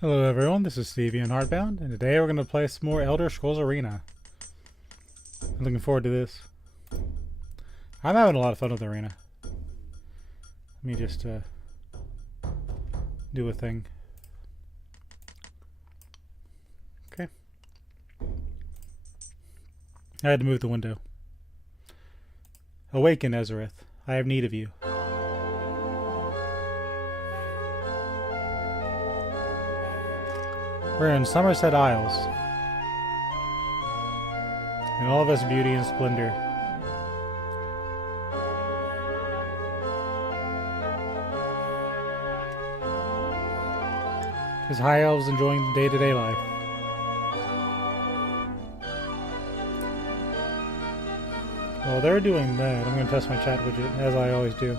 Hello everyone, this is Stevie on Hardbound, and today we're going to play some more Elder Scrolls Arena. I'm looking forward to this. I'm having a lot of fun with Arena. Let me just do a thing. Okay. I had to move the window. Awaken, Ezereth. I have need of you. We're in Somerset Isles, in all of its beauty and splendor. His high elves enjoying the day-to-day life. While they're doing that, I'm going to test my chat widget, as I always do.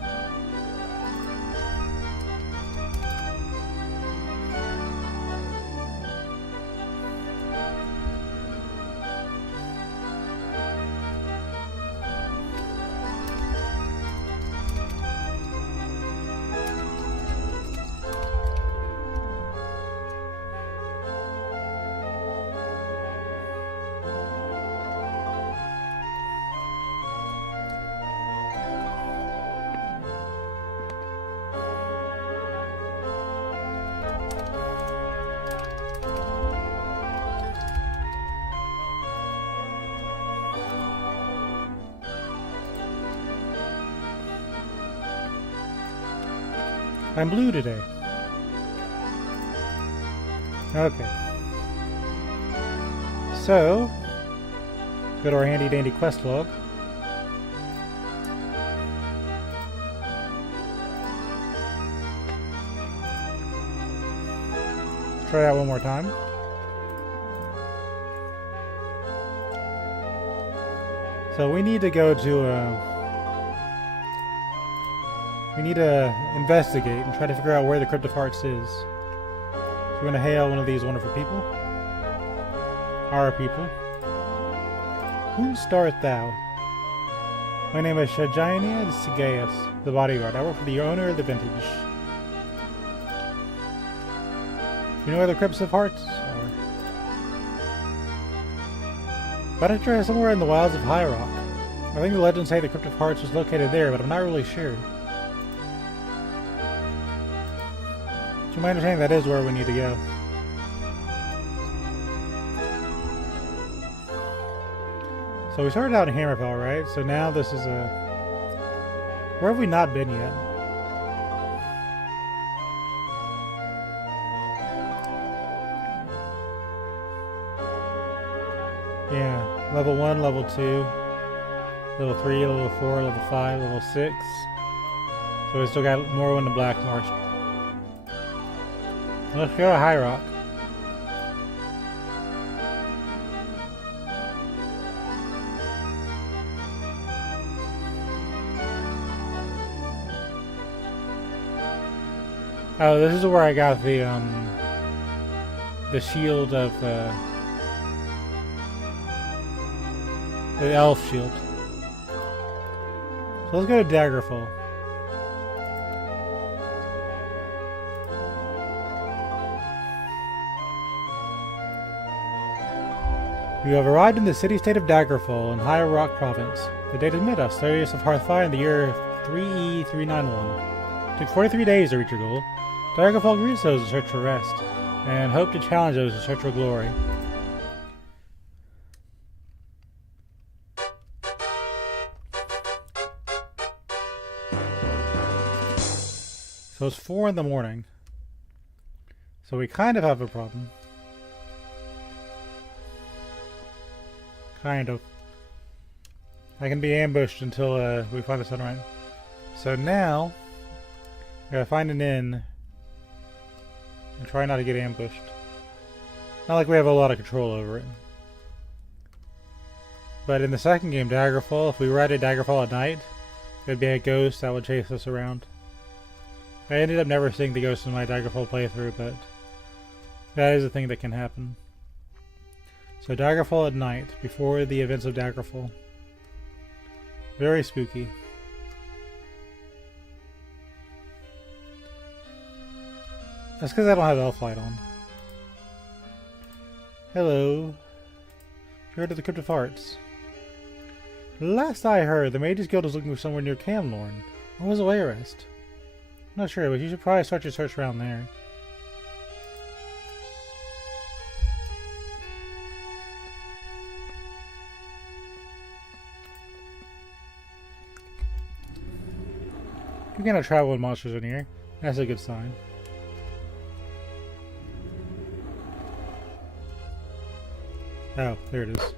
I'm blue today. Okay. So, let's go to our handy dandy quest log. Try that one more time. So we need to go to we need to investigate and try to figure out where the Crypt of Hearts is. So we're going to hail one of these wonderful people. Our people. Who start thou? My name is Shajania Sigaeus, the bodyguard. I work for the owner of the vintage. You know where the Crypts of Hearts are? Banter is somewhere in the wilds of High Rock. I think the legends say the Crypt of Hearts was located there, but I'm not really sure. To my understanding, that is where we need to go. So we started out in Hammerfell, right? So now this is a... Where have we not been yet? Yeah, level 1, level 2, level 3, level 4, level 5, level 6. So we still got more in the Black Marsh. Let's go to High Rock. Oh, this is where I got the shield of the elf shield. So let's go to Daggerfall. You have arrived in the city-state of Daggerfall in High Rock Province. The date admit us, 30th of Hearthfire in the year 3E391. It took 43 days to reach your goal. Daggerfall greets those who search for rest, and hope to challenge those who search for glory. So it's 4 in the morning. So we kind of have a problem. Kind of. I can be ambushed until we find the sunrise. So now, I gotta find an inn and try not to get ambushed. Not like we have a lot of control over it. But in the second game, Daggerfall, if we were at Daggerfall at night, there'd be a ghost that would chase us around. I ended up never seeing the ghost in my Daggerfall playthrough, but that is a thing that can happen. So Daggerfall at night, before the events of Daggerfall. Very spooky. That's because I don't have Elf Light on. Hello. Heard of the Crypt of Hearts. Last I heard, the Mages Guild is looking for somewhere near Camlorn. Or was it Wayrest? I'm not sure, but you should probably start your search around there. We cannot travel with monsters in here. That's a good sign. Oh, there it is.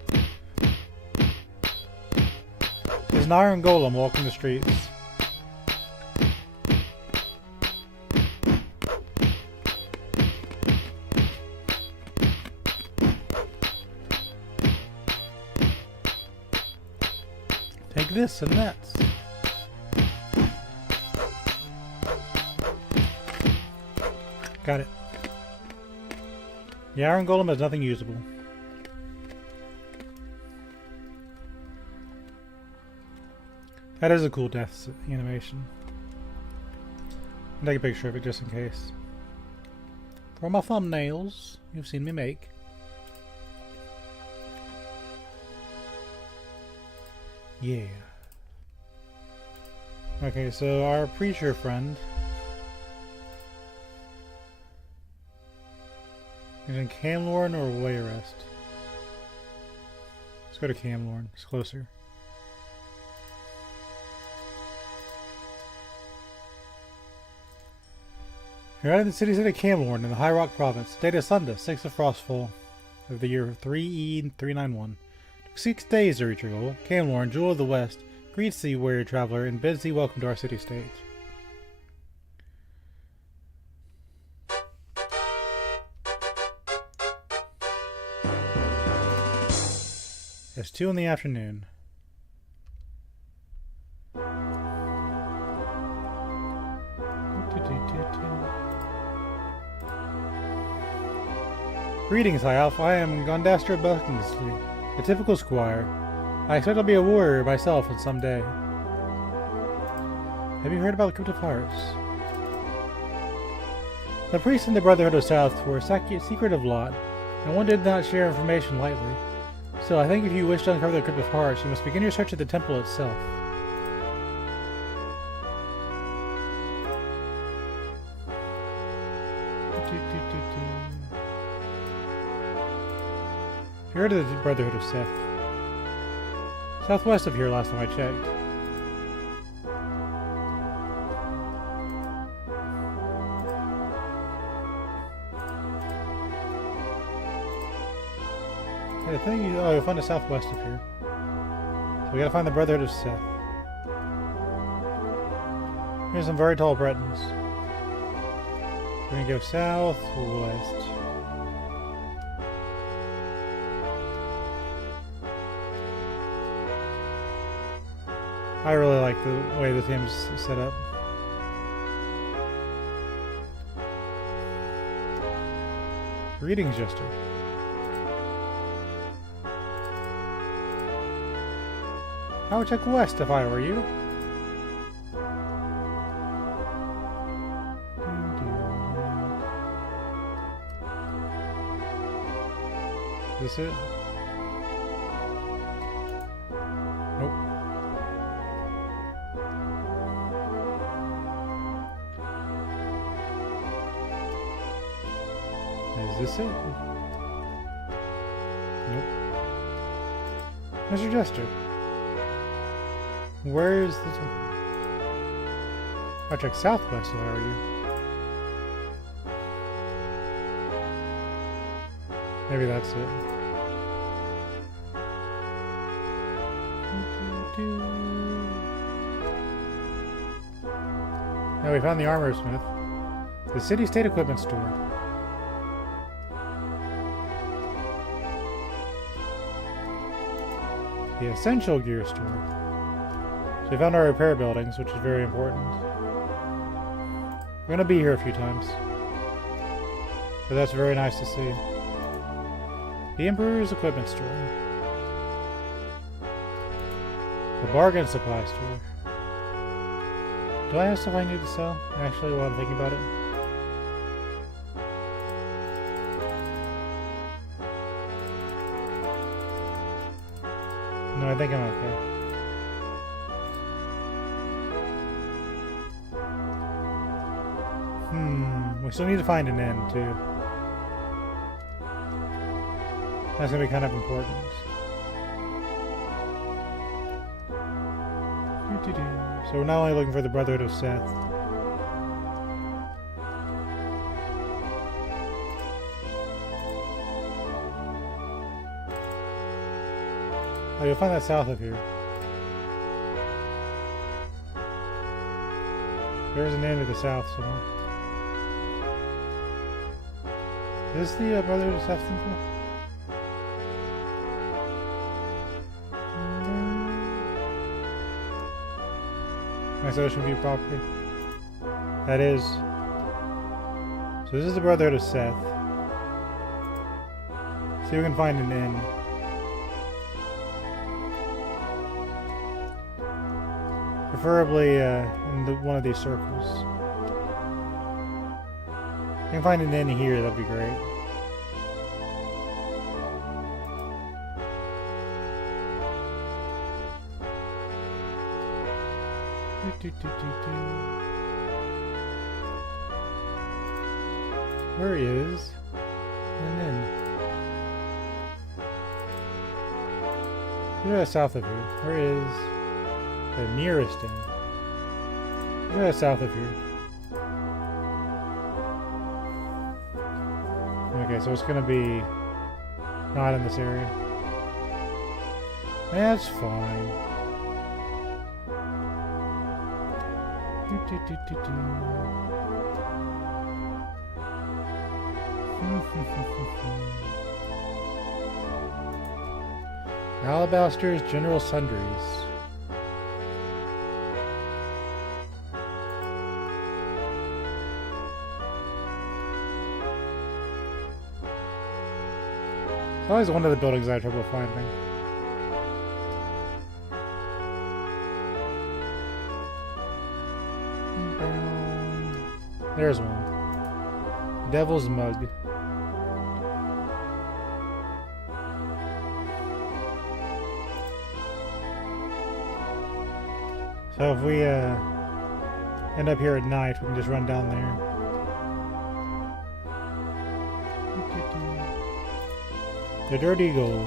There's an iron golem walking the streets. Take this and that. Got it. The iron golem has nothing usable. That is a cool death animation. I'll take a picture of it just in case. For my thumbnails you've seen me make. Yeah. Okay, so our preacher friend is in Camlorn or Wayrest? Let's go to Camlorn. It's closer. You're out of the city of Camlorn in the High Rock Province. Date is Sunday, 6th of Frostfall of the year 3E391. Took 6 days to reach your goal. Camlorn, Jewel of the West, greets thee, warrior traveler, and bids thee welcome to our city-state. It's 2 in the afternoon. Greetings, High Elf. I am Gondastra Buckingsley, a typical squire. I expect I'll be a warrior myself in some day. Have you heard about the Crypt of Hearts? The priests in the Brotherhood of South were a secretive lot, and one did not share information lightly. So I think if you wish to uncover the Crypt of Hearts, you must begin your search at the temple itself. You're to the Brotherhood of Seth. Southwest of here last time I checked. I think you'll find the southwest of here. So we gotta find the Brotherhood of Seth. Here's some very tall Bretons. We're gonna go southwest. I really like the way the theme's set up. Greetings, Jester. I would check west if I were you. Is this it? Nope. Is this it? Nope. Mr. Jester. Where is the temple? I'll check southwest if I were you. Maybe that's it. Now we found the armor smith. The city state equipment store. The essential gear store. So we found our repair buildings, which is very important. We're going to be here a few times. But that's very nice to see. The Emperor's equipment store. The bargain supply store. Do I have stuff I need to sell? Actually, while I'm thinking about it. No, I think I'm okay. We still need to find an inn, too. That's gonna be kind of important. So we're not only looking for the Brotherhood of Seth. Oh, you'll find that south of here. There's an inn to the south somewhere. Is this the Brotherhood of Seth temple? Nice ocean view property. That is. So this is the Brotherhood of Seth. See if we can find an inn. Preferably in one of these circles. If we can find an inn here, that'd be great. Where is an inn? We're south of here. Where is the nearest inn? We're south of here. Okay, so it's gonna be not in this area. That's fine. Alabaster's General Sundries. It's always one of the buildings I have trouble finding. There's one. Devil's Mug. So if we end up here at night, we can just run down there. The Dirty Eagle.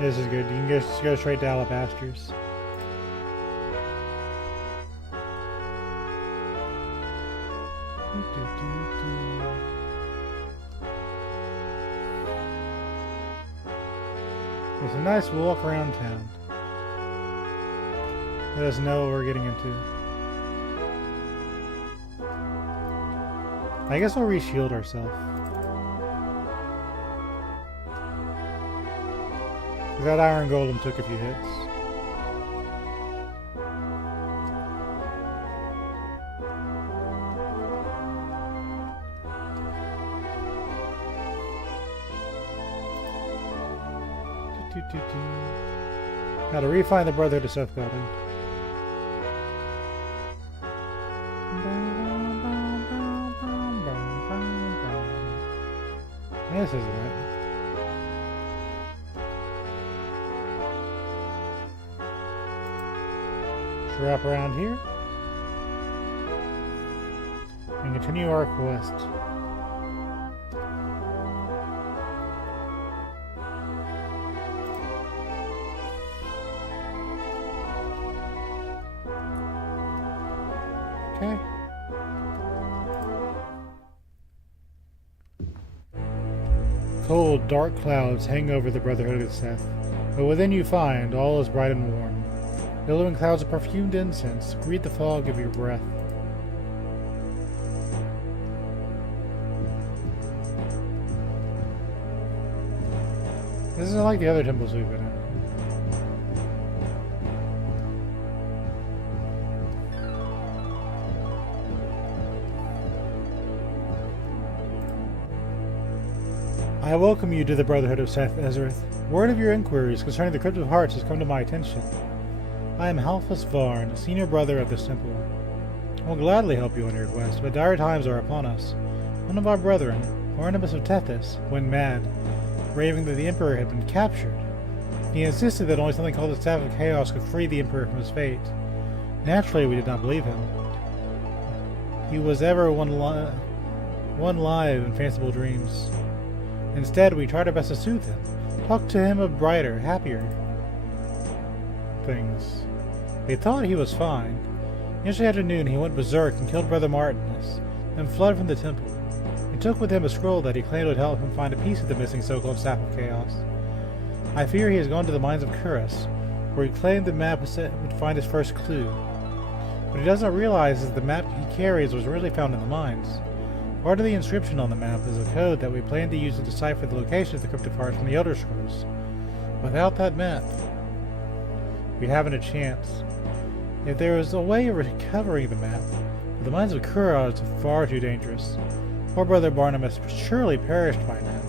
This is good. You can just go straight to Alabaster's. It's a nice walk around town. Let us know what we're getting into. I guess we'll re-shield ourselves. That Iron Golem took a few hits. Now to re-find the Brotherhood of Seth building. This isn't it. Let's wrap around here and continue our quest. Okay. Cold, dark clouds hang over the Brotherhood of Seth, but within you find all is bright and warm. Billowing clouds of perfumed incense greet the fog of your breath. This isn't like the other temples we've been in. I welcome you to the Brotherhood of Seth Ezrith. Word of your inquiries concerning the Crypt of Hearts has come to my attention. I am Halphus Varn, senior brother of this temple. I will gladly help you on your quest, but dire times are upon us. One of our brethren, Barnabas of Tethys, went mad, raving that the Emperor had been captured. He insisted that only something called the Staff of Chaos could free the Emperor from his fate. Naturally, we did not believe him. He was ever one alive in fanciful dreams. Instead, we tried our best to soothe him, talk to him of brighter, happier things. We thought he was fine. Yesterday afternoon, he went berserk and killed Brother Martinus, then fled from the temple. He took with him a scroll that he claimed would help him find a piece of the missing so-called Staff of Chaos. I fear he has gone to the mines of Curas, where he claimed the map would find his first clue. What he does not realize is that the map he carries was really found in the mines. Part of the inscription on the map is a code that we plan to use to decipher the location of the cryptic parts from the Elder Scrolls. Without that map, we haven't a chance. If there is a way of recovering the map, the mines of Kura are far too dangerous. Poor Brother Barnabas surely perished by now.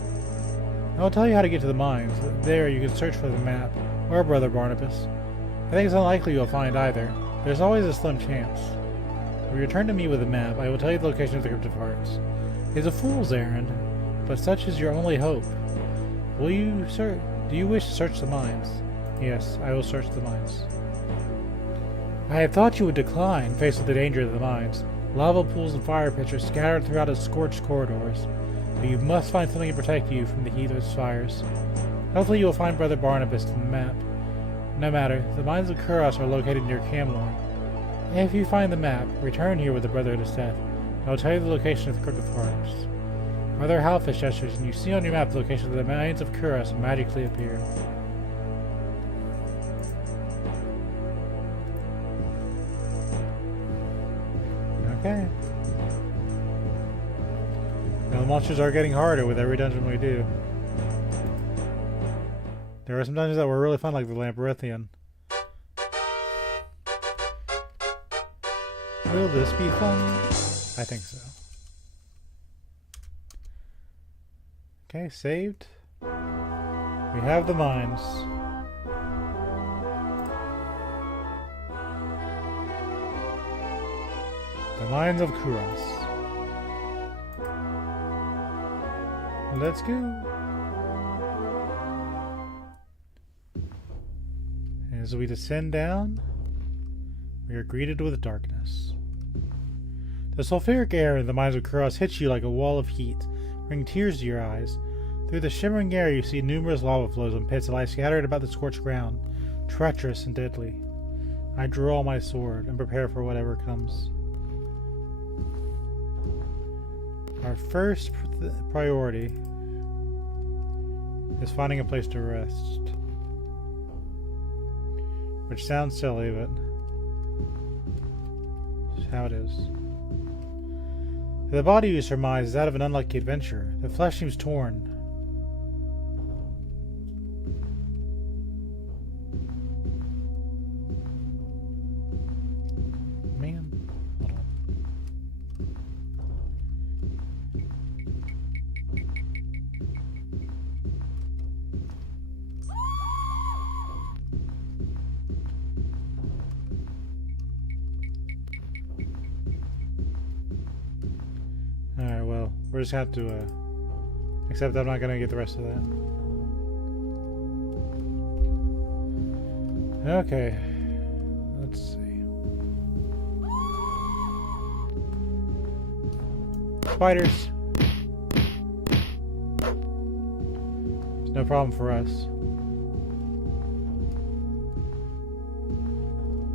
I will tell you how to get to the mines. There you can search for the map, or Brother Barnabas. I think it's unlikely you'll find either. There's always a slim chance. If you return to me with the map, I will tell you the location of the cryptic parts. It's a fool's errand, but such is your only hope. Do you wish to search the mines? Yes, I will search the mines. I had thought you would decline, faced with the danger of the mines. Lava pools and fire pits are scattered throughout its scorched corridors, but you must find something to protect you from the heat of its fires. Hopefully you will find Brother Barnabas in the map. No matter, the mines of Kuros are located near Camlorn. If you find the map, return here with the Brother of his death. I will tell you the location of the cryptic parts. Brother Halfish gestures, and you see on your map the location of the mines of Kuros magically appear. Okay. Now the monsters are getting harder with every dungeon we do. There are some dungeons that were really fun, like the Labyrinthine. Will this be fun? I think so. Okay, saved. We have the mines. The mines of Kuras. Let's go. As we descend down, we are greeted with darkness. The sulfuric air in the mines of Kuras hits you like a wall of heat, bringing tears to your eyes. Through the shimmering air you see numerous lava flows and pits that lie scattered about the scorched ground, treacherous and deadly. I draw my sword and prepare for whatever comes. Our first priority is finding a place to rest. Which sounds silly, but it's how it is. The body you surmise is that of an unlucky adventurer. The flesh seems torn. Man, hold on. Alright, well, we're just gonna have to, except I'm not gonna get the rest of that. Okay. Let's see. Spiders. It's no problem for us.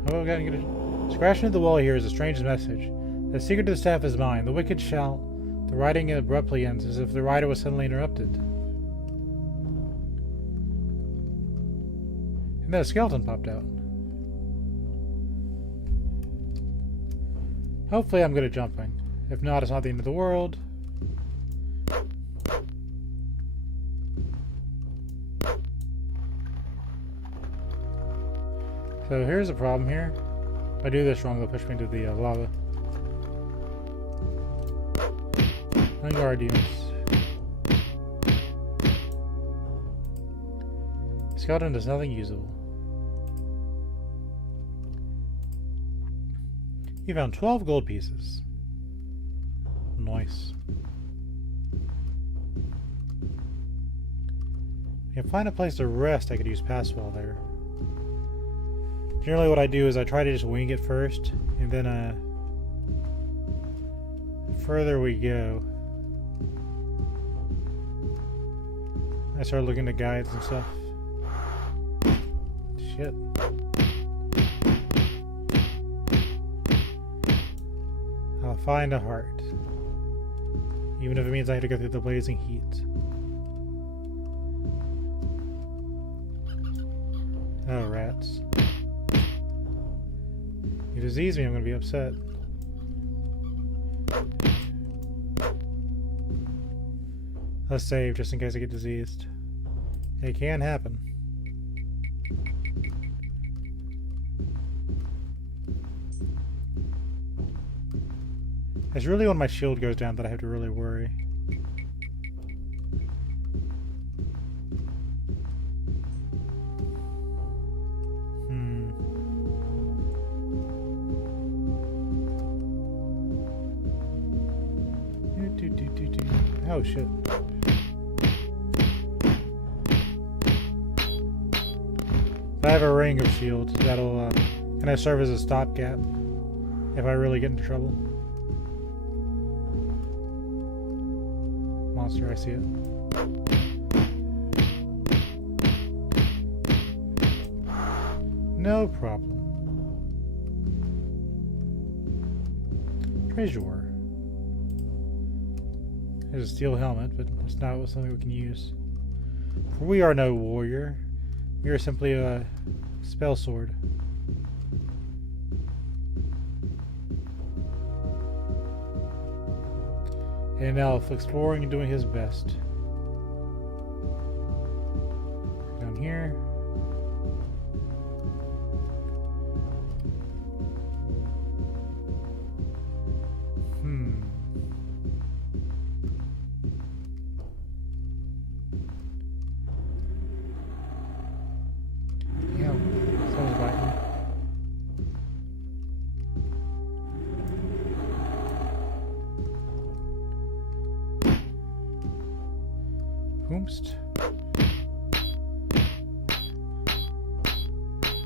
Oh, we gotta get it. Scratching at the wall here is a strange message. The secret to the staff is mine. The wicked shall... The writing abruptly ends, as if the writer was suddenly interrupted. And then a skeleton popped out. Hopefully I'm good at jumping. If not, it's not the end of the world. So here's a problem here. If I do this wrong, they'll push me into the lava. Guardians. Skeleton does nothing usable. You found 12 gold pieces. Nice. If I find a place to rest, I could use pass while there. Generally what I do is I try to just wing it first, and then the further we go, I start looking at guides and stuff. Shit. I'll find a heart. Even if it means I have to go through the blazing heat. Oh, rats. You disease me, I'm gonna be upset. Let's save just in case I get diseased. It can happen. It's really when my shield goes down that I have to really worry. Oh shit. I have a ring of shields that'll kind of serve as a stopgap if I really get into trouble. Monster, I see it. No problem. Treasure. There's a steel helmet, but it's not something we can use. For we are no warrior. We are simply a spell sword. An elf exploring and doing his best. Down here.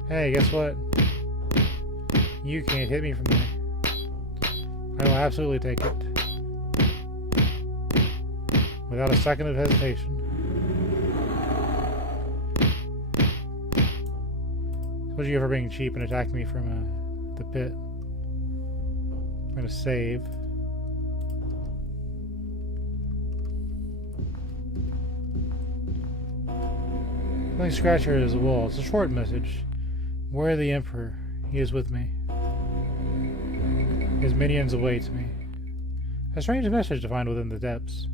Hey, guess what? You can't hit me from there. I will absolutely take it. Without a second of hesitation. Suppose you for being cheap and attacking me from the pit. I'm gonna save. The only scratcher is the wall. It's a short message. Where the Emperor? He is with me. His minions await me. A strange message to find within the depths.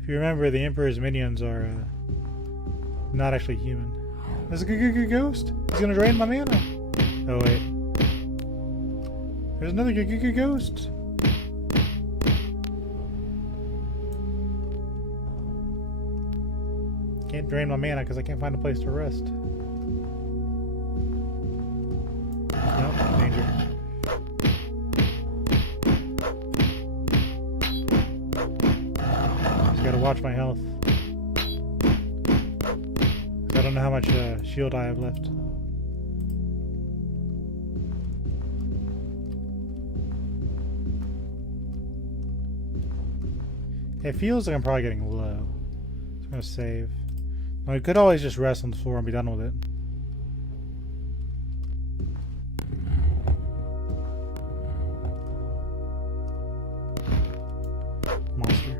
If you remember, the Emperor's minions are not actually human. There's a ghost! He's gonna drain my mana! Oh wait. There's another ghost! Can't drain my mana because I can't find a place to rest. Nope, danger. Just gotta watch my health. I don't know how much shield I have left. It feels like I'm probably getting low. So I'm gonna save. I could always just rest on the floor and be done with it. Monster.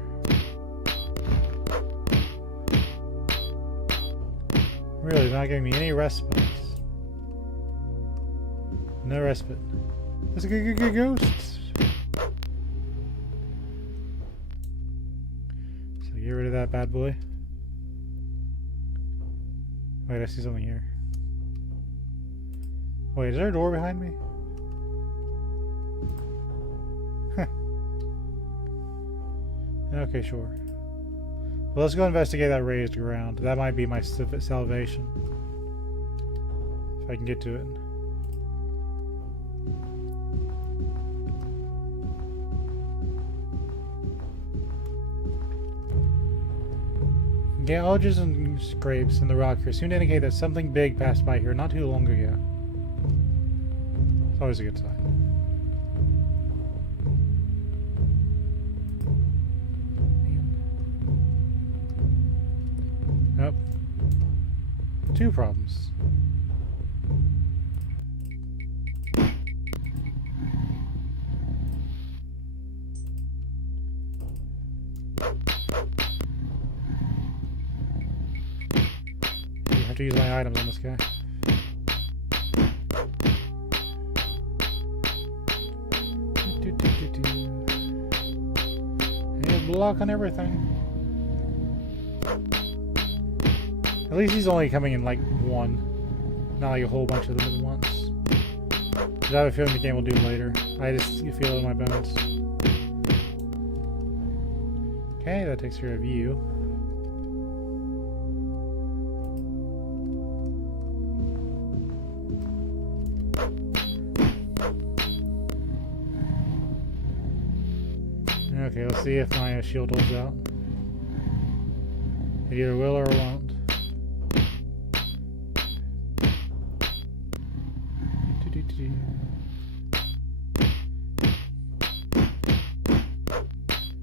Really, not giving me any respite. No respite. There's a ghost. So get rid of that bad boy. Wait, I see something here. Wait, is there a door behind me? Huh. Okay, sure. Well, let's go investigate that raised ground. That might be my salvation. If I can get to it. Gouges and scrapes in the rock here seem to indicate that something big passed by here not too long ago. It's always a good sign. Nope. Two problems. I have to use my items on this guy. And block on everything. At least he's only coming in like one, not like a whole bunch of them at once. But I have a feeling the game will do later. I just feel it in my bones. Okay, that takes care of you. Okay, let's see if my shield holds out. It either will or won't.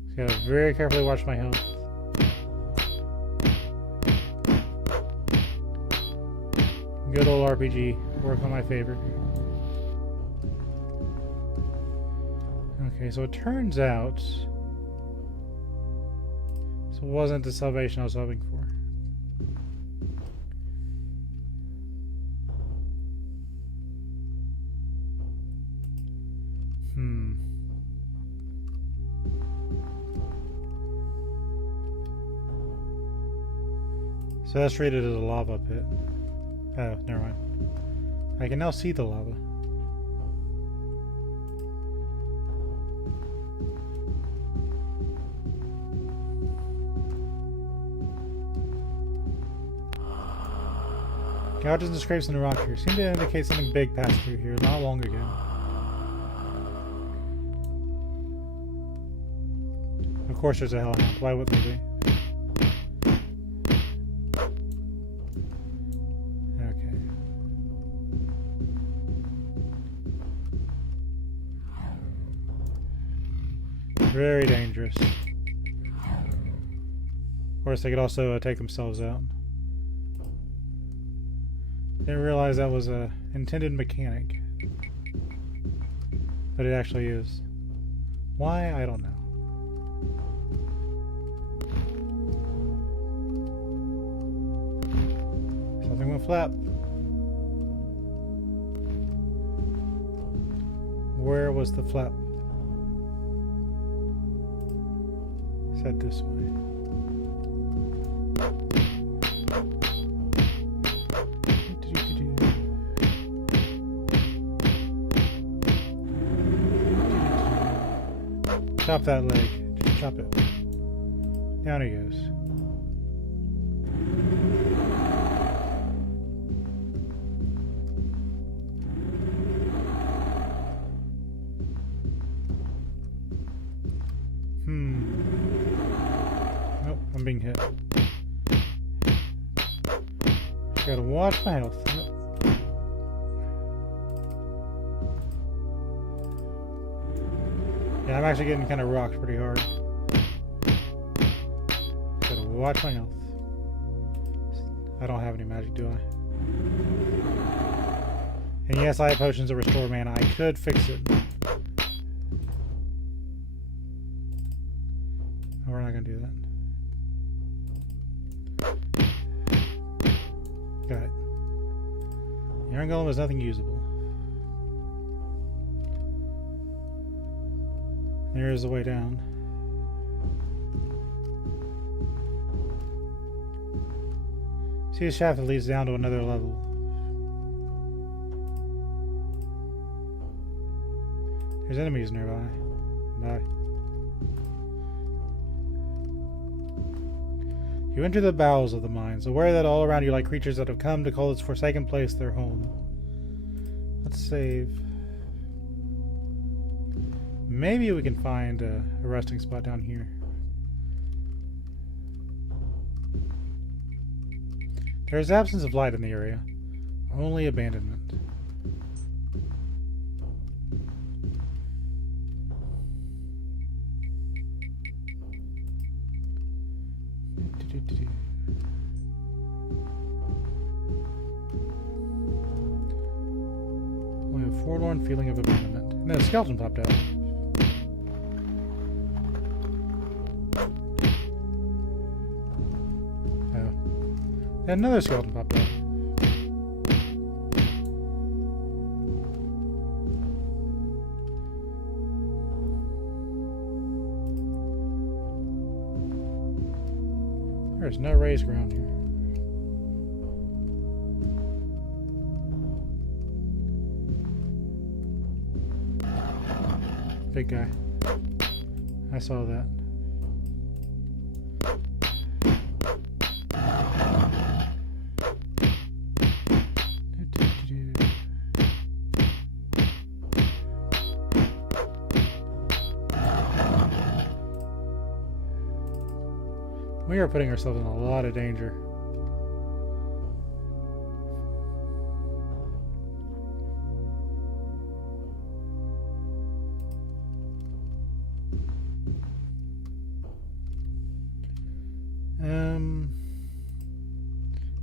Just gotta very carefully watch my health. Good old RPG, work on my favor. Okay, so it turns out it wasn't the salvation I was hoping for. So that's treated as a lava pit. Oh, never mind. I can now see the lava. Gouges and scrapes in the rock here seem to indicate something big passed through here not long ago. Of course there's a hellhound. Why wouldn't there be? Okay. Very dangerous. Of course they could also take themselves out. Didn't realize that was a intended mechanic. But it actually is. Why? I don't know. Something went flap. Where was the flap? Said this way. Chop that leg. Just chop it. Down he goes. Nope, I'm being hit. Gotta watch my health. Yeah, I'm actually getting kind of rocked pretty hard. Gotta watch my health. I don't have any magic, do I? And yes, I have potions that restore mana. I could fix it. No, we're not gonna do that. Got it. The Iron Golem is nothing usable. There's the way down. See a shaft that leads down to another level. There's enemies nearby. Bye. You enter the bowels of the mines, aware that all around you lie creatures that have come to call this forsaken place their home. Let's save. Maybe we can find a resting spot down here. There is absence of light in the area. Only abandonment. Only a forlorn feeling of abandonment. And then a skeleton popped out. Oh. And another skeleton popped out. There's no raised ground here. Big guy. I saw that. We are putting ourselves in a lot of danger.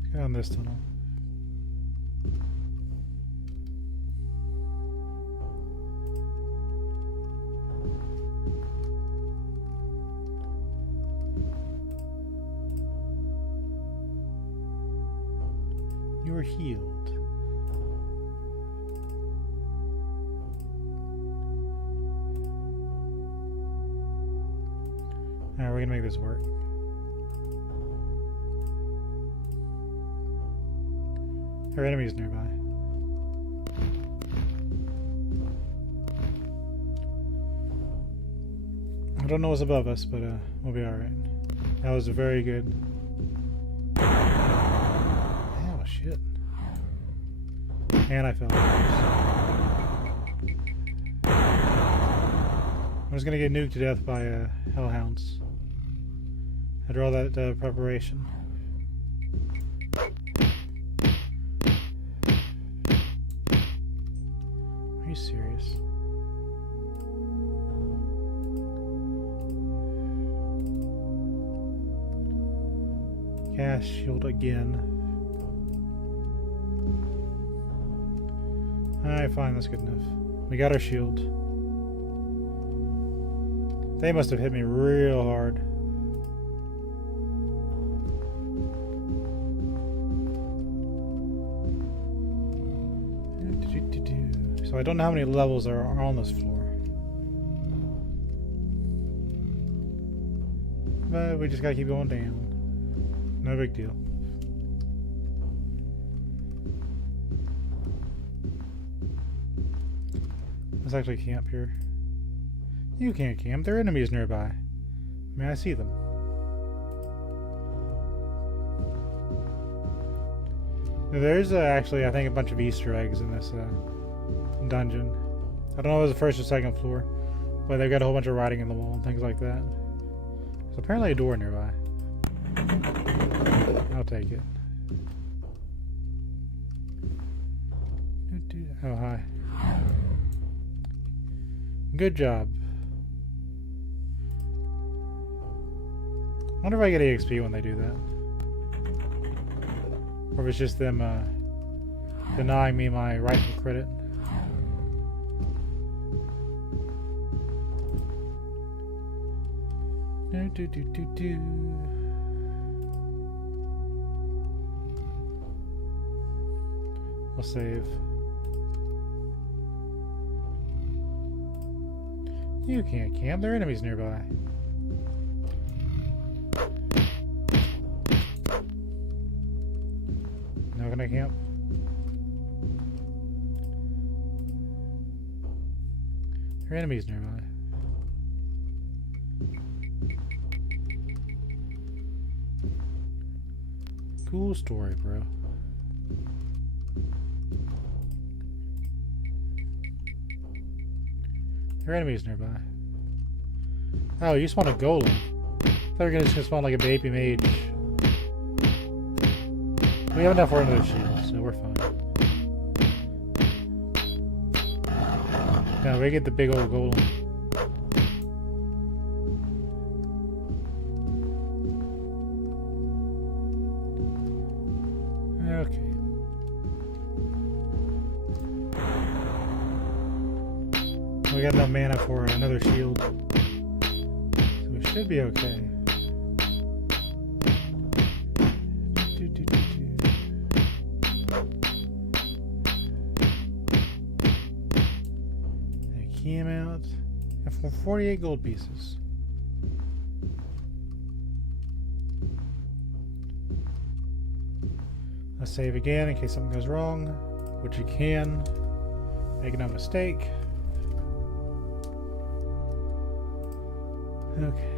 Let's go down this tunnel. You are healed. Alright, we're gonna make this work. Our enemies nearby. I don't know what's above us, but we'll be alright. That was very good. Oh shit. And I fell. I was gonna get nuked to death by hellhounds. After all that preparation. Are you serious? Cast shield again. Alright, fine, that's good enough. We got our shield. They must have hit me real hard. So I don't know how many levels are on this floor. But we just gotta keep going down. No big deal. Let's actually camp here. You can't camp. There are enemies nearby. May I see them? There's actually, I think, a bunch of Easter eggs in this dungeon. I don't know if it was the first or second floor, but they've got a whole bunch of writing in the wall and things like that. There's apparently a door nearby. I'll take it. Oh, hi. Good job. I wonder if I get EXP when they do that. Or if it's just them denying me my rightful credit. I'll save. You can't camp. There are enemies nearby. Not gonna camp. There are enemies nearby. Cool story, bro. There are enemies nearby. Oh, you spawned a golem. I thought you were just gonna spawn like a baby mage. We have enough for another shield, so we're fine. Now we get the big old golem. Okay. We got enough mana for another shield. So we should be okay. Key amount. And for 48 gold pieces. Let's save again in case something goes wrong, which you can. Make no mistake. Okay.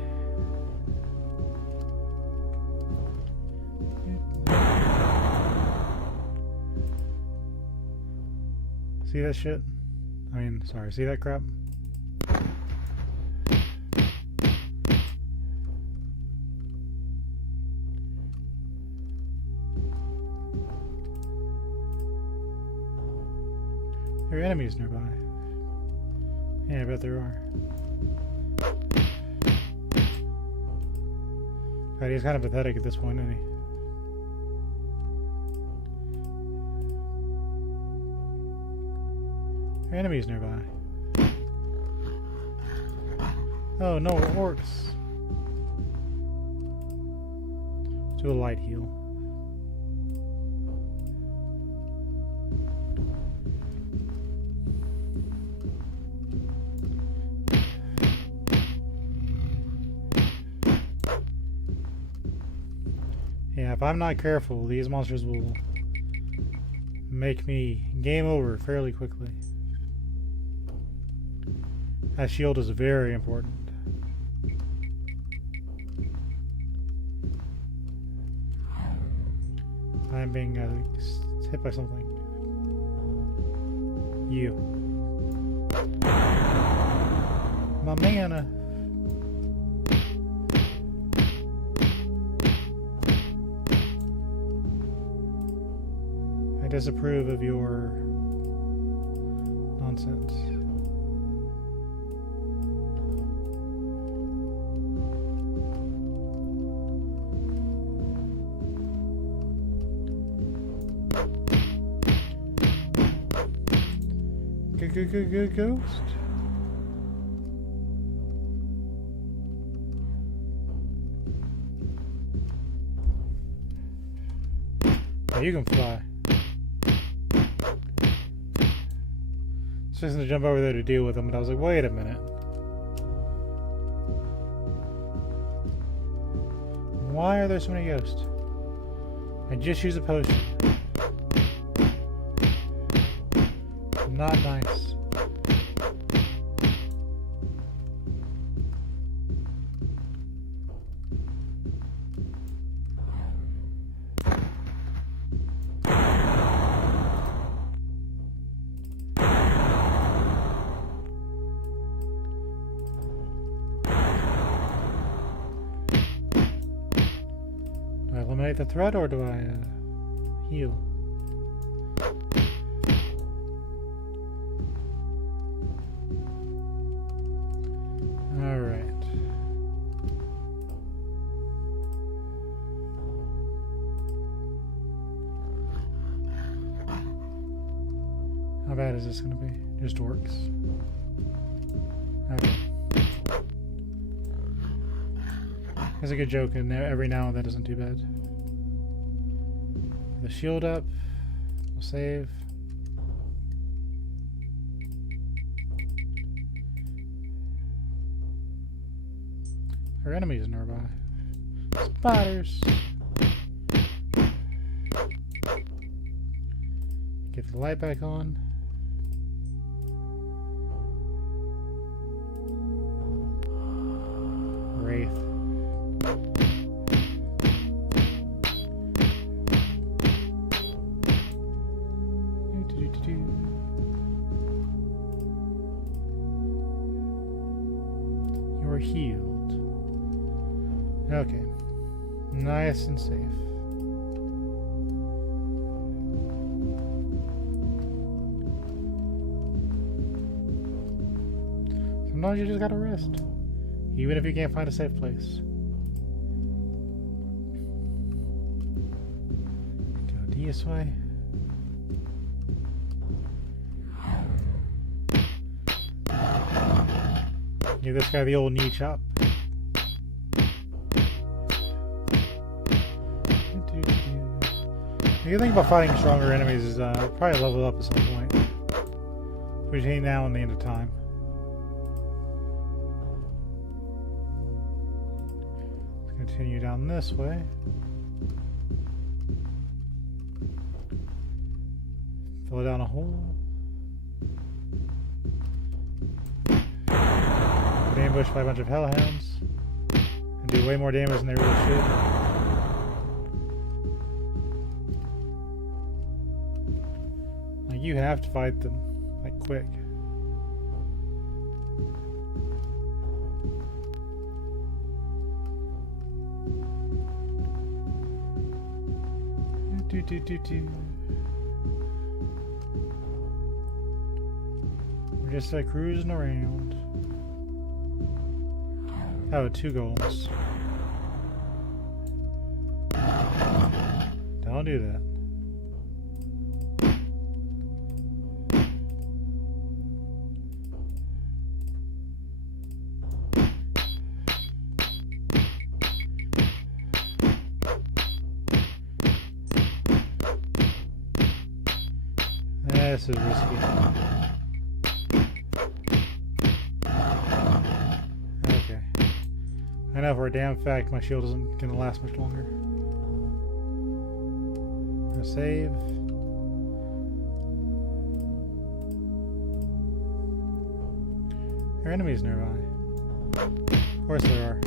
See that shit? I mean, sorry, see that crap? There are enemies nearby. Yeah, I bet there are. God, he's kind of pathetic at this point, isn't he? There are enemies nearby. Oh no, orcs. Let's do a light heal. Yeah, if I'm not careful, these monsters will make me game over fairly quickly. That shield is very important. I'm being hit by something. You. My mana. I disapprove of your nonsense. Ghost. Oh, you can fly. Just to jump over there to deal with them, but I was like, wait a minute. Why are there so many ghosts? I just used a potion. Not nice. Do I eliminate the threat or do I heal? Alright. How bad is this going to be? Just orcs. Okay. There's a good joke in there every now and then, isn't too bad. The shield up. We'll save. Our enemies nearby. Spiders. Get the light back on. Wraith. You're healed. Okay. Nice and safe. Sometimes you just gotta rest. Even if you can't find a safe place. Go this way. Give this guy the old knee chop. The good thing about fighting stronger enemies is probably level up at some point. Between now and the end of time. Let's continue down this way. Fill down a hole. Get ambushed by a bunch of hellhounds. And do way more damage than they really should. Like, you have to fight them. Like, quick. We're just cruising around. Oh, 2 golems. Don't do that. This is risky. Okay. I know for a damn fact my shield isn't going to last much longer. I'm going to save. There are enemies nearby. Of course there are.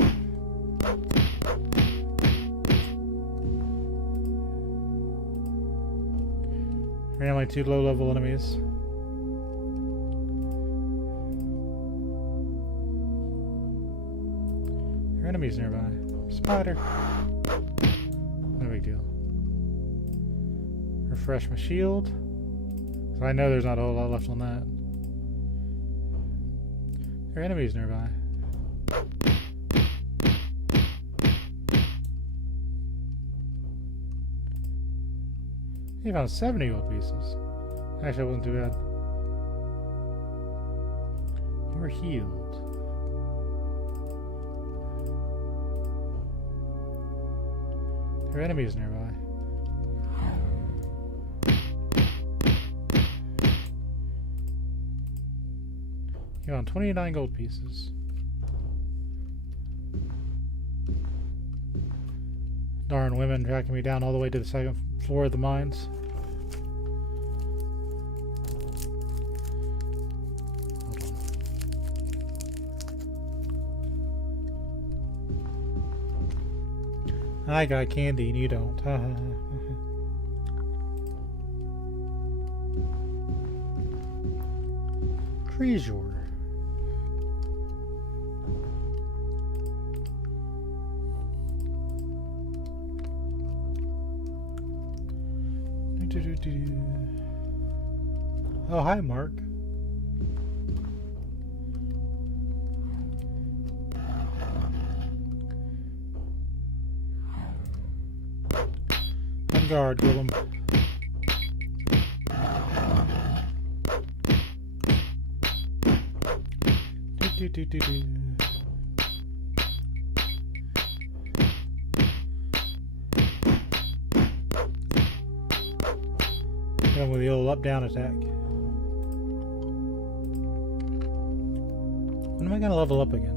Only 2 low-level enemies. There are enemies nearby. Spider. No big deal. Refresh my shield. So I know there's not a whole lot left on that. There are enemies nearby. You found 70 gold pieces. Actually, it wasn't too bad. You were healed. There are enemies nearby. You found 29 gold pieces. Darn women tracking me down all the way to the 2nd floor of the mines. Hold on. I got candy and you don't. Treasure. Oh, hi, Mark. On guard, Willem. Going with the old up-down attack. When am I gonna level up again?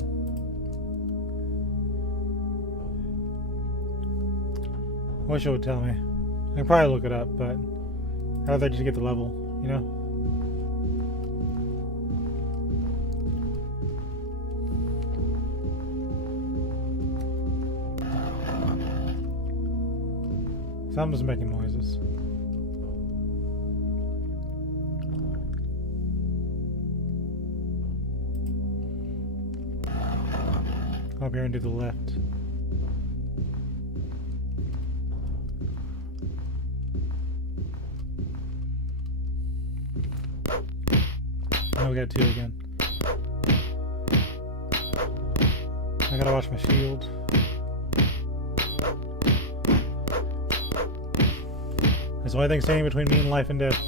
I wish it would tell me. I can probably look it up, but I'd rather just get the level, you know? Something's making noises. Up here and to the left. Oh, we got 2 again. I gotta watch my shield. There's the only thing standing between me and life and death.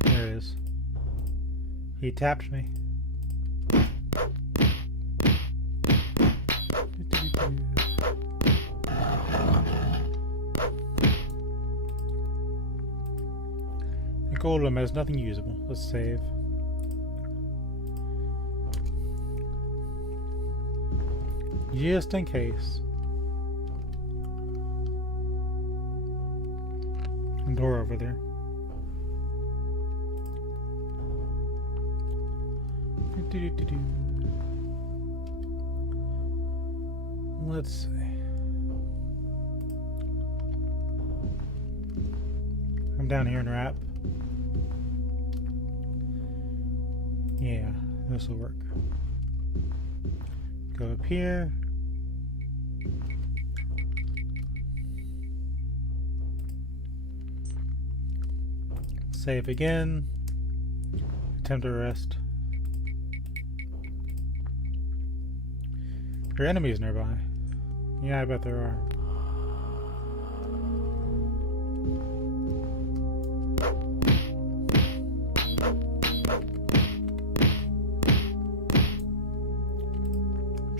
There it is. He tapped me. The golem has nothing usable. Let's save. Just in case. Door over there. Let's see. I'm down here in wrap. Yeah, this will work. Go up here. Save again. Attempt to rest. There are enemies nearby. Yeah, I bet there are.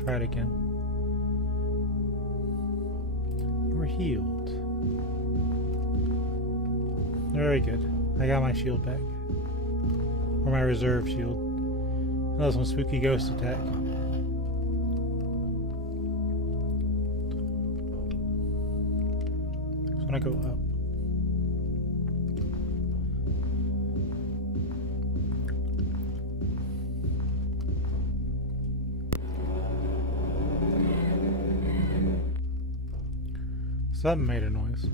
Try it again. We're healed. Very good. I got my shield back. Or my reserve shield. Another some spooky ghost attack. So when I go up. Something made a noise.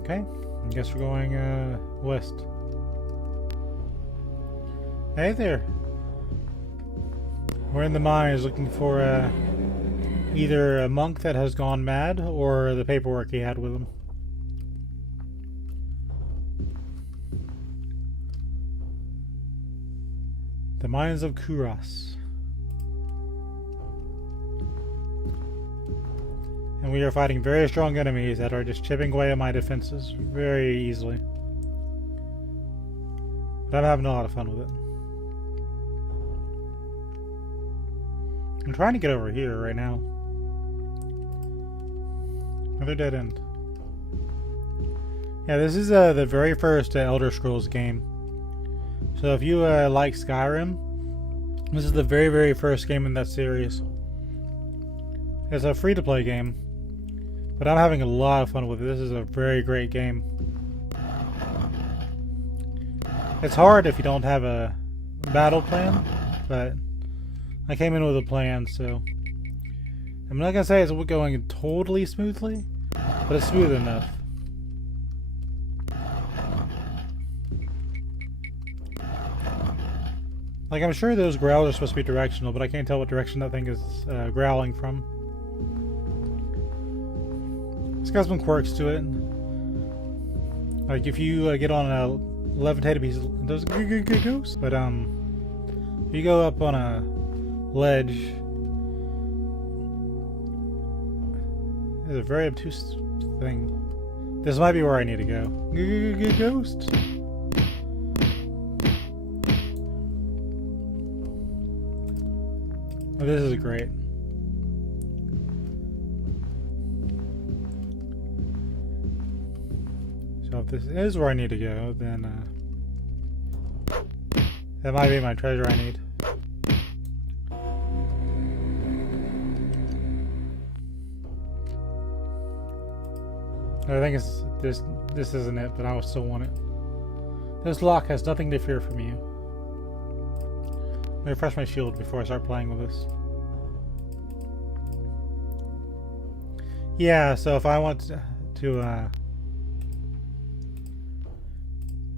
Okay, I guess we're going west. Hey there! We're in the mines looking for either a monk that has gone mad or the paperwork he had with him. The mines of Kuras. And we are fighting very strong enemies that are just chipping away at my defenses very easily. But I'm having a lot of fun with it. I'm trying to get over here right now. Another dead end. Yeah, this is the very first Elder Scrolls game. So if you like Skyrim, this is the very, very first game in that series. It's a free-to-play game. But I'm having a lot of fun with it. This is a very great game. It's hard if you don't have a battle plan, but I came in with a plan, so I'm not gonna say it's going totally smoothly, but it's smooth enough. Like, I'm sure those growls are supposed to be directional, but I can't tell what direction that thing is growling from. It's got some quirks to it. Like if you get on a levitated piece, those ghosts. But if you go up on a ledge, there's a very obtuse thing. This might be where I need to go. Ghost. Oh, this is great. So if this is where I need to go, then that might be my treasure I need. I think it's this isn't it, but I still want it. This lock has nothing to fear from you. Let me refresh my shield before I start playing with this. Yeah, so if I want to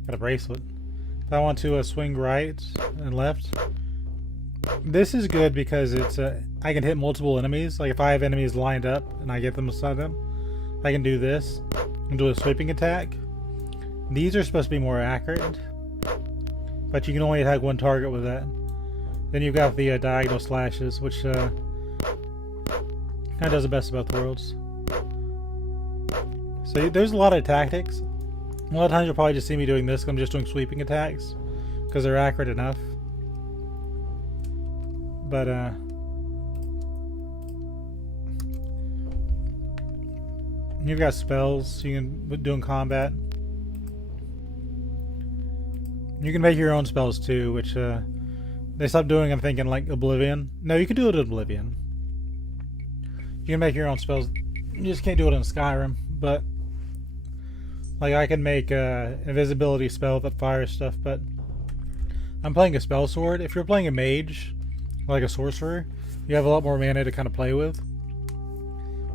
got a bracelet. If I want to swing right and left, This is good because it's I can hit multiple enemies. Like if I have enemies lined up and I get them beside them, I can do this and do a sweeping attack. These are supposed to be more accurate, but you can only attack one target with that. Then you've got the diagonal slashes, which kind of does the best of both worlds. So there's a lot of tactics. A lot of times you'll probably just see me doing this. I'm just doing sweeping attacks because they're accurate enough. But you've got spells you can do in combat. You can make your own spells too, which they stopped doing, I'm thinking, like Oblivion. No, you can do it in Oblivion. You can make your own spells. You just can't do it in Skyrim. But like I can make invisibility spell that fires stuff. But I'm playing a spell sword. If you're playing a mage, like a sorcerer, you have a lot more mana to kind of play with.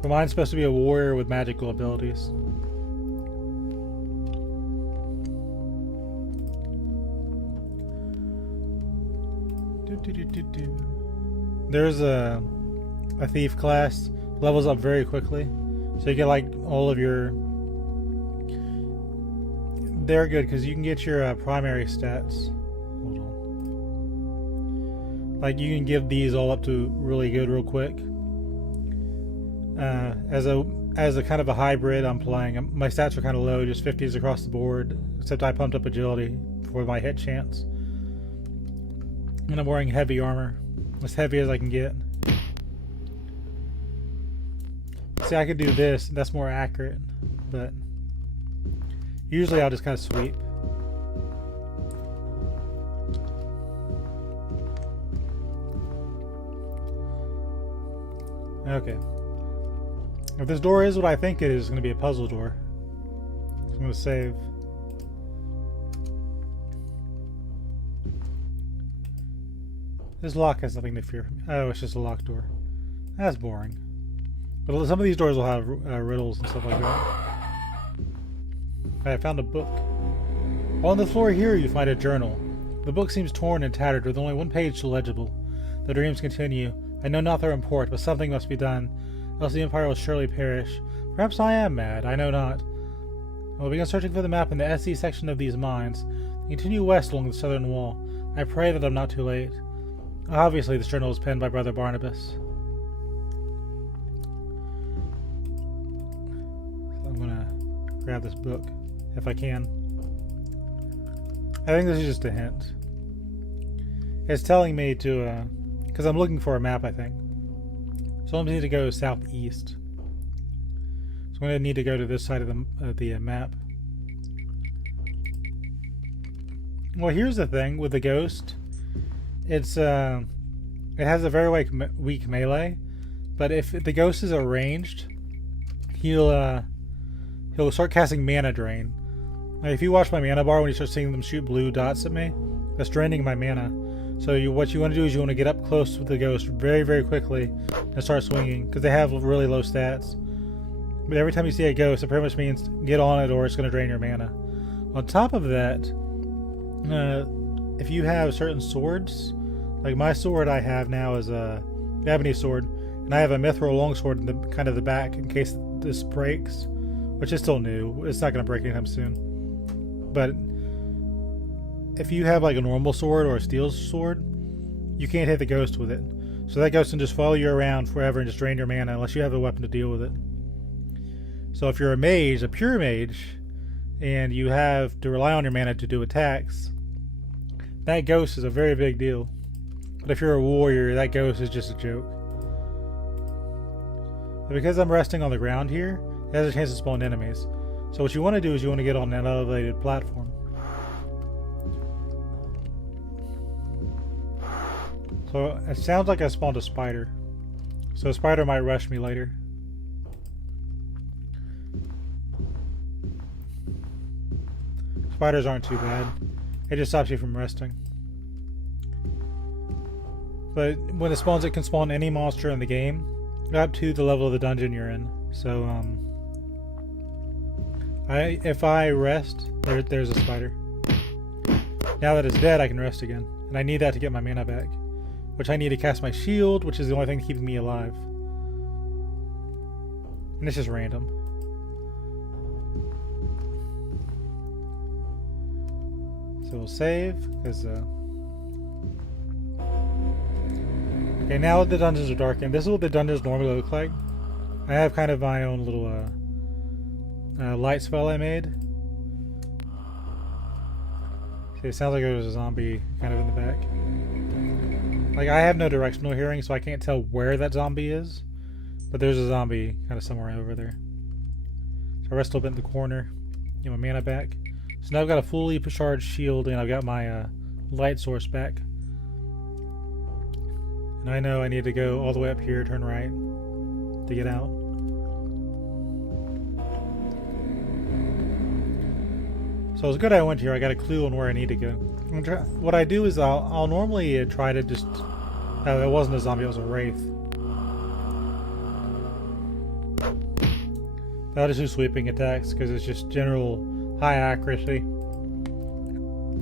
But mine's supposed to be a warrior with magical abilities. There's a thief class, levels up very quickly, so you get like all of your. They're good because you can get your primary stats. Hold on. Like you can give these all up to really good real quick. As a kind of a hybrid, I'm playing. My stats are kind of low, just 50s across the board. Except I pumped up agility for my hit chance. And I'm wearing heavy armor, as heavy as I can get. See, I could do this. That's more accurate, but usually I'll just kind of sweep. Okay. If this door is what I think it is, it's going to be a puzzle door. I'm going to save. This lock has nothing to fear from me. Oh, it's just a locked door. That's boring. But some of these doors will have riddles and stuff like that. I found a book. On the floor here you find a journal. The book seems torn and tattered with only one page still legible. The dreams continue. I know not their import, but something must be done, else the Empire will surely perish. Perhaps I am mad, I know not. I will begin searching for the map in the SE section of these mines, and continue west along the southern wall. I pray that I'm not too late. Obviously, this journal was penned by Brother Barnabas. So I'm gonna grab this book, if I can. I think this is just a hint. It's telling me to, because I'm looking for a map, I think. So I'm going to need to go southeast. So I'm going to need to go to this side of the map. Well, here's the thing with the ghost. It has a very weak melee, but if the ghost is arranged, he'll start casting mana drain. Like if you watch my mana bar when you start seeing them shoot blue dots at me, that's draining my mana. So what you want to do is you want to get up close with the ghost very, very quickly and start swinging, because they have really low stats. But every time you see a ghost, it pretty much means get on it or it's going to drain your mana. On top of that, if you have certain swords, like my sword I have now is a ebony sword, and I have a mithril longsword in the kind of the back in case this breaks, which is still new. It's not going to break anytime soon. But if you have like a normal sword or a steel sword, you can't hit the ghost with it. So that ghost can just follow you around forever and just drain your mana unless you have a weapon to deal with it. So if you're a mage, a pure mage, and you have to rely on your mana to do attacks, that ghost is a very big deal. But if you're a warrior, that ghost is just a joke. But because I'm resting on the ground here, it has a chance to spawn enemies. So what you want to do is you want to get on an elevated platform. So it sounds like I spawned a spider. So a spider might rush me later. Spiders aren't too bad. It just stops you from resting. But when it spawns, it can spawn any monster in the game up to the level of the dungeon you're in. So if I rest, there's a spider. Now that it's dead, I can rest again. And I need that to get my mana back. which I need to cast my shield, which is the only thing keeping me alive. And it's just random. So we'll save, because okay, now the dungeons are darkened. This is what the dungeons normally look like. I have kind of my own little light spell I made. See, it sounds like there's a zombie kind of in the back. Like, I have no directional hearing, so I can't tell where that zombie is. But there's a zombie kind of somewhere over there. So I rest a little bit in the corner. Get my mana back. So now I've got a fully charged shield, and I've got my light source back. And I know I need to go all the way up here, turn right, to get out. So it's good I went here. I got a clue on where I need to go. What I do is I'll normally try to just... Oh, it wasn't a zombie, it was a wraith. I'll just do sweeping attacks because it's just general high accuracy.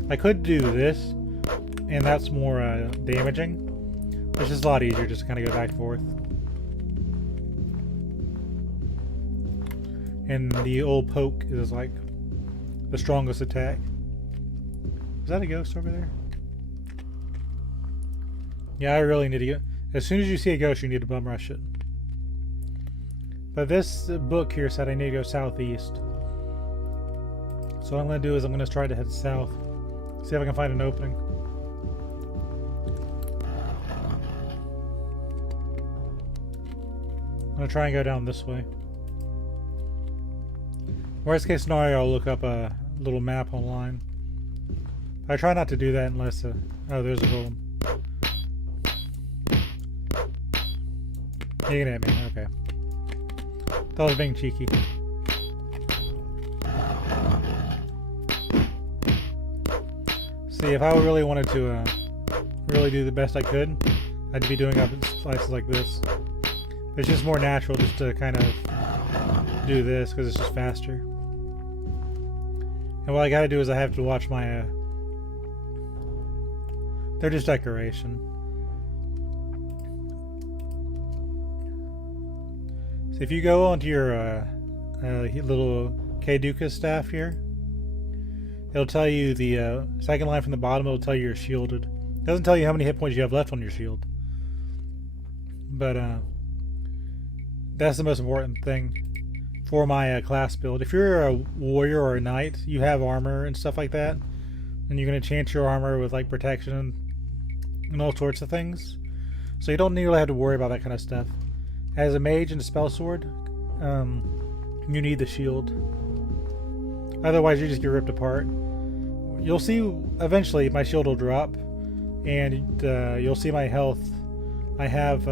I could do this, and that's more damaging. It's just a lot easier just to kind of go back and forth. And the old poke is like the strongest attack. Is that a ghost over there? Yeah, I really need to get... As soon as you see a ghost, you need to bum rush it. But this book here said I need to go southeast. So what I'm going to do is I'm going to try to head south. See if I can find an opening. I'm going to try and go down this way. Worst case scenario, I'll look up a little map online. I try not to do that unless... oh, there's a golem. You can hit me, okay. Thought I was being cheeky. See, if I really wanted to really do the best I could, I'd be doing up slices like this. But it's just more natural just to kind of do this because it's just faster. And what I gotta do is I have to watch my... they're just decoration. So if you go onto your little Kayduka staff here, it'll tell you the second line from the bottom, it'll tell you you're shielded. It doesn't tell you how many hit points you have left on your shield. But that's the most important thing for my class build. If you're a warrior or a knight, you have armor and stuff like that, and you're going to enchant your armor with like protection and all sorts of things. So you don't really have to worry about that kind of stuff. As a mage and a spell sword, you need the shield. Otherwise you just get ripped apart. You'll see eventually my shield will drop, and you'll see my health. I have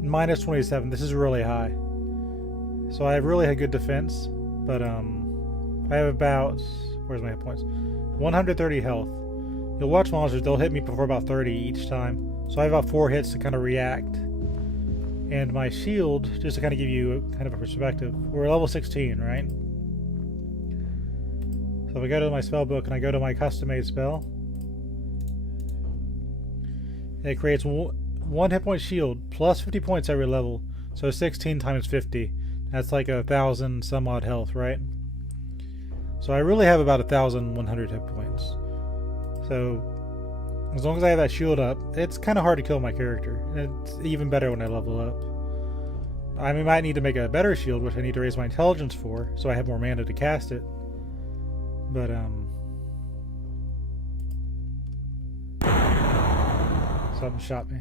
minus 27. This is really high. So I have really good defense, but I have about, where's my hit points? 130 health. You'll watch monsters, they'll hit me for about 30 each time. So I have about 4 hits to kind of react. And my shield, just to kind of give you kind of a perspective, we're level 16, right? So if I go to my spell book and I go to my custom made spell, it creates 1 hit point shield plus 50 points every level. So 16 times 50. That's like 1,000 some odd health, right? So I really have about 1,100 hit points. So as long as I have that shield up, it's kind of hard to kill my character. It's even better when I level up. I might need to make a better shield, which I need to raise my intelligence for, so I have more mana to cast it. But something shot me.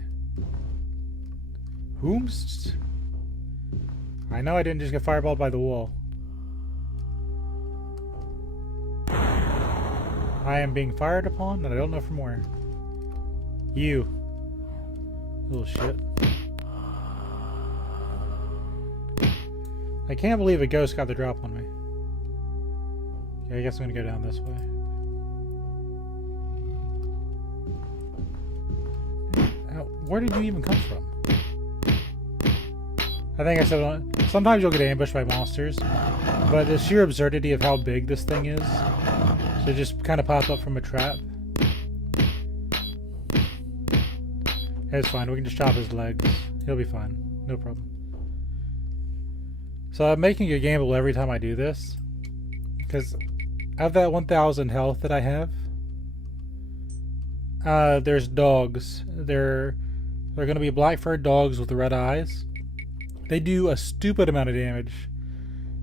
Whomst? I know I didn't just get fireballed by the wall. I am being fired upon, and I don't know from where. You. Little shit. I can't believe a ghost got the drop on me. Okay, I guess I'm gonna go down this way. Where did you even come from? I think I said sometimes you'll get ambushed by monsters, but the sheer absurdity of how big this thing is, so just kind of pop up from a trap. It's fine. We can just chop his legs. He'll be fine. No problem. So I'm making a gamble every time I do this, because of that 1,000 health that I have, there's dogs. They're going to be black furred dogs with red eyes. They do a stupid amount of damage.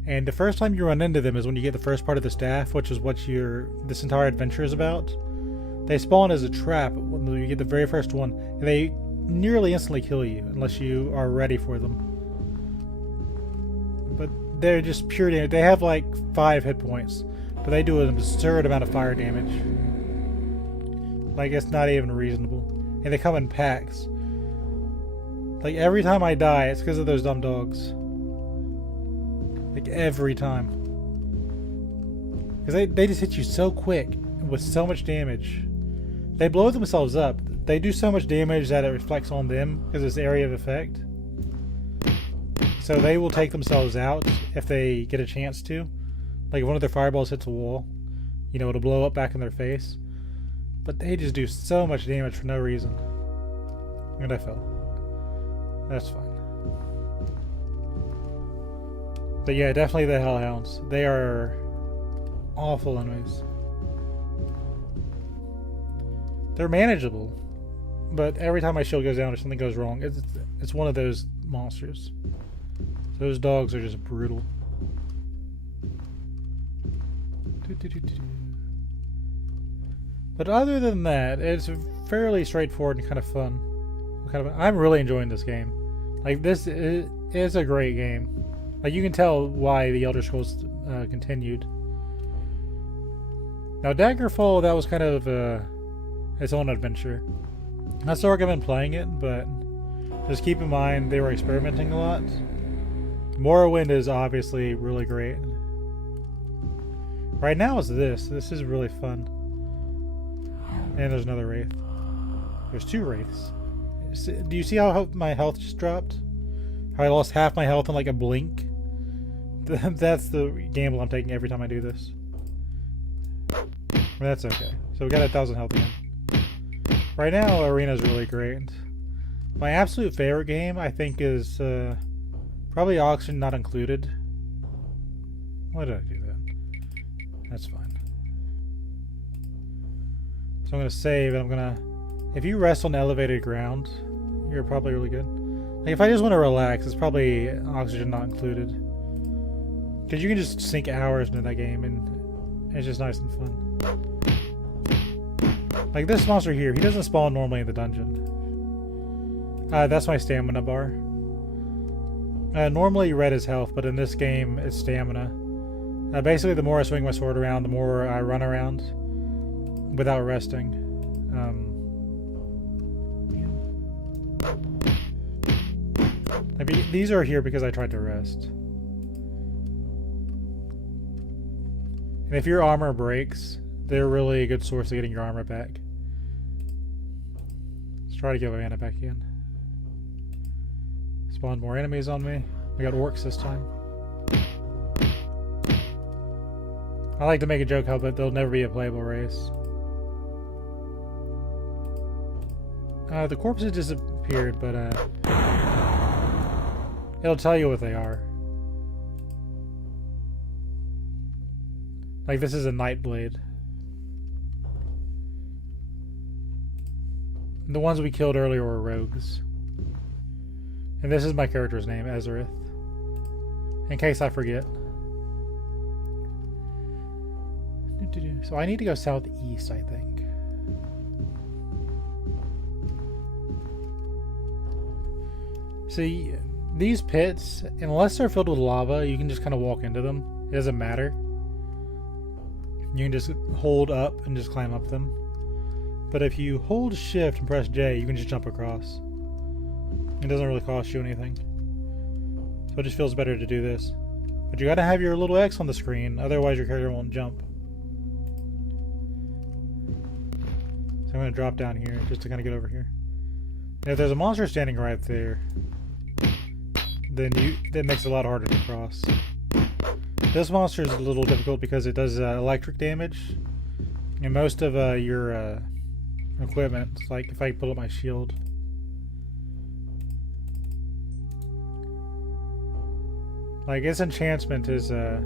And the first time you run into them is when you get the first part of the staff, which is what this entire adventure is about. They spawn as a trap when you get the very first one, and they nearly instantly kill you unless you are ready for them. But they're just pure damage. They have like 5 hit points, but they do an absurd amount of fire damage. Like, it's not even reasonable. And they come in packs. Like, every time I die, it's because of those dumb dogs. Like, every time. Because they just hit you so quick with so much damage. They blow themselves up. They do so much damage that it reflects on them because it's area of effect. So they will take themselves out if they get a chance to. Like, if one of their fireballs hits a wall, you know, it'll blow up back in their face. But they just do so much damage for no reason. And I fell. That's fine. But yeah, definitely the Hellhounds. They are awful enemies. They're manageable, but every time my shield goes down or something goes wrong, it's one of those monsters. Those dogs are just brutal. But other than that, it's fairly straightforward and kind of fun. I'm really enjoying this game. Like, this is a great game. Like, you can tell why the Elder Scrolls continued. Now, Daggerfall, that was kind of its own adventure. I still recommend playing it, but just keep in mind they were experimenting a lot. Morrowind is obviously really great. Right now is this. This is really fun. And there's another Wraith. There's 2 Wraiths. Do you see how my health just dropped? How I lost half my health in like a blink? That's the gamble I'm taking every time I do this. But that's okay. So we got 1,000 health again. Right now, Arena's really great. My absolute favorite game, I think, is probably Oxygen Not Included. Why did I do that? That's fine. So I'm going to save, and I'm going to... If you rest on elevated ground, you're probably really good. Like, if I just want to relax, it's probably Oxygen Not Included. Because you can just sink hours into that game, and it's just nice and fun. Like this monster here, he doesn't spawn normally in the dungeon. That's my stamina bar. Normally red is health, but in this game it's stamina. Basically, the more I swing my sword around, the more I run around without resting. These are here because I tried to rest. And if your armor breaks, they're really a good source of getting your armor back. Let's try to get my mana back again. Spawned more enemies on me. We got orcs this time. I like to make a joke how they'll never be a playable race. The corpses disappeared, but it'll tell you what they are. Like, this is a Nightblade. The ones we killed earlier were rogues. And this is my character's name, Ezerith. In case I forget. So I need to go southeast, I think. See, these pits, unless they're filled with lava, you can just kind of walk into them. It doesn't matter. You can just hold up and just climb up them. But if you hold shift and press J, you can just jump across. It doesn't really cost you anything. So it just feels better to do this. But you gotta have your little X on the screen, otherwise your character won't jump. So I'm gonna drop down here just to kind of get over here. And if there's a monster standing right there, then that makes it a lot harder to cross. This monster is a little difficult because it does electric damage. And most of your equipment, like if I pull up my shield, Like, its enchantment is to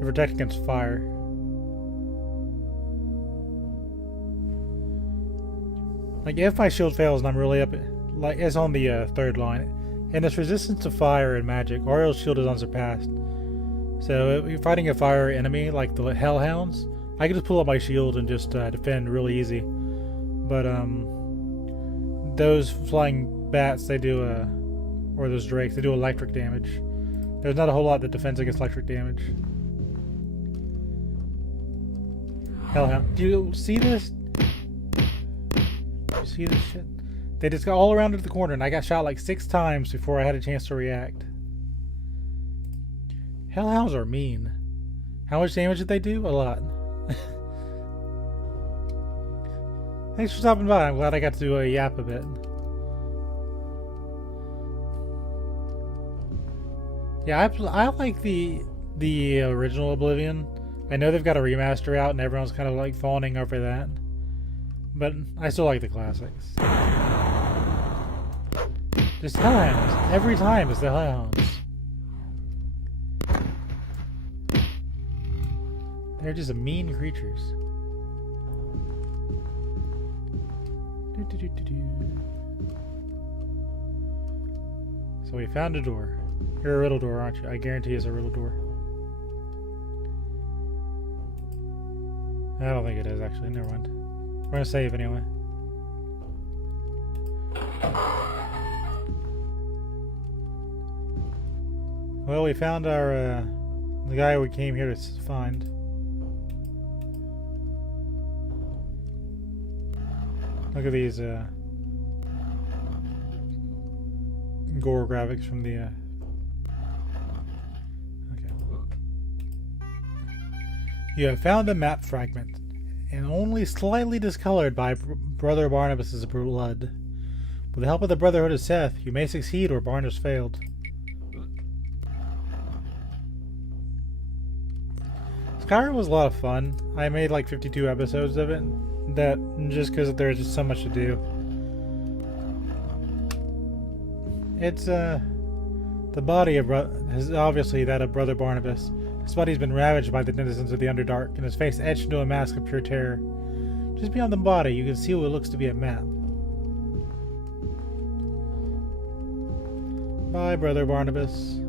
protect against fire. Like, if my shield fails and I'm really up, like, it's on the third line, and its resistance to fire and magic, Uriel's shield is unsurpassed. So if you're fighting a fire enemy like the Hellhounds, I can just pull up my shield and just defend really easy. But those flying bats, they do or those drakes, they do electric damage. There's not a whole lot that defends against electric damage. Hellhound, do you see this? You see this shit? They just got all around into the corner, and I got shot like 6 times before I had a chance to react. Hellhounds are mean. How much damage did they do? A lot. Thanks for stopping by. I'm glad I got to yap a bit. Yeah, I like the original Oblivion. I know they've got a remaster out, and everyone's kind of like fawning over that. But I still like the classics. Just Hellhounds. Every time it's the Hellhounds. They're just mean creatures. So we found a door. You're a riddle door, aren't you? I guarantee it's a riddle door. I don't think it is, actually. Never mind. We're gonna save anyway. Well, we found our the guy we came here to find. Look at these gore graphics from the okay. You have found a map fragment, and only slightly discolored by Brother Barnabas's blood. With the help of the Brotherhood of Seth, you may succeed where Barnabas failed. Skyrim was a lot of fun. I made like 52 episodes of it. That just because there's just so much to do. It's the body of is obviously that of Brother Barnabas. His body's been ravaged by the denizens of the Underdark, and his face etched into a mask of pure terror. Just beyond the body, you can see what looks to be a map. Bye, Brother Barnabas.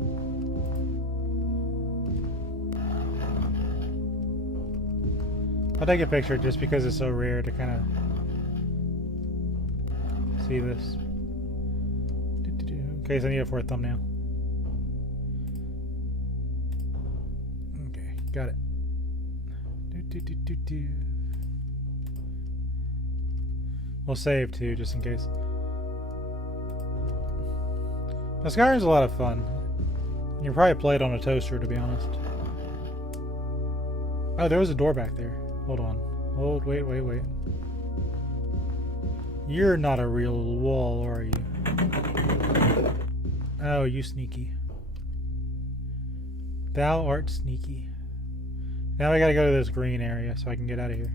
I'll take a picture just because it's so rare to kind of see this. In case I need it for a thumbnail. Okay, got it. We'll save too, just in case. Now, Skyrim's a lot of fun. You probably play it on a toaster, to be honest. Oh, there was a door back there. Hold on. Hold, wait. You're not a real wall, are you? Oh, you sneaky. Thou art sneaky. Now I gotta go to this green area so I can get out of here.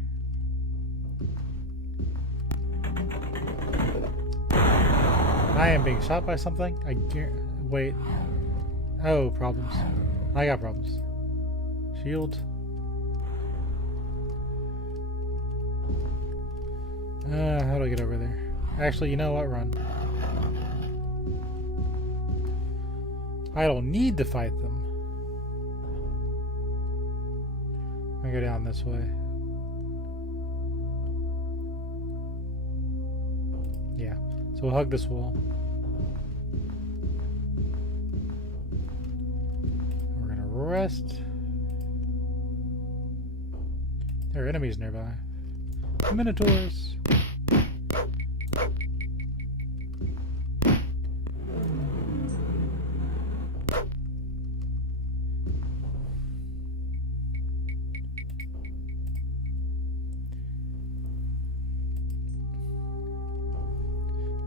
I am being shot by something? Wait. Oh, problems. I got problems. Shield. How do I get over there? Actually, you know what? Run. I don't need to fight them. I go down this way. Yeah. So we'll hug this wall. We're gonna rest. There are enemies nearby. Minotaurs.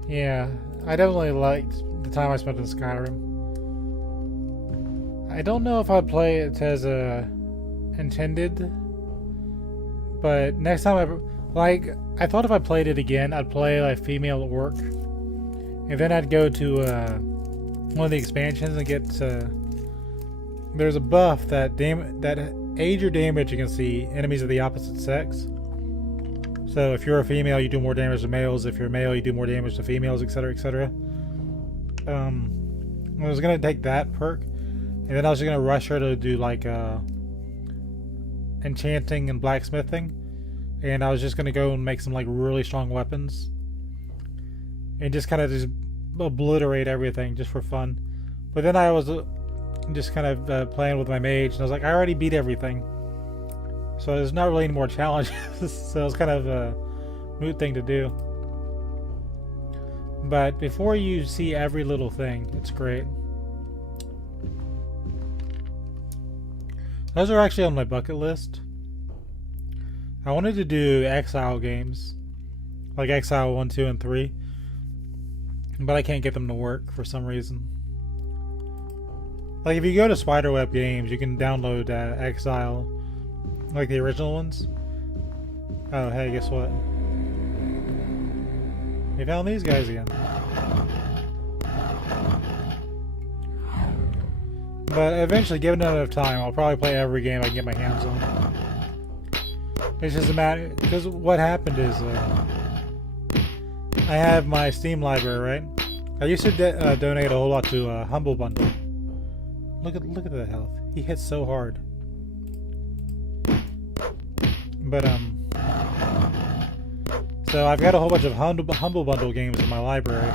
Yeah, I definitely liked the time I spent in Skyrim. I don't know if I'd play it as intended, but next time I thought if I played it again, I'd play like female orc, and then I'd go to one of the expansions and get there's a buff that age or damage you can see enemies of the opposite sex. So if you're a female, you do more damage to males. If you're a male, you do more damage to females, etc., etc. I was gonna take that perk, and then I was gonna rush her to do like enchanting and blacksmithing, and I was just gonna go and make some like really strong weapons, and just kind of just obliterate everything just for fun. But then I was just kind of playing with my mage, and I was like, I already beat everything, so there's not really any more challenges. So it's kind of a moot thing to do. But before you see every little thing, it's great. Those are actually on my bucket list. I wanted to do Exile games, like Exile 1, 2, and 3, but I can't get them to work for some reason. Like if you go to Spiderweb Games, you can download Exile, like the original ones. Oh, hey, guess what? We found these guys again. But eventually, given enough time, I'll probably play every game I can get my hands on. It's just a matter, because what happened is, I have my Steam library, right? I used to donate a whole lot to Humble Bundle. Look at that health. He hits so hard. But so I've got a whole bunch of Humble Bundle games in my library.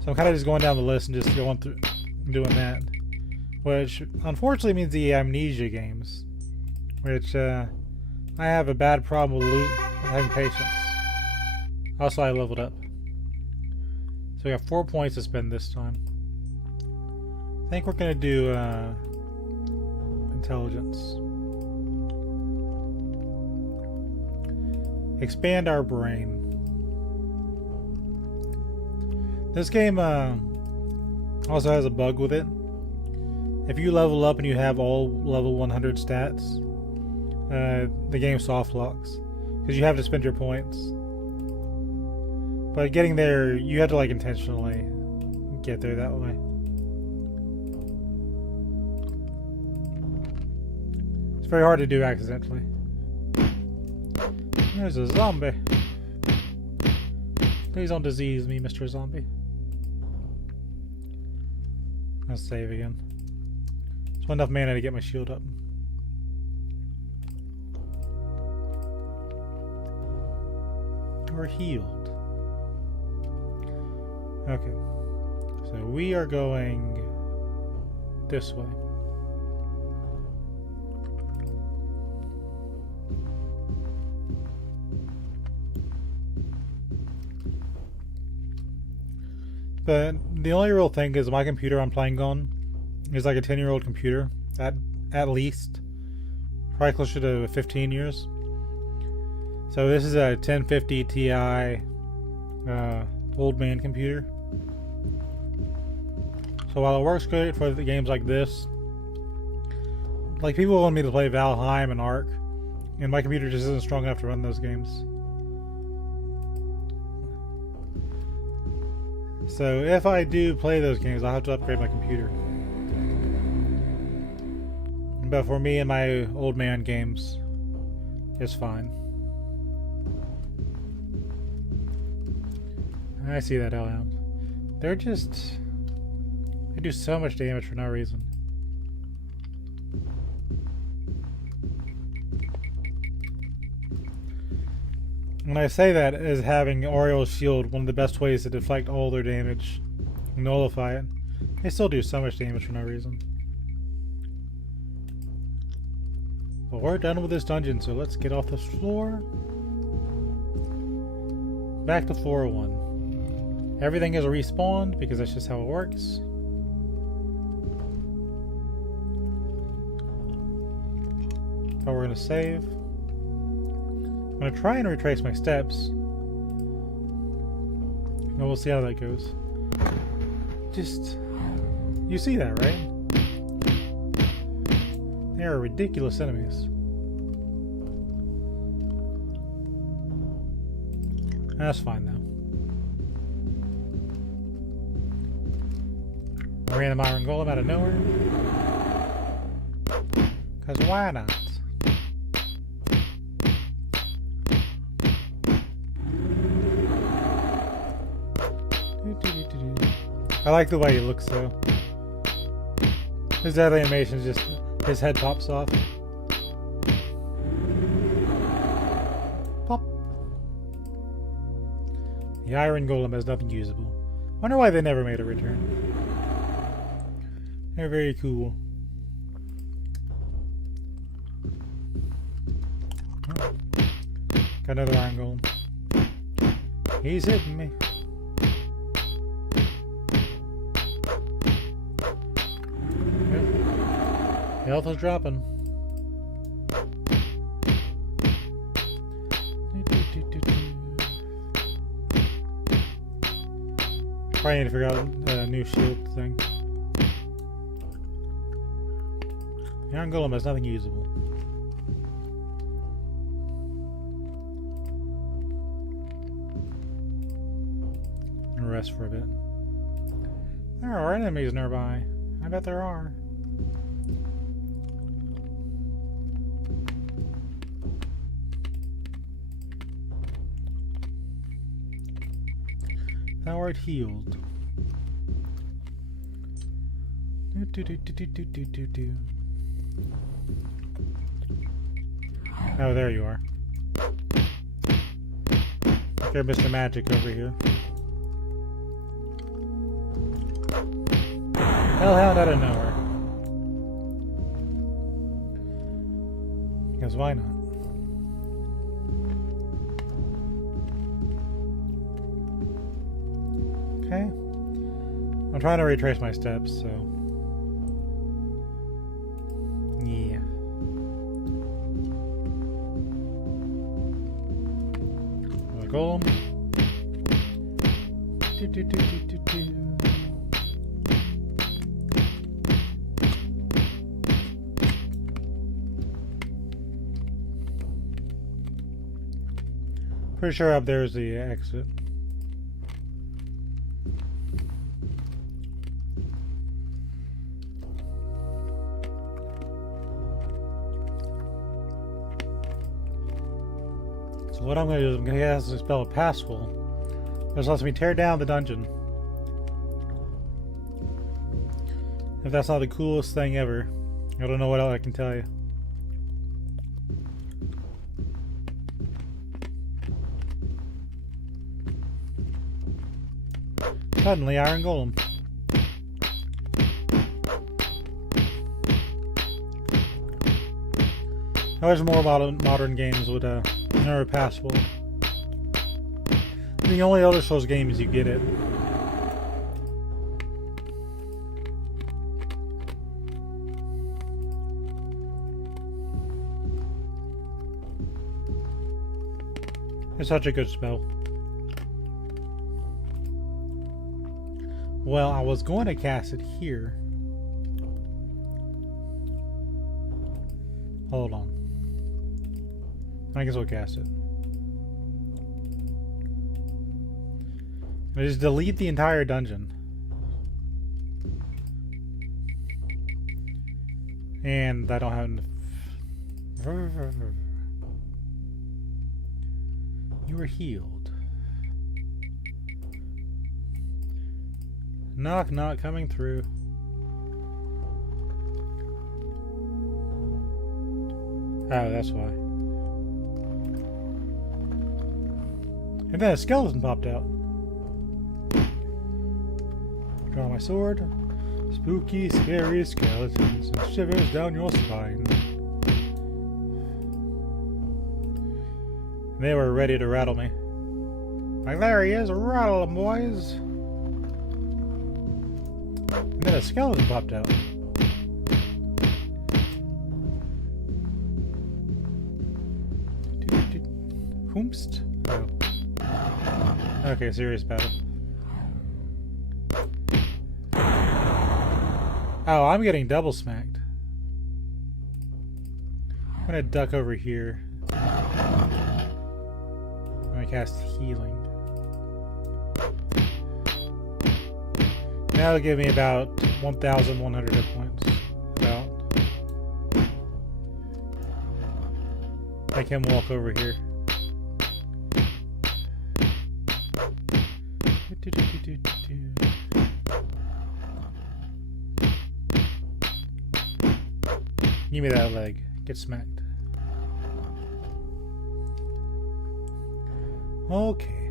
So I'm kind of just going down the list and just going through doing that, which unfortunately means the Amnesia games, which I have a bad problem with having patience. Also, I leveled up, so we got 4 points to spend this time. I think we're gonna do intelligence. Expand our brain. This game also has a bug with it. If you level up and you have all level 100 stats, the game soft locks because you have to spend your points. But getting there, you have to like intentionally get there that way. It's very hard to do accidentally. There's a zombie. Please don't disease me, Mr. Zombie. Let's save again. It's enough mana to get my shield up. We're healed. Okay. So we are going this way. But the only real thing is my computer I'm playing on is like a 10-year-old computer, at least. Probably closer to 15 years. So this is a 1050 Ti old man computer. So while it works great for the games like this, like people want me to play Valheim and Ark, and my computer just isn't strong enough to run those games. So if I do play those games, I'll have to upgrade my computer. But for me and my old man games, it's fine. I see that hellhound. They do so much damage for no reason. When I say that as having Uriel's shield, one of the best ways to deflect all their damage, nullify it, they still do so much damage for no reason. But we're done with this dungeon, so let's get off this floor. Back to floor 1. Everything is respawned because that's just how it works. But we're going to save. I'm going to try and retrace my steps. And we'll see how that goes. Just... you see that, right? They are ridiculous enemies. That's fine though. I ran the Myron Golem out of nowhere. Because why not? I like the way he looks though. His other animation is just his head pops off. Pop. The Iron Golem has nothing usable. Wonder why they never made a return. They're very cool. Oh. Got another Iron Golem. He's hitting me. Health is dropping. Probably need to figure out a new shield thing. The Iron Golem has nothing usable. And rest for a bit. There are enemies nearby. I bet there are. Thou art healed. Oh, there you are. There's Mr. Magic over here. Hellhound out of nowhere. Because why not? Okay. I'm trying to retrace my steps, so. Yeah. Golem. Pretty sure up there is the exit. So what I'm going to do is I'm going to have to spell a password. This lets me tear down the dungeon. If that's not the coolest thing ever, I don't know what else I can tell you. Suddenly, Iron Golem. I wish more modern games would never passable. The only Elder Scrolls games you get it. It's such a good spell. Well, I was going to cast it here. Hold on. I guess we'll cast it. I just delete the entire dungeon. And I don't have enough. You are healed. Knock, knock, coming through. Oh, that's why. And then a skeleton popped out. Draw my sword. Spooky, scary skeletons and shivers down your spine. They were ready to rattle me. Like, there he is, rattle him, boys. And then a skeleton popped out. Whoomst? Oh. Okay, serious battle. Oh, I'm getting double smacked. I'm gonna duck over here. I'm gonna cast healing. That'll give me about 1,100 hit points. About. Make him walk over here. Give me that leg. Get smacked. Okay.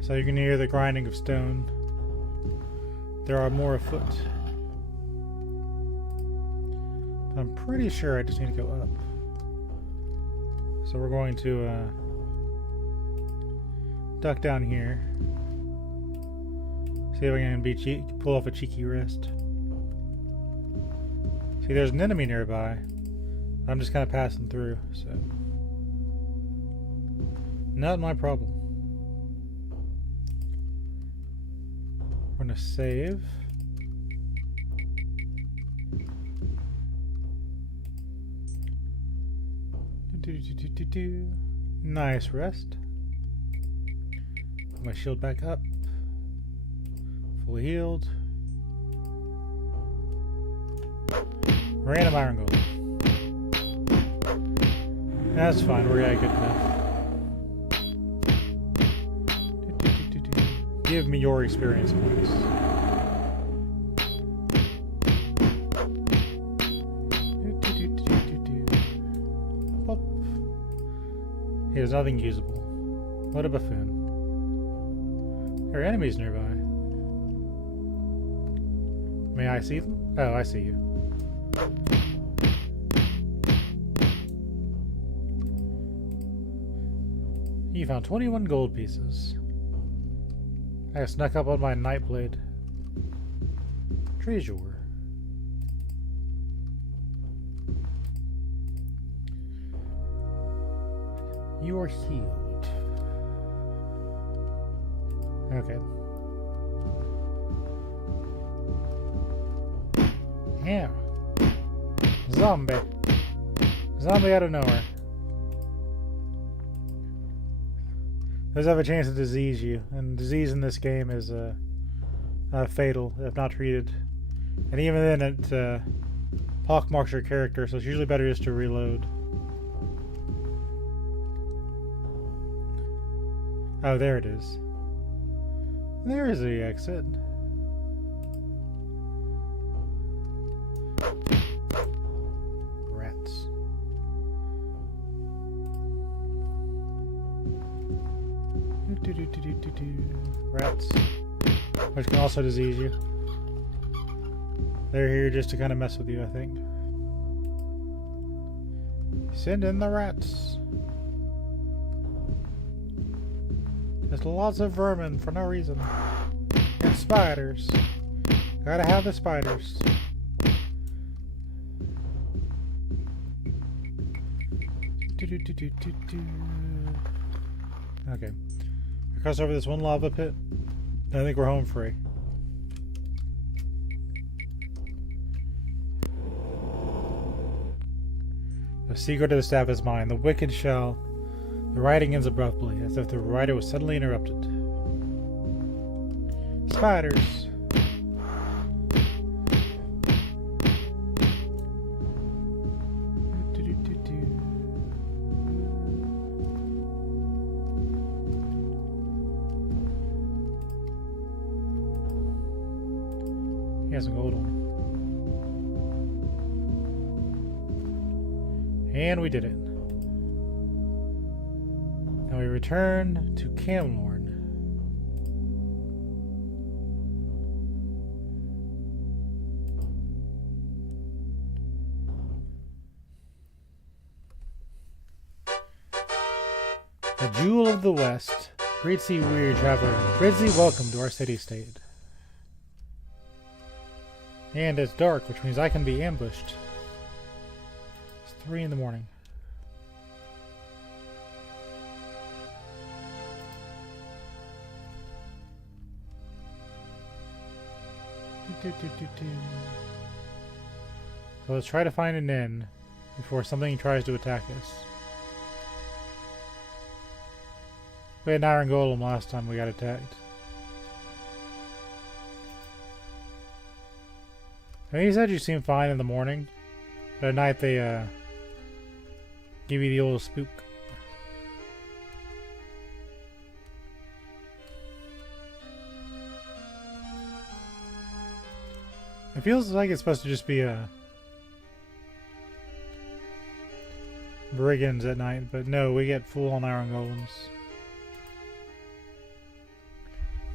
So you can hear the grinding of stone. There are more afoot. But I'm pretty sure I just need to go up. So we're going to duck down here. See if I can pull off a cheeky rest. See, there's an enemy nearby. I'm just kind of passing through, so not my problem. We're gonna save. Nice rest. Put my shield back up. Fully healed. Random iron golem. That's fine, we're good enough. Give me your experience points. Here's nothing usable. What a buffoon. There are enemies nearby. May I see them? Oh, I see you. You found 21 gold pieces. I snuck up on my nightblade. Treasure. You are healed. Okay. Yeah. Zombie. Zombie out of nowhere. Does have a chance to disease you, and disease in this game is fatal if not treated. And even then, it pockmarks your character, so it's usually better just to reload. Oh, there it is. There is the exit. Rats. Rats. Which can also disease you. They're here just to kind of mess with you, I think. Send in the rats. There's lots of vermin for no reason. And spiders. Gotta have the spiders. Okay. I cross over this one lava pit. I think we're home free. The secret of the staff is mine. The wicked shall... The writing ends abruptly, as if the writer was suddenly interrupted. Spiders! He has a gold one. And we did it. Now we return to Camlorn. The Jewel of the West. Greet thee, weary traveler. Bid thee welcome to our city-state. And it's dark, which means I can be ambushed. It's 3 in the morning. So let's try to find an inn before something tries to attack us. We had an iron golem last time we got attacked. And he said you seem fine in the morning, but at night they give you the old spook. It feels like it's supposed to just be brigands at night, but no, we get full-on iron golems.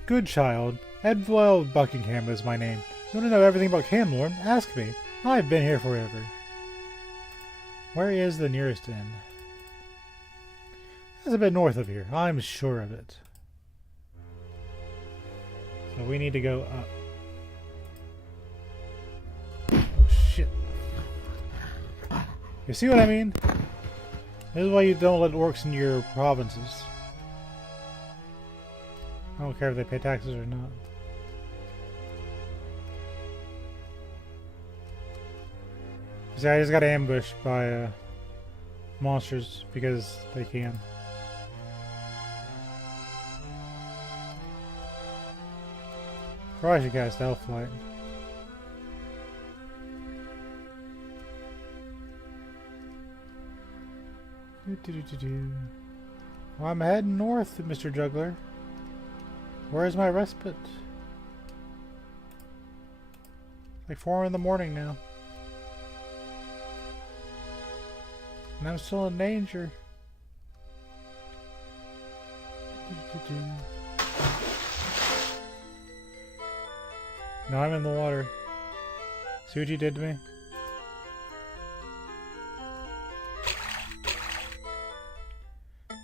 Good child. Edwell Buckingham is my name. You want to know everything about Camlorn? Ask me. I've been here forever. Where is the nearest inn? It's a bit north of here. I'm sure of it. So we need to go up. Oh shit. You see what I mean? This is why you don't let orcs in your provinces. I don't care if they pay taxes or not. See, I just got ambushed by monsters because they can. Probably should cast Elf Light. Well, I'm heading north, Mr. Juggler. Where's my respite? It's like 4 in the morning now. And I'm still in danger. Now I'm in the water. See what you did to me?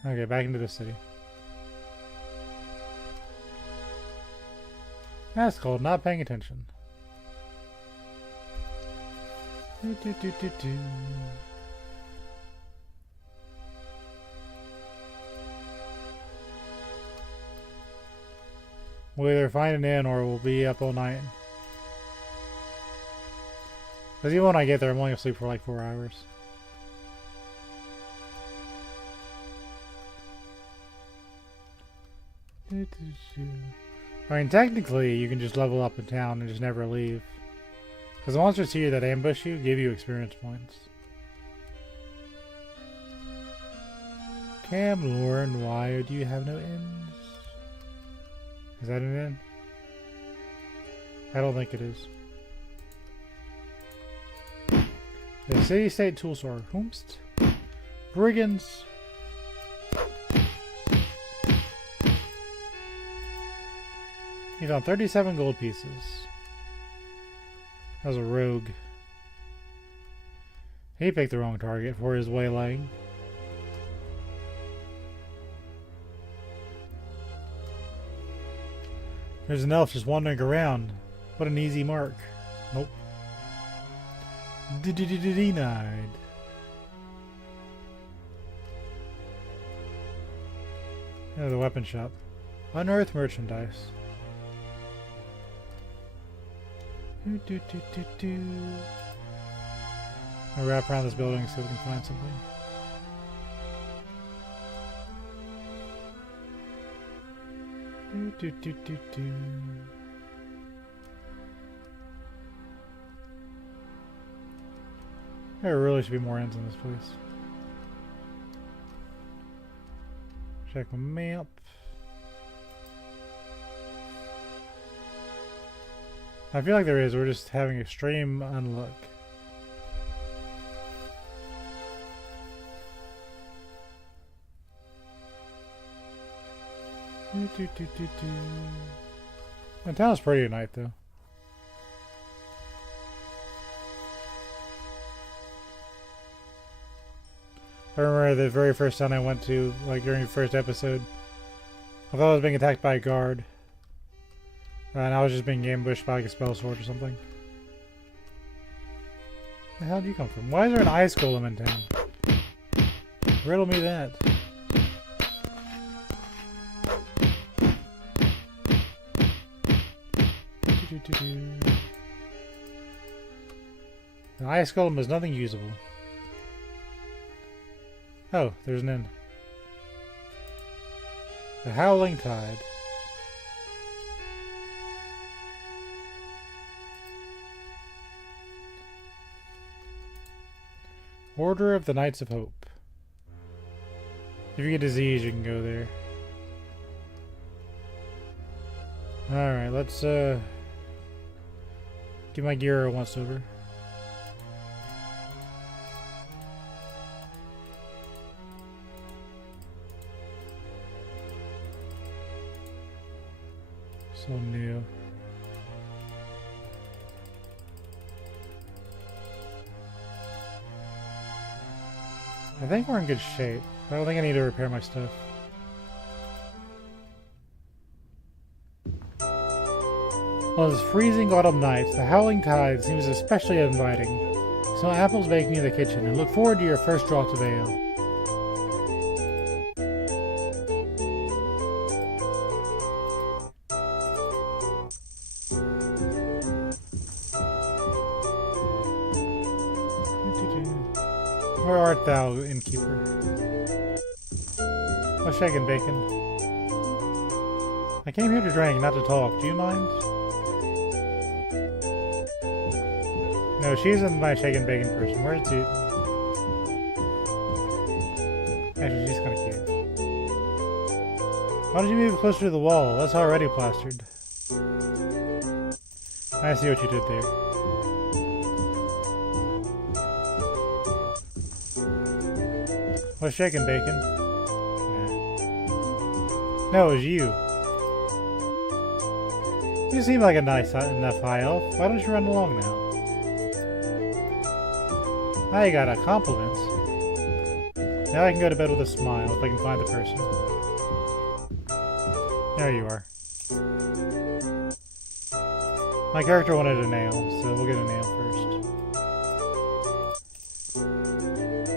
Okay, back into the city. That's called not paying attention. We'll either find an inn or we'll be up all night. Because even when I get there, I'm only going to sleep for like 4 hours. I mean, technically, you can just level up in town and just never leave. Because the monsters here that ambush you give you experience points. Camlorn, why do you have no inns? Is that an inn? I don't think it is. The city-state tool store. Whomst? Brigands. You found 37 gold pieces. That was a rogue. He picked the wrong target for his waylaying. There's an elf just wandering around. What an easy mark. Nope. Denied. Yeah, the weapon shop. Unearth merchandise. I'll wrap around this building so we can find something. There really should be more ends in this place. Check my map. I feel like there is. We're just having extreme unluck. The town's pretty at night, though. I remember the very first town I went to, like during the first episode, I thought I was being attacked by a guard. And I was just being ambushed by like a spell sword or something. Where the hell did you come from? Why is there an ice golem in town? Riddle me that. The ice golem is nothing usable. Oh, there's an inn. The Howling Tide. Order of the Knights of Hope. If you get disease, you can go there. Alright, let's give my gear a once over. So new. I think we're in good shape. I don't think I need to repair my stuff. On this freezing autumn night, the howling tide seems especially inviting. Smell apples baking in the kitchen and look forward to your first draught of ale. Where art thou, innkeeper? Oh, shaken bacon. I came here to drink, not to talk. Do you mind? No, she isn't my shaken bacon person. Where's the... Actually, she's kind of cute. Why don't you move closer to the wall? That's already plastered. I see what you did there. What's shaking, bacon? Nah. No, it was you. You seem like a nice enough high elf. Why don't you run along now? Now you got a compliment. Now I can go to bed with a smile if I can find the person. There you are. My character wanted a nail, so we'll get a nail first.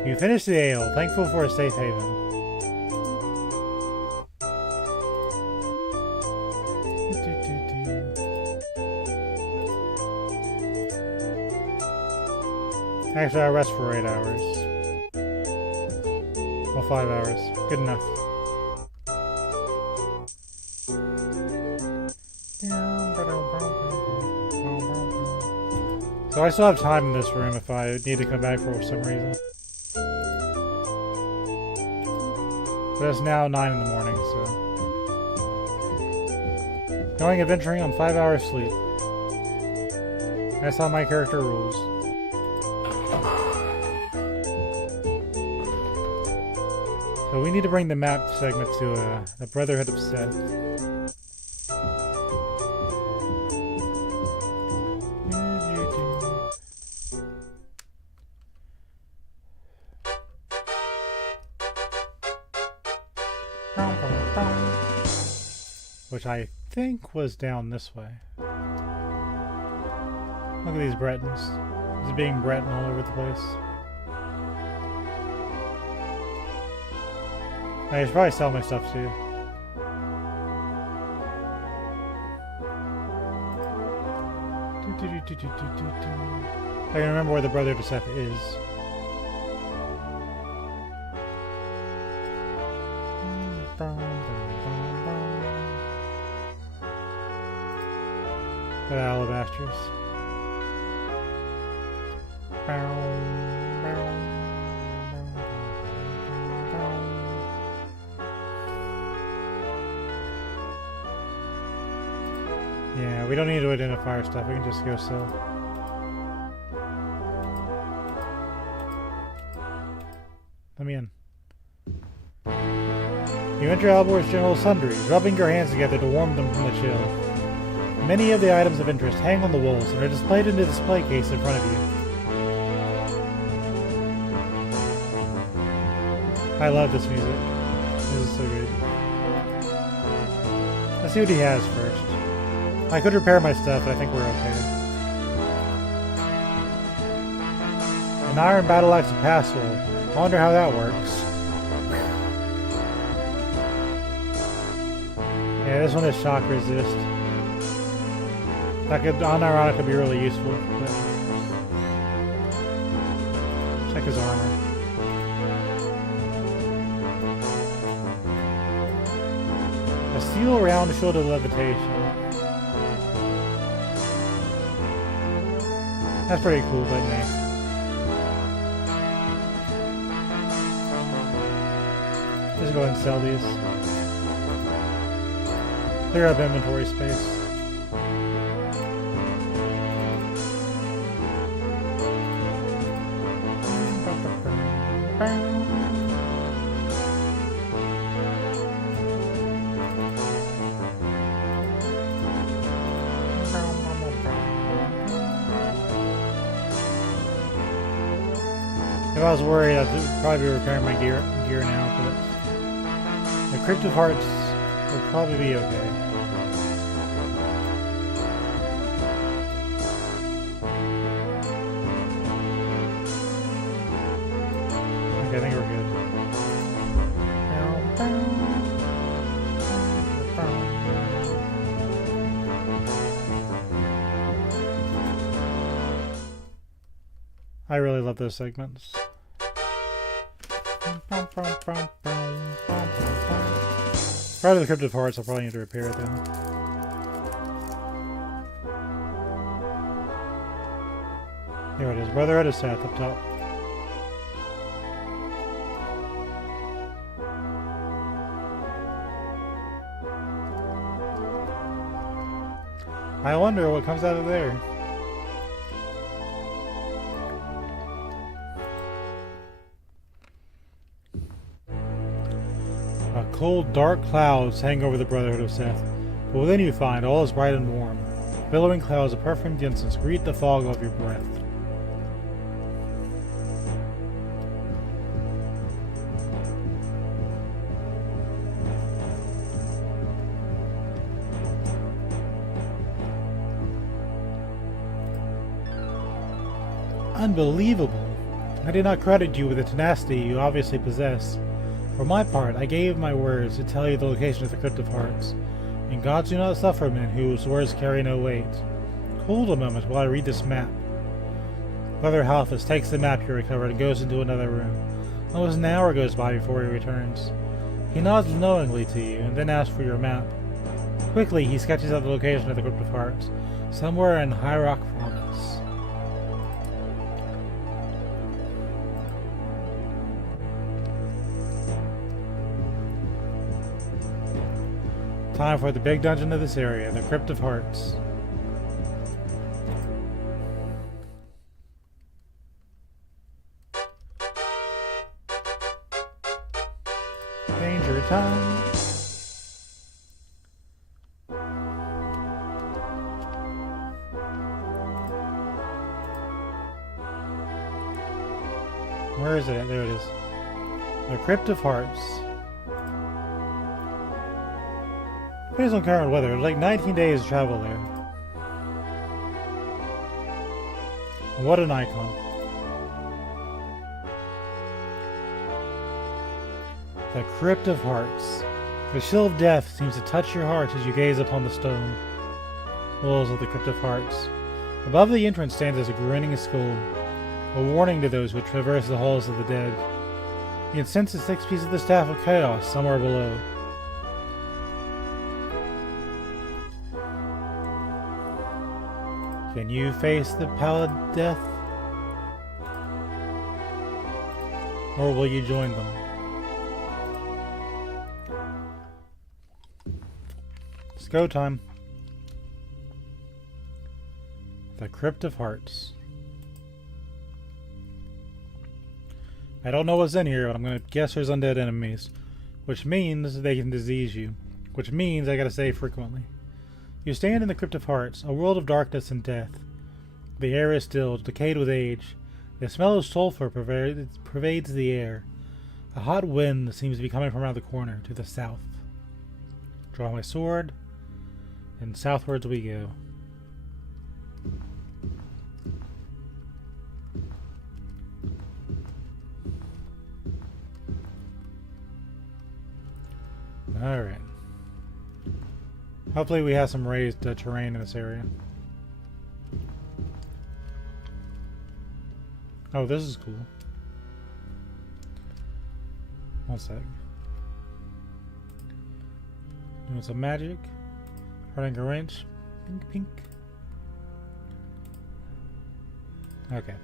You finished the ale, thankful for a safe haven. Actually, I'll rest for 8 hours. Well, 5 hours. Good enough. So I still have time in this room if I need to come back for some reason. But it's now 9 in the morning, so... Going adventuring on 5 hours sleep. That's how my character rules. So we need to bring the map segment to the Brotherhood of Seth. Which I think was down this way. Look at these Bretons. Just being Breton all over the place. I should probably sell my stuff too. I can remember where the Brother to Seth is. The alabasters. Yeah, we don't need to identify our stuff, we can just go sell. Let me in. You enter Albor's general sundries, rubbing your hands together to warm them from the chill. Many of the items of interest hang on the walls and are displayed in the display case in front of you. I love this music. This is so good. Let's see what he has first. I could repair my stuff, but I think we're okay. An iron battle axe of Passwell. I wonder how that works. Yeah, this one is shock resist. That could, unironically, be really useful. But... check his armor. A steel round shield of levitation. That's pretty cool, but nah. just go ahead and sell these. Clear up inventory space. If I was worried, I'd probably be repairing my gear now, but the Crypt of Hearts will probably be okay. Okay, I think we're good. I really love those segments. Prior to the Crypt of Hearts, I'll probably need to repair it then. There it is. Brotherhood of Seth up top. I wonder what comes out of there. Cold, dark clouds hang over the Brotherhood of Seth, but within you find all is bright and warm. Billowing clouds of perfumed incense greet the fog of your breath. Unbelievable! I did not credit you with the tenacity you obviously possess. For my part, I gave my words to tell you the location of the Crypt of Hearts, and gods do not suffer men whose words carry no weight. Hold a moment while I read this map. Brother Halphus takes the map you recovered and goes into another room. Almost an hour goes by before he returns. He nods knowingly to you, and then asks for your map. Quickly, he sketches out the location of the Crypt of Hearts, somewhere in High Rock Province. Time for the big dungeon of this area, the Crypt of Hearts. Danger time. Where is it at? There it is. The Crypt of Hearts. Based on current weather, it's like 19 days to travel there. What an icon. The Crypt of Hearts. The chill of death seems to touch your heart as you gaze upon the stone walls of the Crypt of Hearts. Above the entrance stands a grinning skull, a warning to those who traverse the halls of the dead. You can sense the 6 pieces of the Staff of Chaos somewhere below. Can you face the pallid death? Or will you join them? It's go time. The Crypt of Hearts. I don't know what's in here, but I'm gonna guess there's undead enemies. Which means they can disease you. Which means I gotta save frequently. You stand in the Crypt of Hearts, a world of darkness and death. The air is still, decayed with age. The smell of sulfur pervades the air. A hot wind seems to be coming from around the corner, to the south. Draw my sword, and southwards we go. Alright. Hopefully we have some raised terrain in this area. Oh, this is cool. One sec. Doing some magic. Running a wrench. Pink, pink. Okay.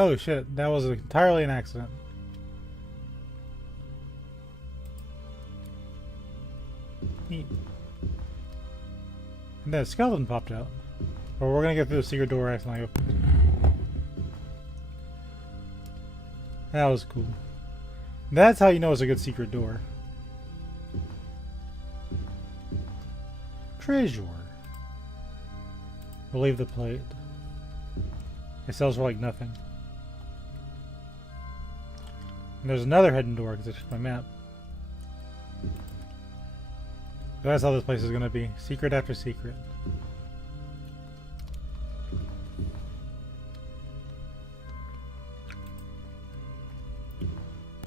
Oh shit, that was entirely an accident. Neat. And then a skeleton popped out. Or we're gonna get through the secret door accidentally opened. That was cool. That's how you know it's a good secret door. Treasure. We'll leave the plate. It sells for like nothing. And there's another hidden door because it's just my map. So that's how this place is going to be. Secret after secret.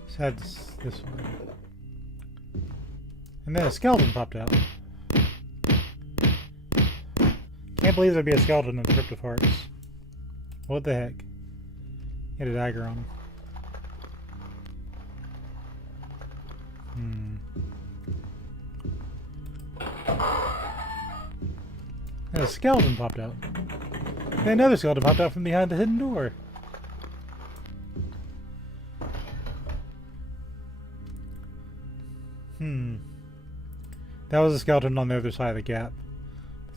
Let's head this way. And then a skeleton popped out. Can't believe there'd be a skeleton in the Crypt of Hearts. What the heck? He had a dagger on him. And a skeleton popped out. And another skeleton popped out from behind the hidden door. That was a skeleton on the other side of the gap.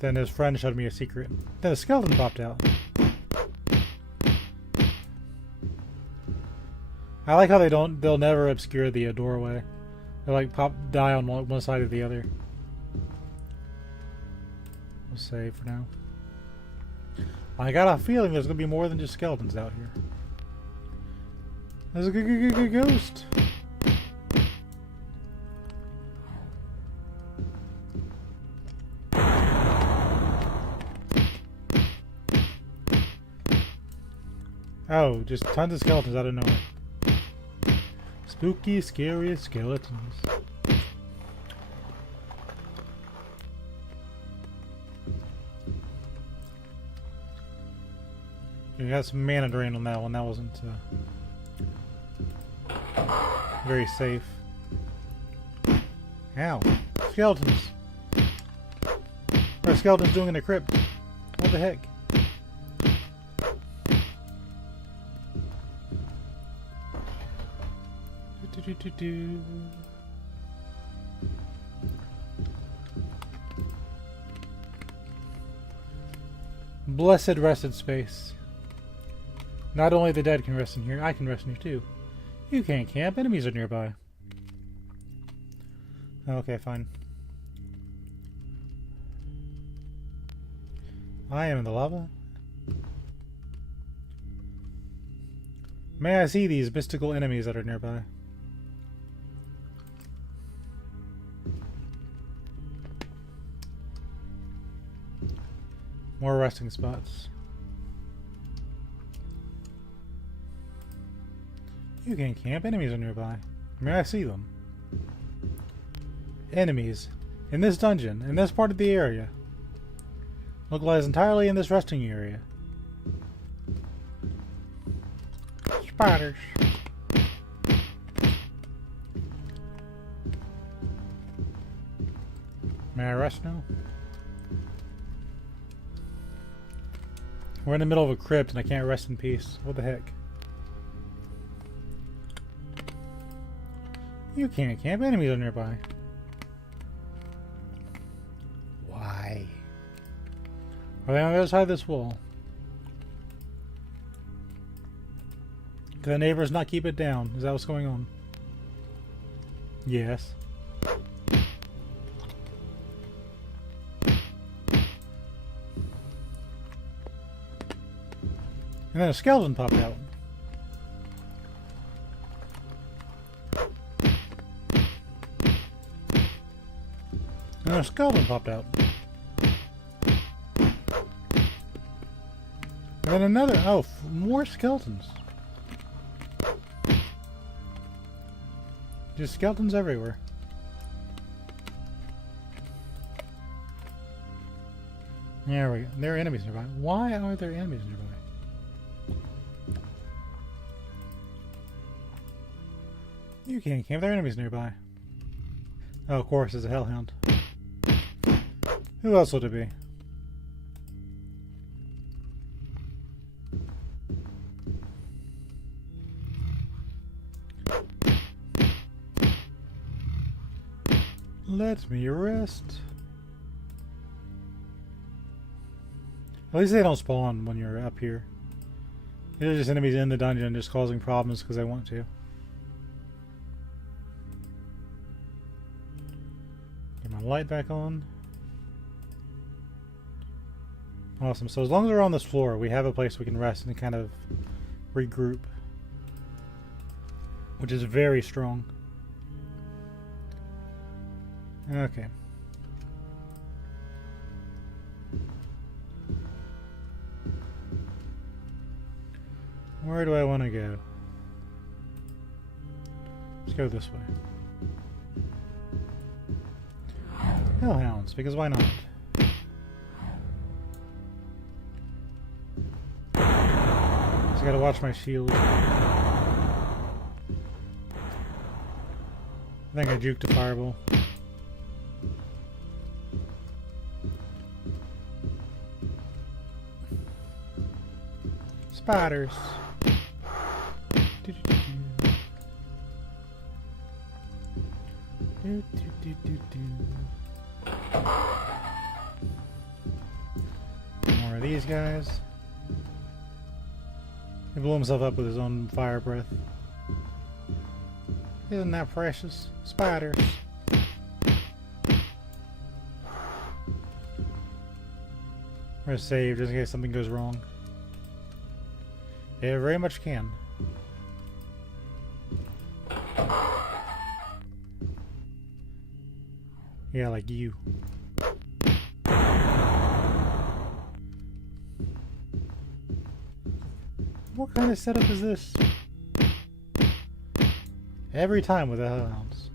Then his friend showed me a secret. Then a skeleton popped out. I like how they'll never obscure the doorway. They'll like die on one side or the other. We'll save for now. I got a feeling there's gonna be more than just skeletons out here. There's a ghost. Oh, just tons of skeletons out of nowhere. Spooky, scary skeletons. You got some mana drain on that one. That wasn't very safe. Ow. Skeletons. What are skeletons doing in the crypt? What the heck? Blessed rested space. Not only the dead can rest in here, I can rest in here too. You can't camp, enemies are nearby. Okay, fine. I am in the lava. May I see these mystical enemies that are nearby? More resting spots. You can camp. Enemies are nearby. May I see them? Enemies. In this dungeon. In this part of the area. Localized entirely in this resting area. Spiders. May I rest now? We're in the middle of a crypt and I can't rest in peace. What the heck? You can't camp. Enemies are nearby. Why? Are they on the other side of this wall? Can the neighbors not keep it down? Is that what's going on? Yes. And then a skeleton popped out. And then a skeleton popped out. And then another. Oh, more skeletons. Just skeletons everywhere. There we go. There are enemies nearby. Why are there enemies nearby? You can't camp. There are enemies nearby. Oh, of course, there's a hellhound. Who else would it be? Let me rest. At least they don't spawn when you're up here. They're just enemies in the dungeon just causing problems because they want to. Get my light back on. Awesome. So as long as we're on this floor, we have a place we can rest and kind of regroup. Which is very strong. Okay. Where do I want to go? Let's go this way. Hellhounds, because why not? Just gotta watch my shield. I think I juked a fireball. Spiders. More of these guys. He blew himself up with his own fire breath. Isn't that precious? Spiders. I'm gonna save just in case something goes wrong. It very much can. Yeah, like you. What kind of setup is this? Every time with the hellhounds.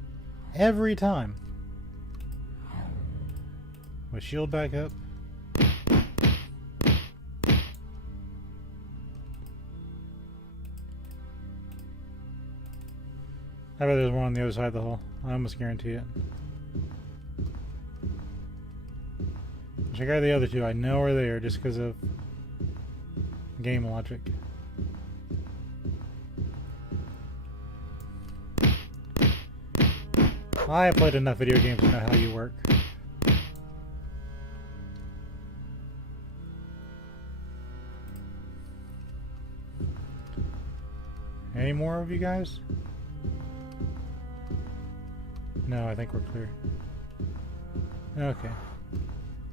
Every time. My shield back up. I bet there's one on the other side of the hall. I almost guarantee it. Check out the other two. I know are there just because of game logic. I have played enough video games to know how you work. Any more of you guys? No, I think we're clear. Okay.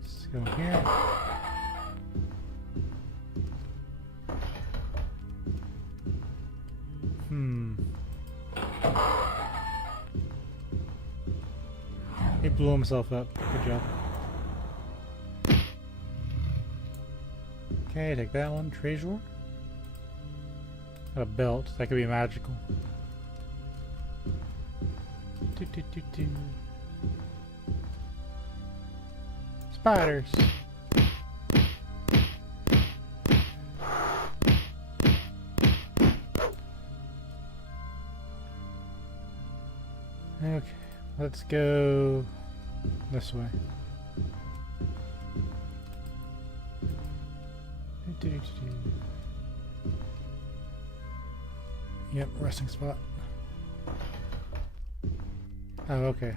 Let's go here. He blew himself up. Good job. Okay, take that one. Treasure. Got a belt. That could be magical. Spiders. Okay, let's go this way. Yep, resting spot. Oh, okay.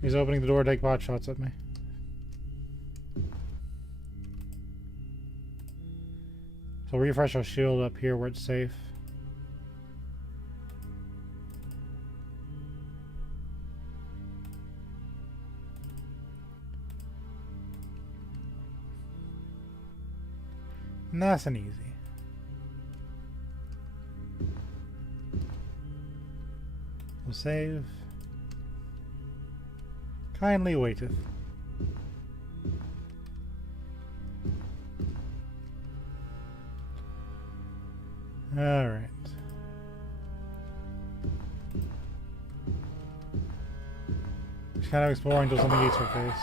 He's opening the door to take pot shots at me. So refresh our shield up here where it's safe. Nice and easy. We'll save. Kindly waiteth. Alright. Just kind of exploring until something eats her face.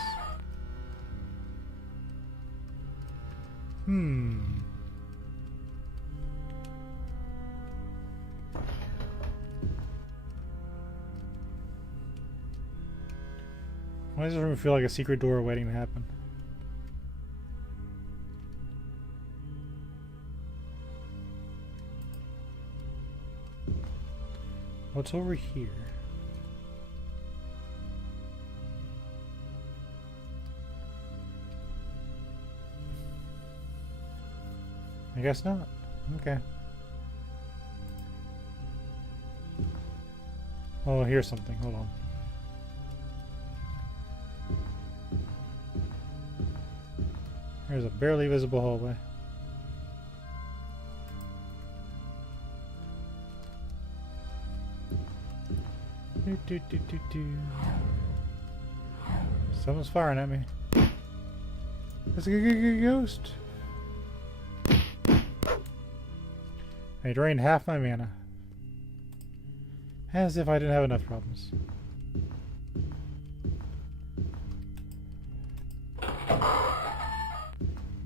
Why does this room feel like a secret door waiting to happen? What's over here? I guess not. Okay. Oh, here's something. Hold on. There's a barely visible hallway. Someone's firing at me. It's a ghost. I drained half my mana. As if I didn't have enough problems.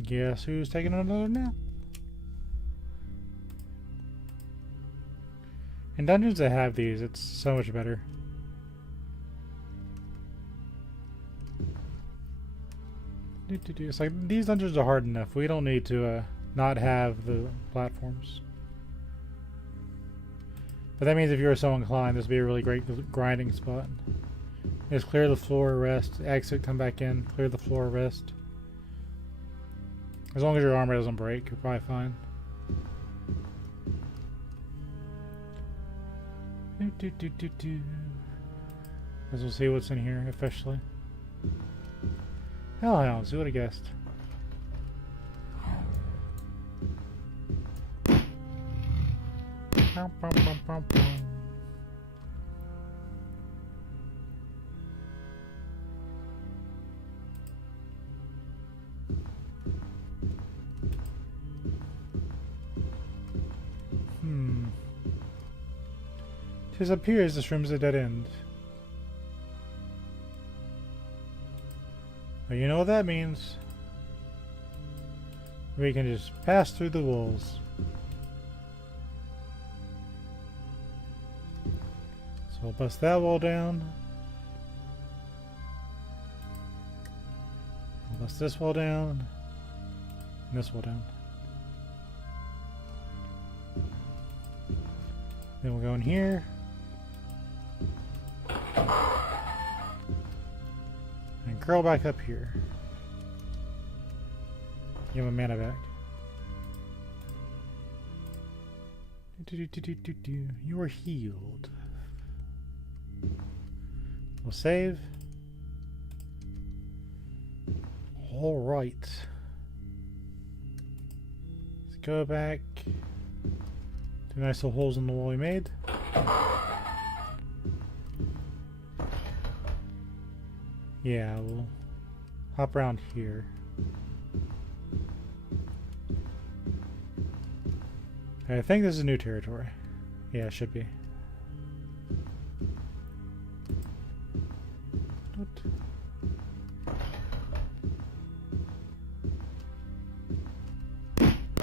Guess who's taking another nap? In dungeons that have these, it's so much better. It's like, these dungeons are hard enough. We don't need to not have the platforms. But that means if you're so inclined, this would be a really great grinding spot. Just clear the floor, rest, exit, come back in, clear the floor, rest. As long as your armor doesn't break, you're probably fine. As we'll see what's in here officially. Hellhounds, who would have guessed? It appears this room's a dead end. Well, you know what that means. We can just pass through the walls. So we'll bust that wall down. We'll bust this wall down. And this wall down. Then we'll go in here. And curl back up here. Give him mana back. You are healed. We'll save. Alright. Let's go back. Two nice little holes in the wall we made. Yeah, we'll hop around here. I think this is new territory. Yeah, it should be. What?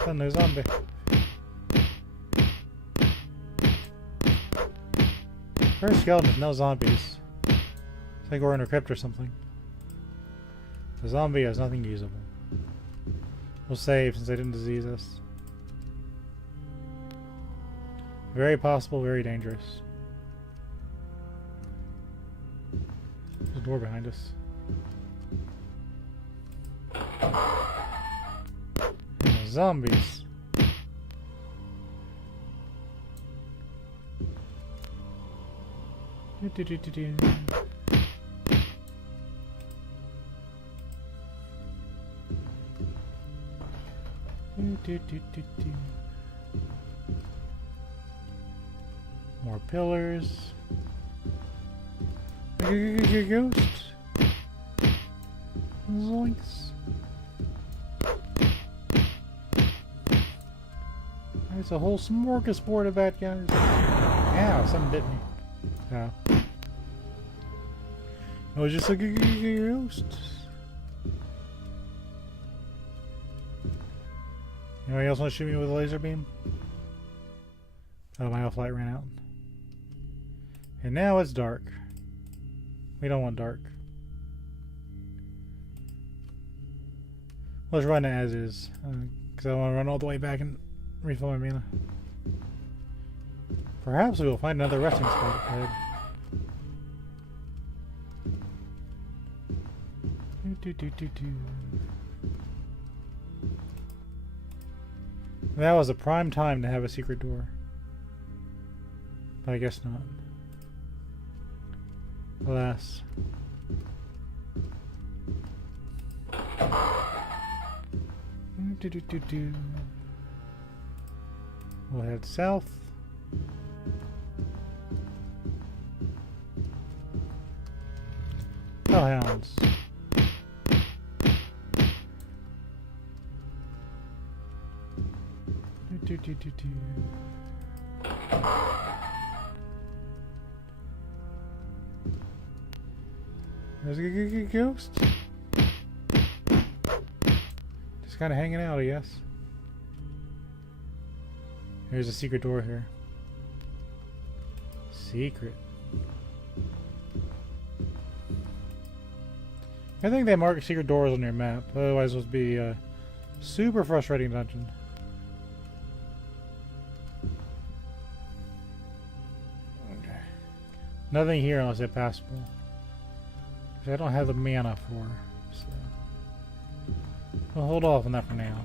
Oh, no zombie. First skeletons, no zombies. It's like we're in a crypt or something. The zombie has nothing usable. We'll save since they didn't disease us. Very possible, very dangerous. There's a door behind us. And the zombies. More pillars. Ghost. Zoinks. There's a whole smorgasbord of bad guys. Ow, something bit me. Oh. It was just a ghost. Anybody else want to shoot me with a laser beam? Oh, my elf light ran out. And now it's dark. We don't want dark. Let's run it as is. Because I want to run all the way back and refill my mana. Perhaps we will find another resting spot ahead. That was a prime time to have a secret door. But I guess not. Alas. We'll head south. Hellhounds. There's a ghost. Just kind of hanging out, I guess. There's a secret door here. Secret. I think they mark secret doors on your map. Otherwise, it would be a super frustrating dungeon. Okay. Nothing here unless it's passable. Which I don't have the mana for. So. I'll hold off on that for now.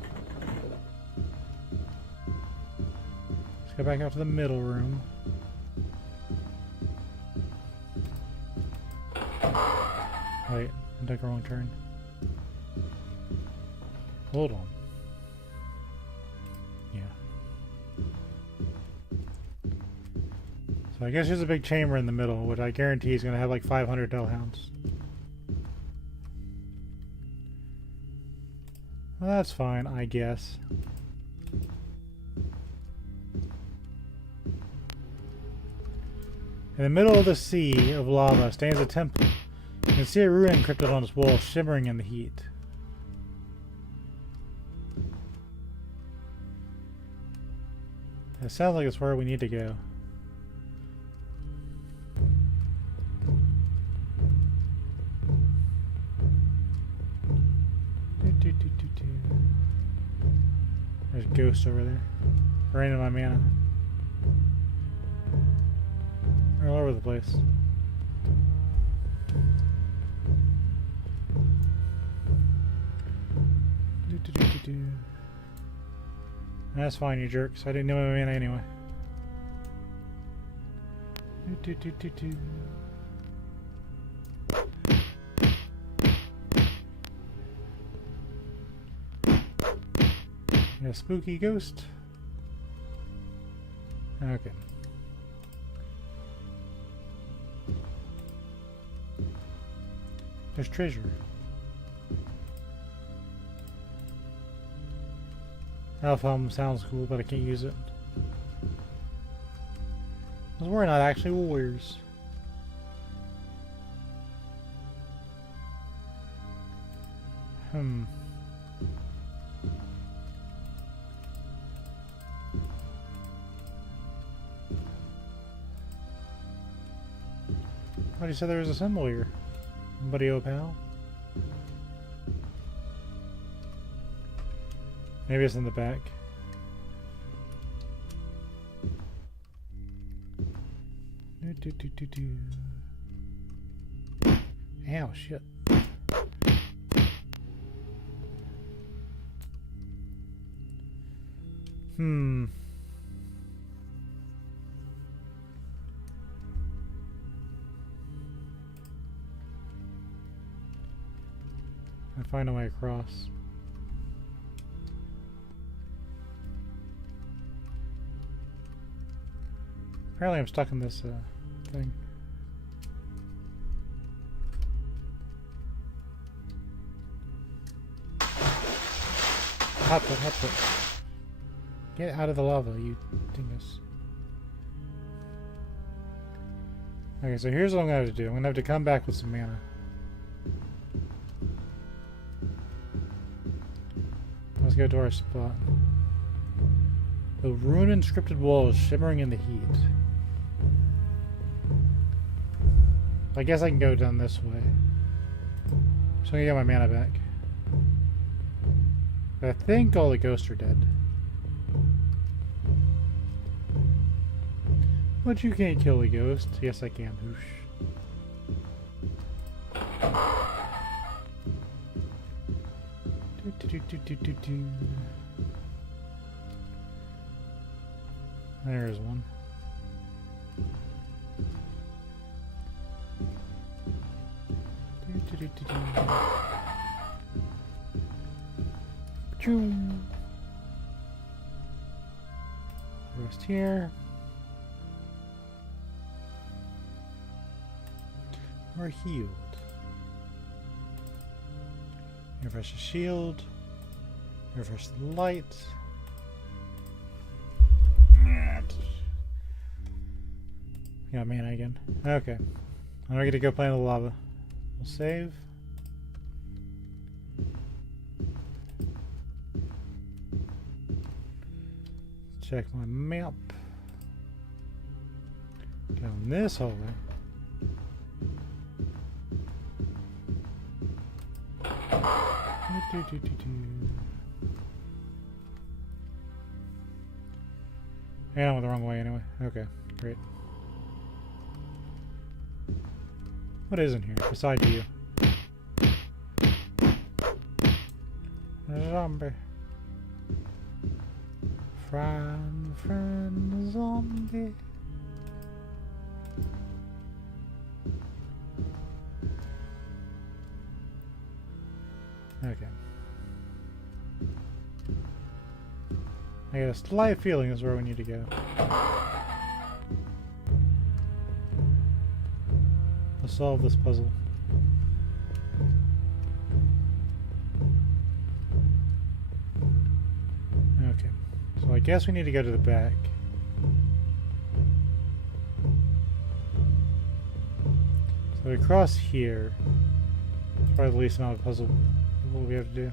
Let's go back out to the middle room. Wait. I took a wrong turn. Hold on. Yeah. So I guess there's a big chamber in the middle, which I guarantee is going to have like 500 hellhounds. Well, that's fine, I guess. In the middle of the sea of lava stands a temple. You can see a rune encrypted on its wall, shimmering in the heat. It sounds like it's where we need to go. There's a ghost over there. Raining my mana. They're all over the place. That's fine, you jerks. I didn't know my mana anyway. A spooky ghost. Okay. There's treasure. Alpha sounds cool, but I can't use it. Because we're not actually warriors. Thought you said there was a symbol here. Buddy oh pal. Maybe it's in the back. Ow, shit. I find a way across. Apparently I'm stuck in this thing. Hot foot, hot foot. Get out of the lava, you dingus. Okay, so here's what I'm going to have to do. I'm going to have to come back with some mana. Let's go to our spot. The rune inscripted wall is shimmering in the heat. I guess I can go down this way. So I'm gonna get my mana back. But I think all the ghosts are dead. But you can't kill a ghost. Yes, I can. Whoosh. There's one. Rest here. We're healed. Refresh the shield. Refresh the light. Got mana again. Okay. I'm ready to go play in the lava. We'll save. Check my map. Down this hallway. Yeah, I went the wrong way anyway. Okay, great. What is in here besides you? A zombie. Friend, zombie. Okay. I got a slight feeling this is where we need to go. Let's solve this puzzle. Okay. So I guess we need to go to the back. So we cross here. It's probably the least amount of puzzle what we have to do.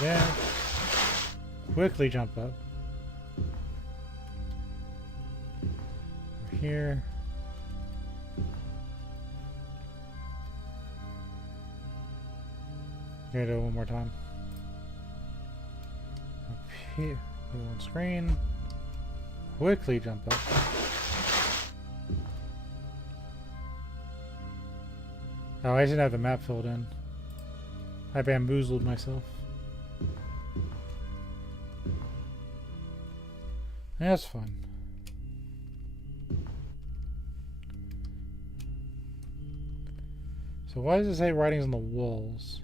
Then quickly jump up. Over here. Gotta do it one more time. Up here, on screen. Quickly jump up. Oh, I didn't have the map filled in. I bamboozled myself. That's fun. So why does it say writings on the walls?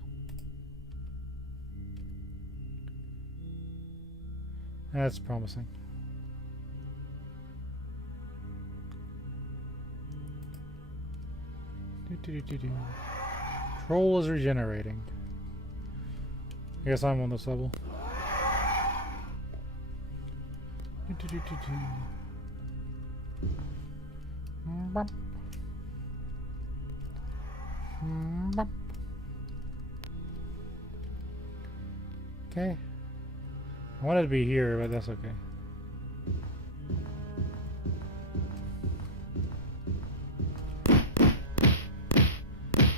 That's promising. Troll is regenerating. I guess I'm on this level. Okay. I wanted to be here, but that's okay.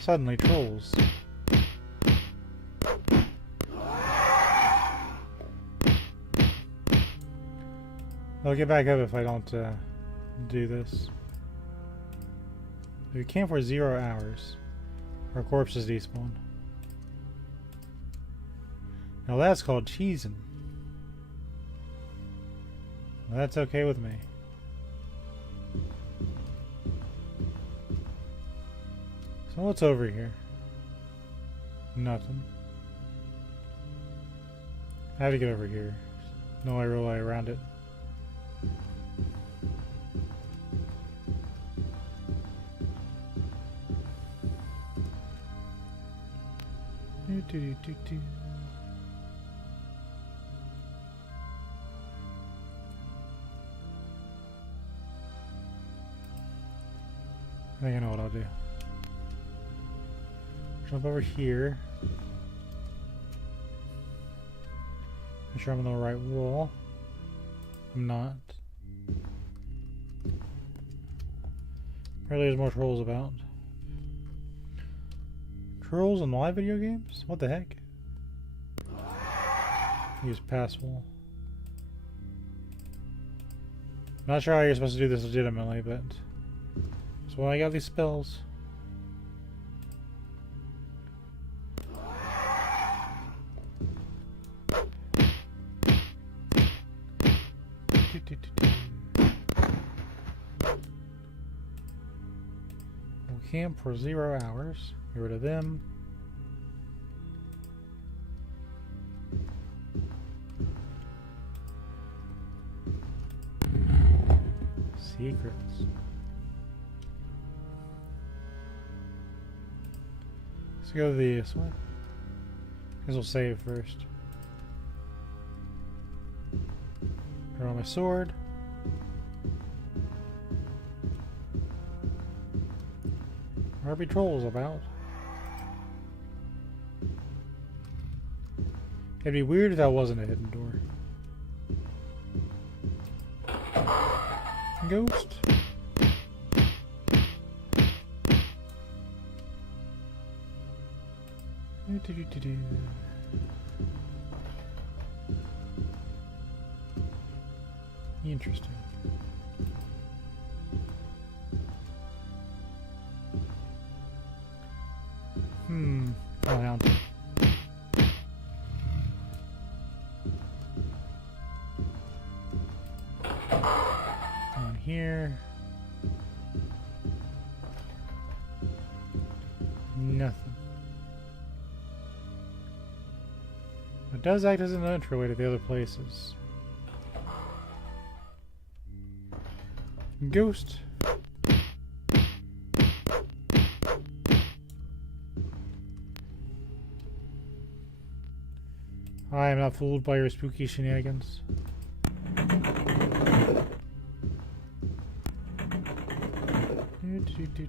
Suddenly, trolls. I'll get back up if I don't do this. We camp for 0 hours. Our corpses despawn. Now that's called cheesing. Well, that's okay with me. So what's over here? Nothing. I have to get over here. No real way around it. I think I know what I'll do. Jump over here. Make sure I'm on the right wall. I'm not. Apparently there's more trolls about. Trolls in live video games? What the heck? Use pass wall. Not sure how you're supposed to do this legitimately, but that's why I got these spells. We'll camp for 0 hours. Get rid of them. Secrets. Let's go this way. Guess we'll save first. Draw my sword. Where be trolls about? It'd be weird if that wasn't a hidden door. Ghost. Interesting. Oh, hound. On here. Nothing. It does act as an entryway to the other places. Ghost. I am not fooled by your spooky shenanigans.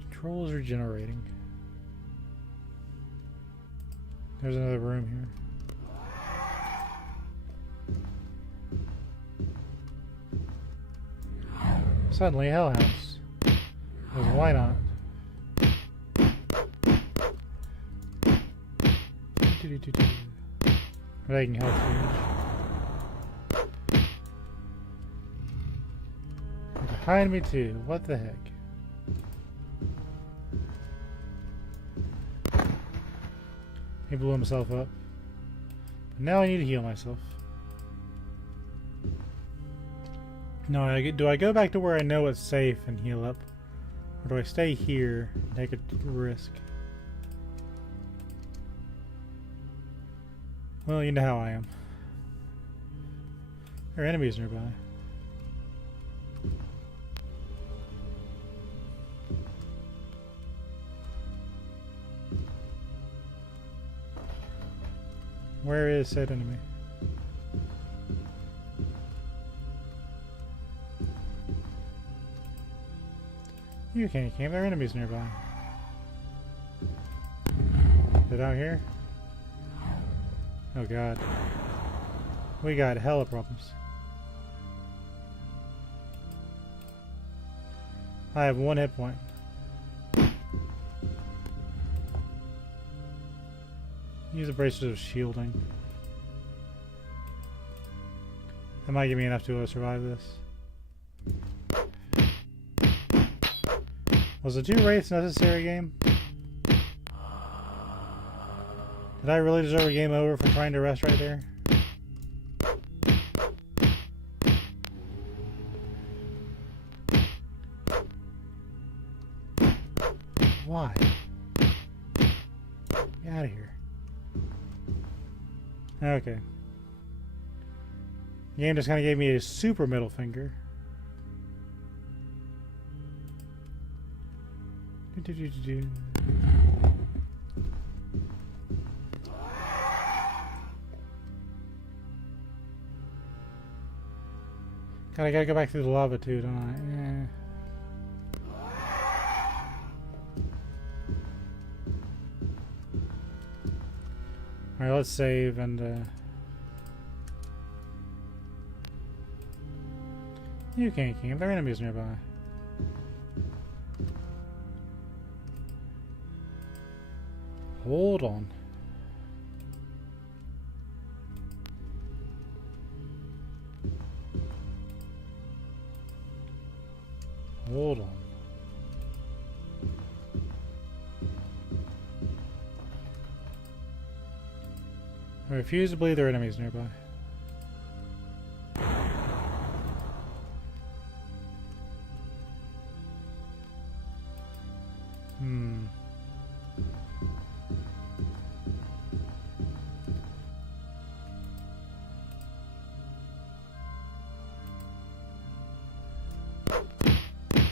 Trolls are generating. There's another room here. Suddenly, Hell House. Because why not? They can help you. Behind me too. What the heck? He blew himself up. But now I need to heal myself. No, do I go back to where I know it's safe and heal up? Or do I stay here and take a risk? Well, you know how I am. There are enemies nearby. Where is said enemy? You can't camp. There are enemies nearby. Is it out here? Oh god. We got hella problems. I have 1 hit point. Use the braces of shielding. That might give me enough to survive this. Was the 2 wraiths necessary, game? Did I really deserve a game over for trying to rest right there? Why? Get out of here. Okay. The game just kind of gave me a super middle finger. God, I gotta go back through the lava too, don't I? Alright, let's save and you can't camp. There are enemies nearby. Hold on. Hold on. I refuse to believe there are enemies nearby.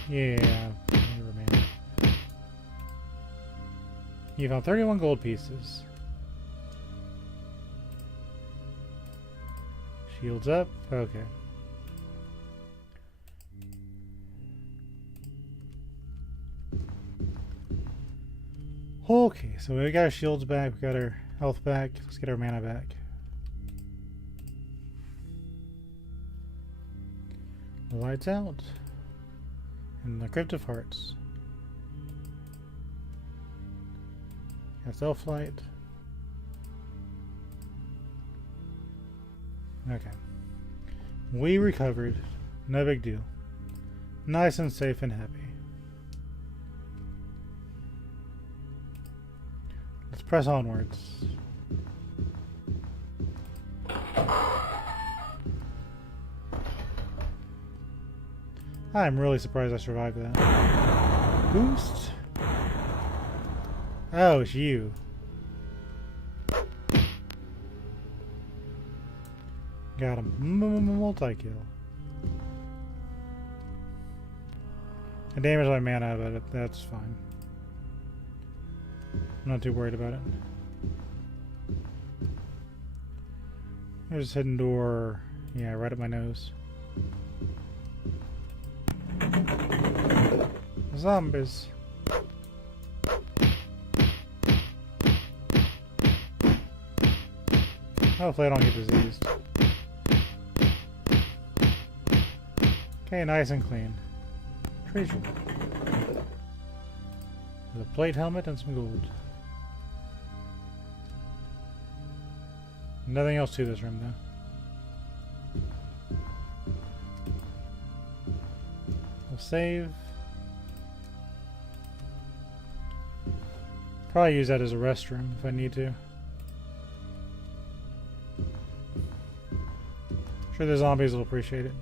Yeah, never mind. You found 31 gold pieces. Shields up? Okay. Okay, so we got our shields back, we got our health back, let's get our mana back. The lights out. And the Crypt of Hearts. Got Self-Light. Okay. We recovered. No big deal. Nice and safe and happy. Let's press onwards. I'm really surprised I survived that. Boost? Oh, it's you. Got him. Multi-kill. I damaged my mana, but that's fine. I'm not too worried about it. There's a hidden door. Yeah, right at my nose. Zombies. Hopefully I don't get diseased. Okay, nice and clean. Treasure. With a plate helmet and some gold. Nothing else to this room though. We'll save. Probably use that as a restroom if I need to. Sure the zombies will appreciate it.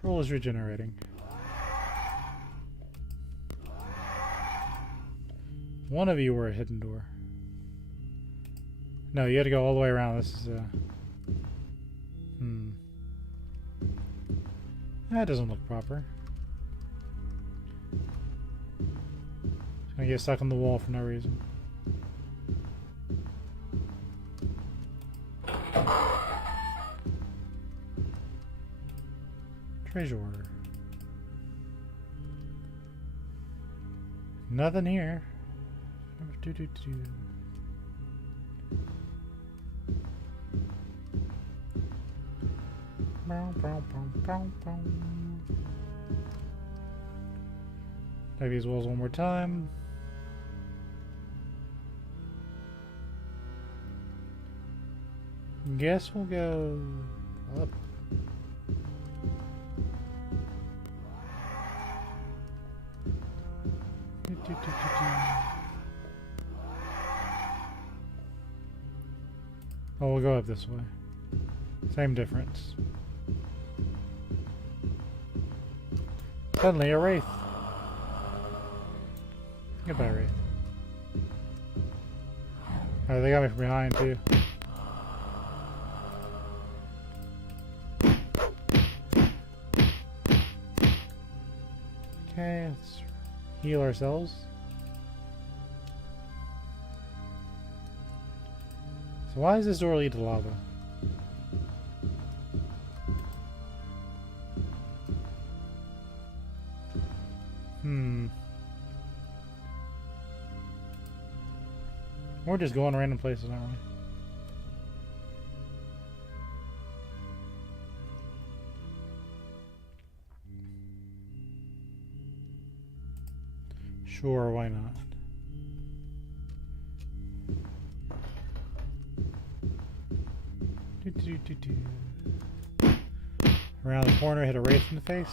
Troll is regenerating. One of you were a hidden door. No, you had to go all the way around. This is That doesn't look proper. It's gonna get stuck on the wall for no reason. Treasure. Nothing here. Take these walls one more time. Guess we'll go up. Oh, we'll go up this way. Same difference. Suddenly a wraith. Goodbye, wraith. Oh, they got me from behind too. Okay, let's heal ourselves. So why does this door lead to lava? We're just going random places, aren't we? Sure, why not? Around the corner, hit a wraith in the face.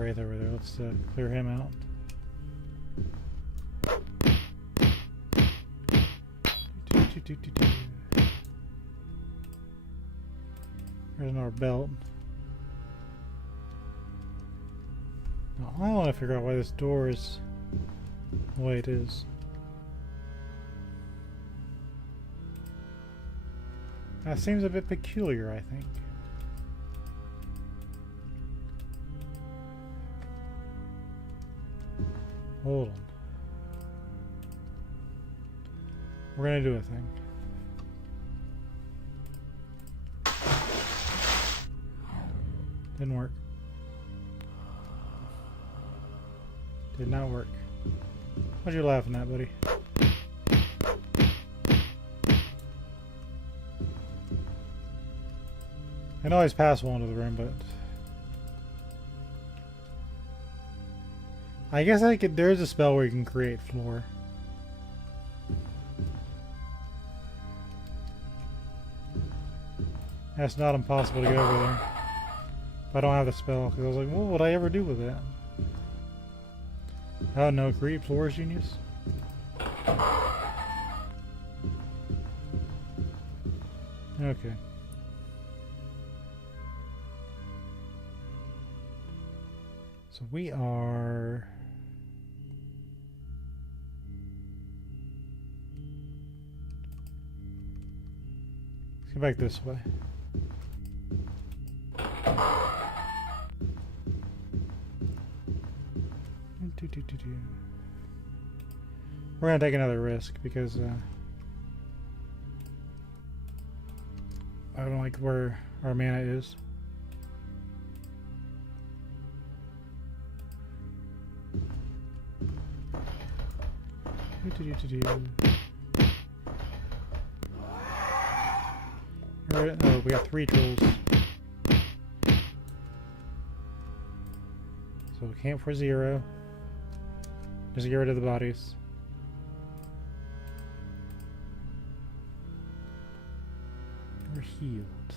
wraith over there. Let's clear him out. There's another belt. Now, I want to figure out why this door is the way it is. That seems a bit peculiar, I think. Hold on. We're gonna do a thing. Didn't work. Did not work. What you laughing at, buddy? I can always pass one to the room, but I guess I could. There's a spell where you can create floor. That's not impossible to get over there. If I don't have the spell, because I was like, what would I ever do with that? Oh no, create floors, genius. Okay. So we are... Let's go back this way. We're gonna take another risk because I don't like where our mana is. Oh, we got 3 trolls. So camp for 0. Just get rid of the bodies. We're healed.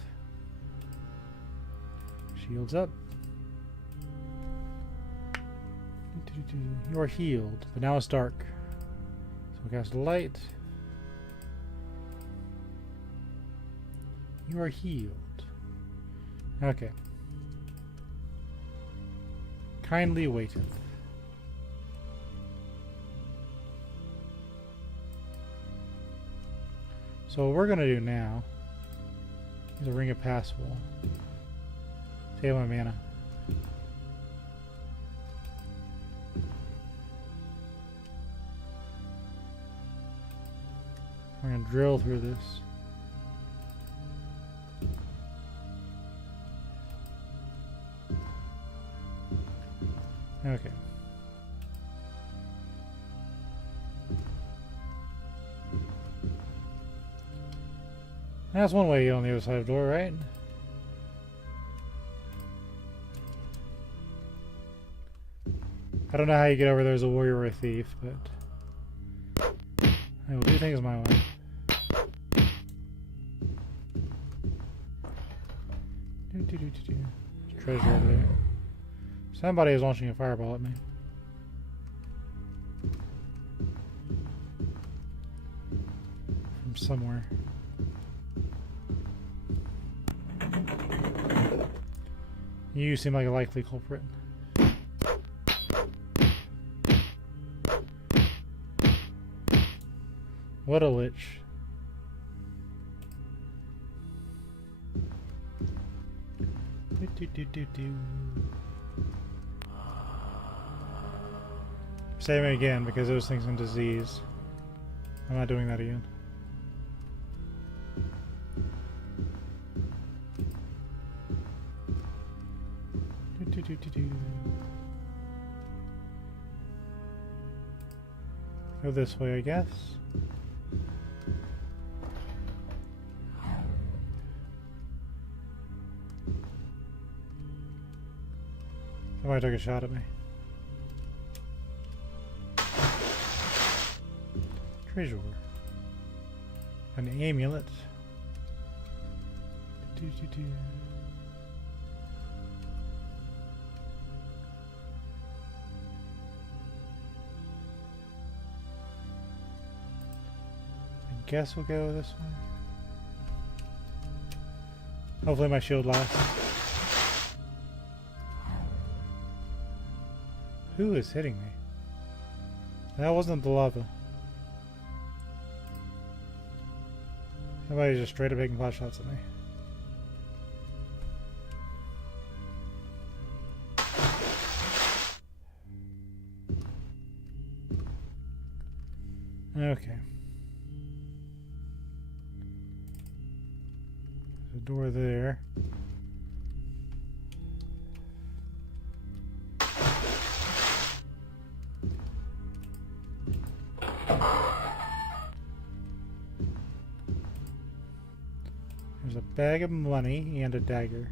Shields up. You are healed, but now it's dark. So we cast a light. You are healed. Okay. Kindly waiteth. So what we're gonna do now is a ring of passable. Save my mana. We're gonna drill through this. Okay. That's one way to get on the other side of the door, right? I don't know how you get over there as a warrior or a thief, but I will do things my way. Treasure over there. Somebody is launching a fireball at me. From somewhere. You seem like a likely culprit. What a lich. Save me again because those things in disease. I'm not doing that again. Go this way, I guess. Somebody took a shot at me. Treasure. An amulet. guess we'll go this way. Hopefully my shield lasts. Who is hitting me? That wasn't the lava. Somebody's just straight up taking pot shots at me. Okay. There's a door there. There's a bag of money and a dagger.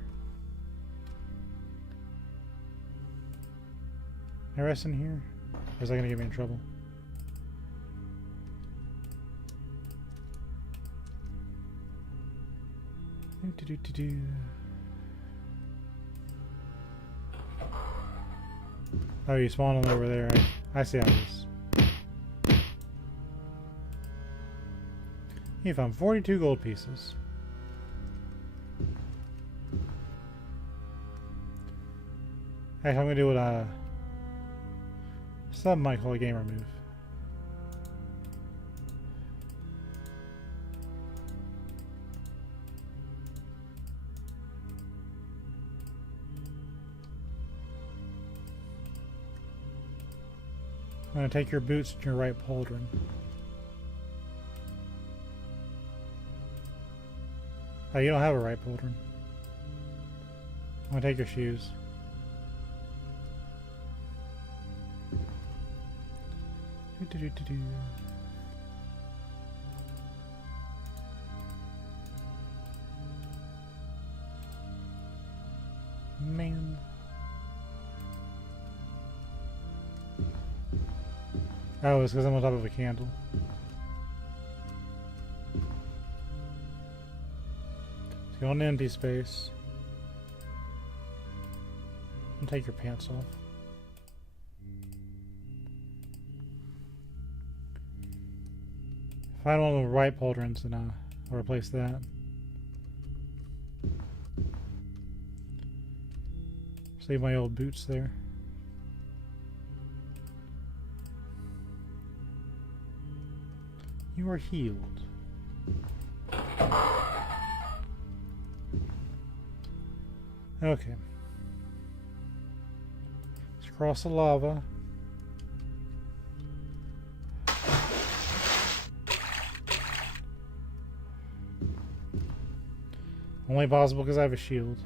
Can I rest in here? Or is that going to get me in trouble? Oh, you spawned on over there. I see how it is. You found 42 gold pieces. Actually, I'm going to do what some might call a gamer move. I'm going to take your boots and your right pauldron. Oh, you don't have a right pauldron. I'm going to take your shoes. Man. Oh, it's because I'm on top of a candle. So go on empty space. And take your pants off. Find one of the right pauldrons and I'll replace that. Just leave my old boots there. You are healed. Okay. Let's cross the lava. Only possible because I have a shield.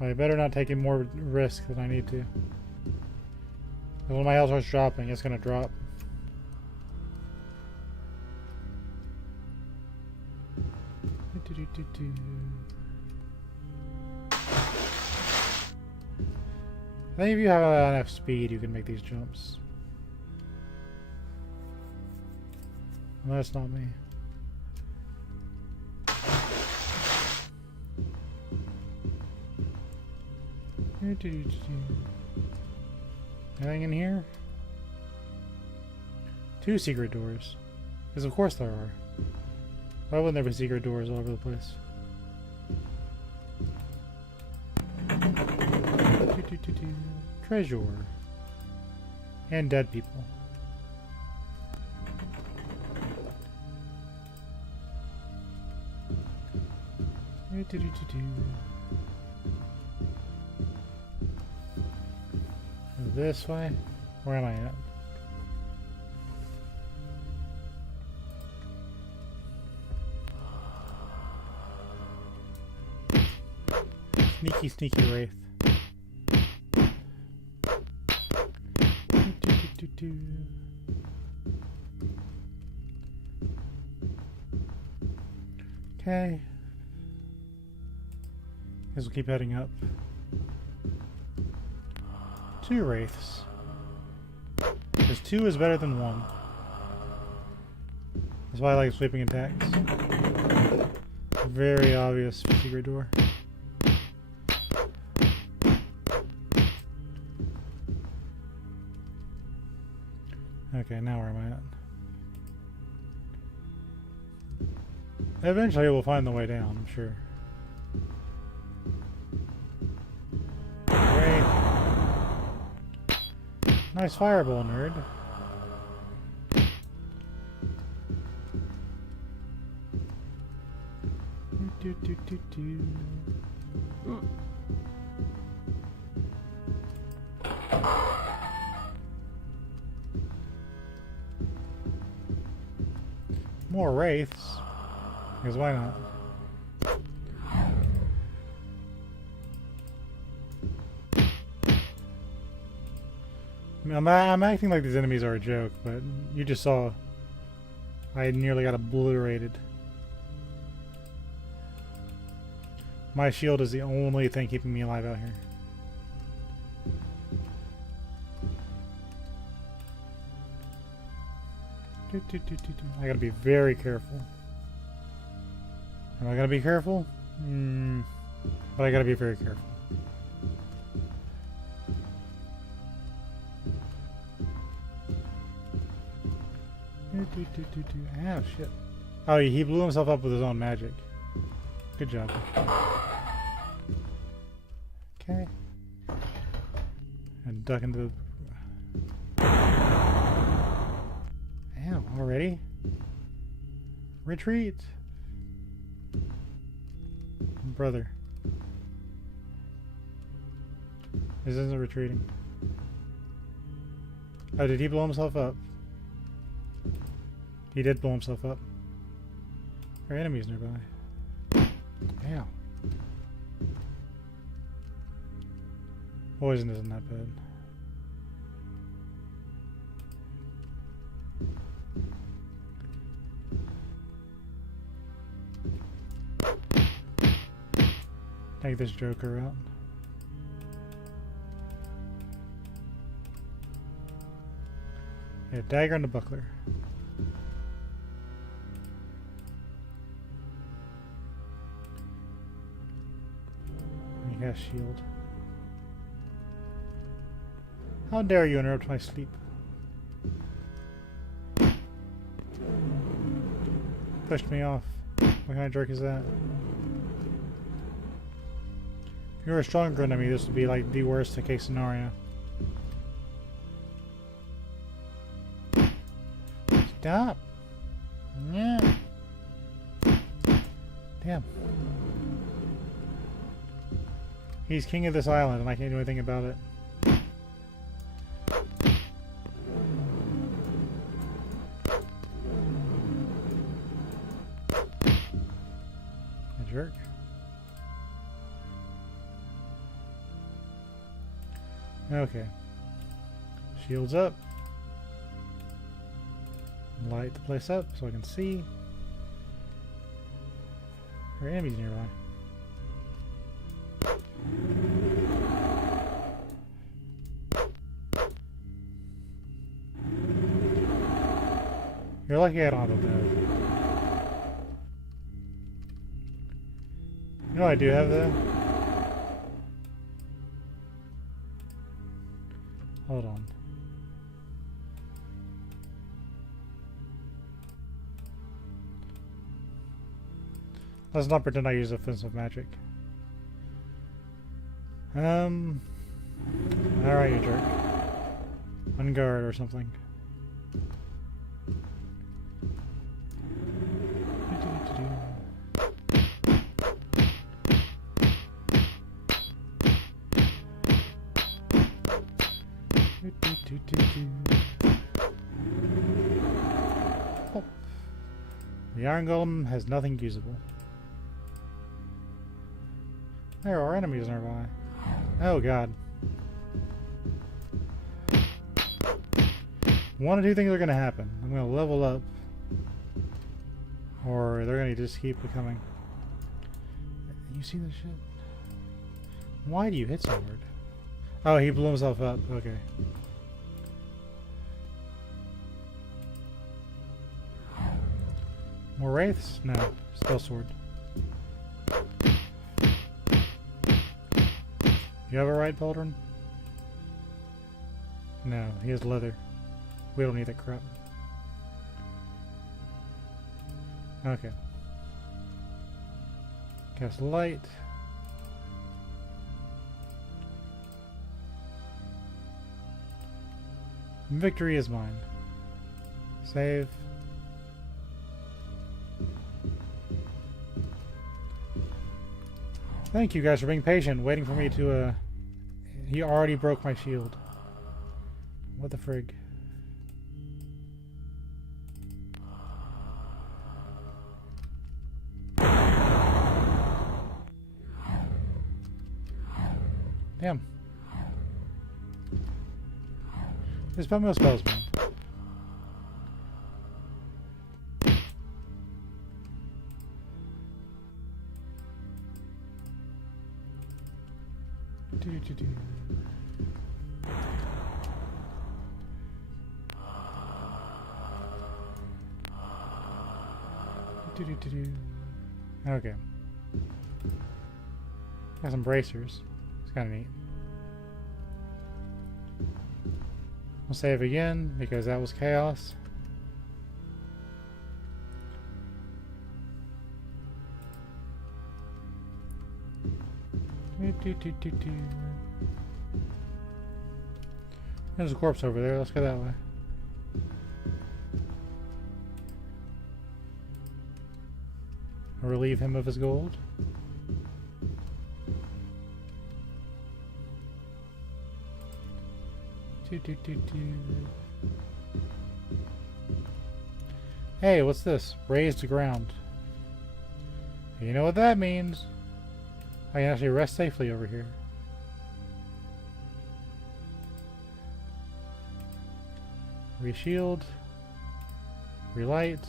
I better not take any more risk than I need to. When my health starts dropping, it's going to drop. I think if you have enough speed, you can make these jumps. Well, that's not me. Anything in here? 2 secret doors. Because of course there are. Why wouldn't there be secret doors all over the place? Treasure. And dead people. This way? Where am I at? Sneaky, sneaky wraith. Okay. Guess we'll keep heading up. 2 wraiths. Because 2 is better than 1. That's why I like sweeping attacks. Very obvious secret door. Okay, now where am I at? Eventually we'll find the way down, I'm sure. Great. Nice fireball, nerd. More wraiths, because why not? I mean, I'm acting like these enemies are a joke, but you just saw I nearly got obliterated. My shield is the only thing keeping me alive out here. I gotta be very careful. Am I gonna be careful? But I gotta be very careful. Ah, shit. Oh, he blew himself up with his own magic. Good job. Okay. And duck into the... Damn, already? Retreat! Brother. This isn't retreating. Oh, did he blow himself up? He did blow himself up. There are enemies nearby. Damn. Poison isn't that bad. Take this Joker out. Yeah, dagger and a buckler. He has shield. How dare you interrupt my sleep? Pushed me off. What kind of jerk is that? If you were a stronger enemy, this would be like the worst case scenario. Stop! Yeah. Damn. He's king of this island and I can't do anything about it. A jerk. Okay. Shields up. Light the place up so I can see. There are enemies nearby. You're lucky I don't have a bow. You know what I do have though? Hold on. Let's not pretend I use offensive magic. Alright, you jerk. On guard or something. Oh. The Iron Golem has nothing usable. There are enemies nearby. Oh god. One of two things are going to happen. I'm going to level up. Or they're going to just keep becoming. You see this shit? Why do you hit so hard? Oh, he blew himself up. Okay. More wraiths? No. Spell sword. You have a right, Pauldron? No, he has leather. We don't need that crap. Okay. Cast light. Victory is mine. Save. Thank you guys for being patient, waiting for me to, he already broke my shield. What the frig? Damn. There's probably no spells, man. Okay. Got some bracers. It's kind of neat. We'll save again because that was chaos. There's a corpse over there. Let's go that way. I'll relieve him of his gold. Hey, what's this? Raised ground. You know what that means? I can actually rest safely over here. Reshield. Relight.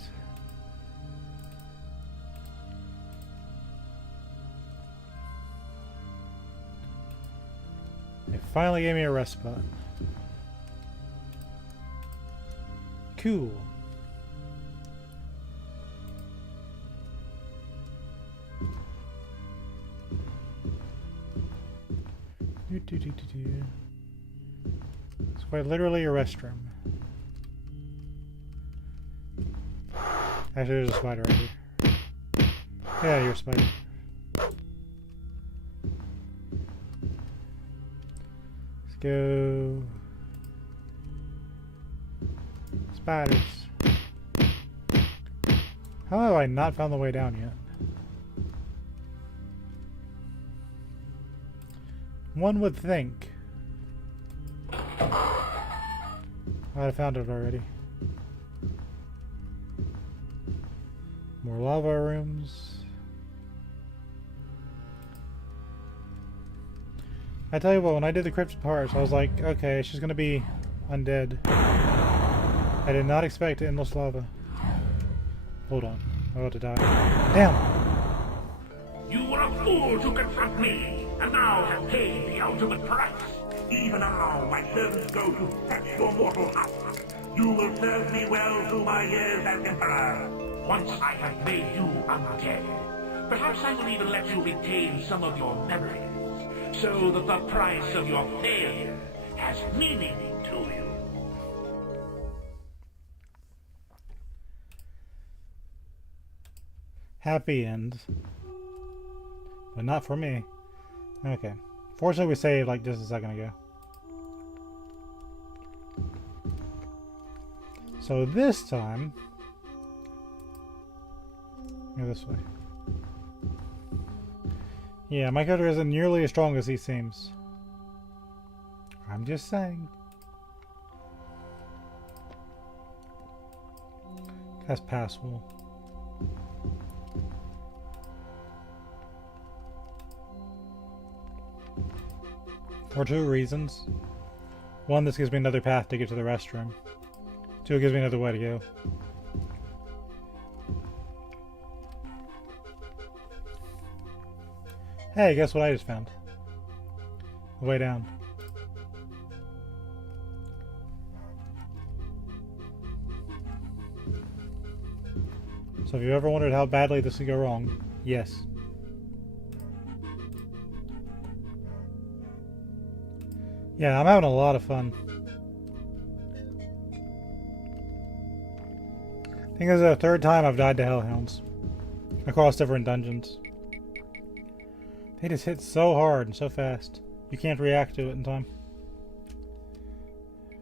They finally gave me a rest spot. Cool. It's quite literally a restroom. Actually, there's a spider right here. Yeah, you're a spider. Let's go. Spiders. How have I not found the way down yet? One would think I'd have found it already. More lava rooms. I tell you what, when I did the crypt parts, I was like, okay, she's gonna be undead. I did not expect endless lava. Hold on, I'm about to die. Damn! You were a fool to confront me, and now have paid the ultimate price. Even now, my servants go to fetch your mortal husk. You will serve me well through my years as Emperor. Once I have made you undead, perhaps I will even let you retain some of your memories, so that the price of your failure has meaning to you. Happy end. But not for me. Okay. Fortunately, we saved like just a second ago. So this time, go this way. Yeah, my character isn't nearly as strong as he seems. I'm just saying. Cast Pass Wall. For two reasons. One, this gives me another path to get to the restroom. Two, it gives me another way to go. Hey, guess what I just found? The way down. So if you ever wondered how badly this could go wrong, yes. Yeah, I'm having a lot of fun. think this is the third time I've died to hellhounds across different dungeons. They just hit so hard and so fast. You can't react to it in time.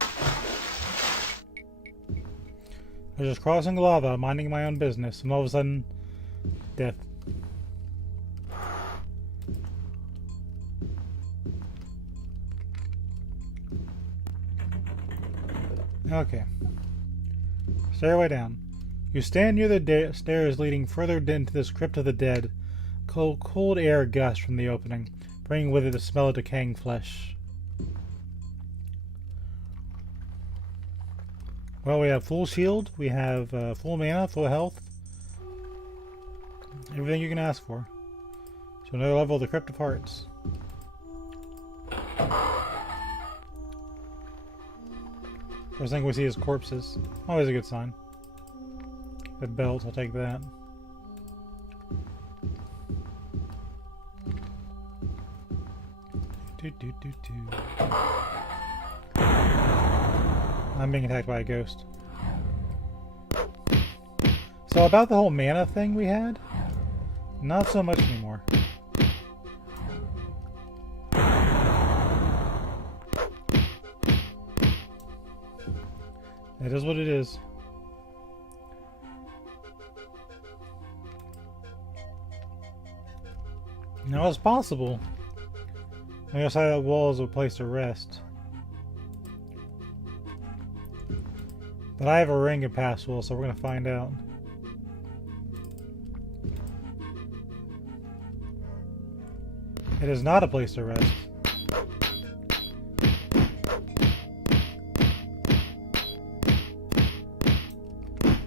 I was just crossing lava, minding my own business, and all of a sudden, death. Okay. Stairway down. You stand near the stairs leading further into this crypt of the dead. Cold air gusts from the opening, bringing with it the smell of decaying flesh. Well, we have full shield, we have full mana, full health. Everything you can ask for. So another level of the Crypt of Hearts. First thing we see is corpses. Always a good sign. The belt, I'll take that. I'm being attacked by a ghost. So about the whole mana thing we had, not so much anymore. It is what it is. Now it's possible on the other side of that wall is a place to rest. But I have a ring of passwell, so we're going to find out. It is not a place to rest.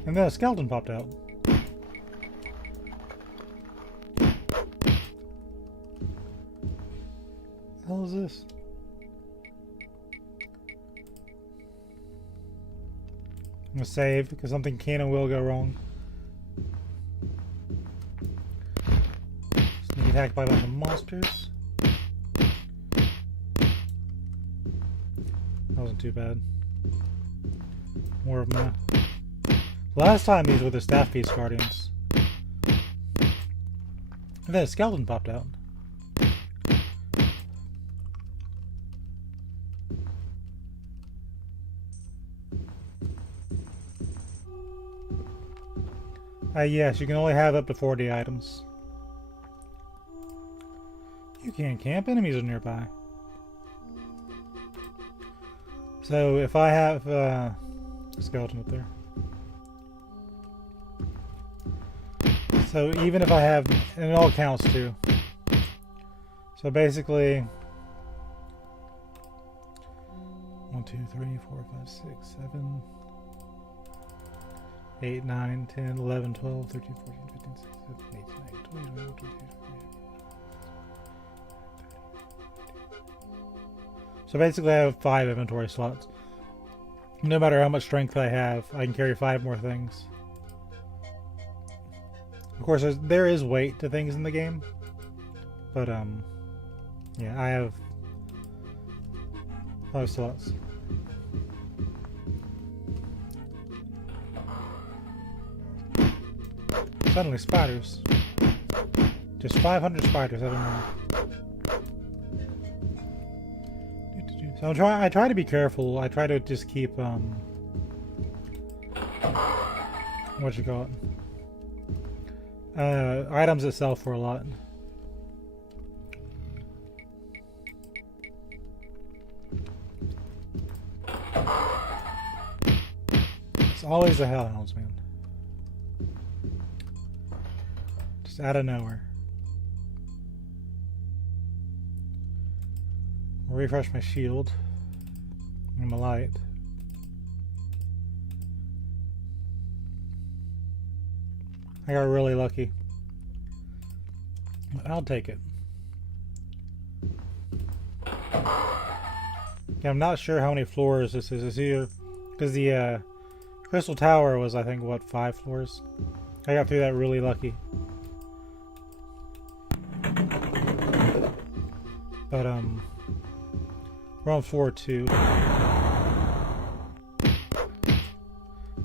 And then a skeleton popped out. What the hell is this? I'm gonna save because something can and will go wrong. Sneak attacked by a bunch of monsters. That wasn't too bad. More of them. Last time these were the staff piece guardians. And then a skeleton popped out. Yes, you can only have up to 40 items. You can't camp, enemies are nearby. So if I have a skeleton up there. So even if I have, and it all counts too. So basically 1, 2, 3, 4, 5, 6, 7, 8, 9, 10, 11, 12, 13, 14, 15, 16, 17, 18, 19, 20, 21, 22, 23. So basically I have 5 inventory slots. No matter how much strength I have, I can carry 5 more things. Of course, there is weight to things in the game. But, yeah, I have 5 slots. Suddenly, spiders. Just 500 spiders, I don't know. So I try to be careful. I try to just keep, what you call it? Items that sell for a lot. It's always the hellhounds, man. Just out of nowhere. Refresh my shield and my light. I got really lucky. I'll take it. Yeah, I'm not sure how many floors this is. It's either because the Crystal Tower was, I think, what, 5 floors? I got through that really lucky. But we're on floor 2.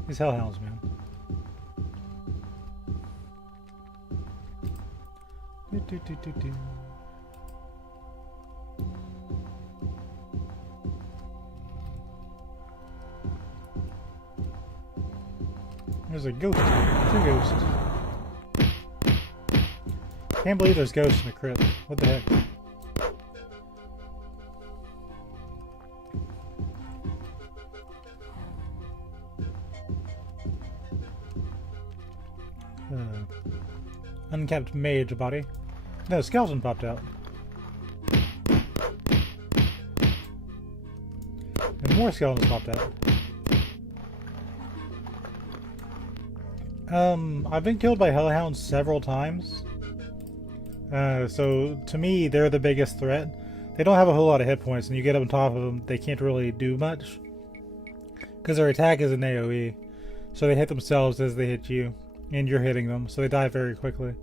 These hellhounds, man. Do. There's a ghost. 2 ghosts. Can't believe there's ghosts in the crypt. What the heck? Unkept mage body. No, skeleton popped out. And more skeletons popped out. I've been killed by hellhounds several times. So to me, they're the biggest threat. They don't have a whole lot of hit points, and you get up on top of them, they can't really do much. Because their attack is an AoE. So they hit themselves as they hit you, and you're hitting them, so they die very quickly.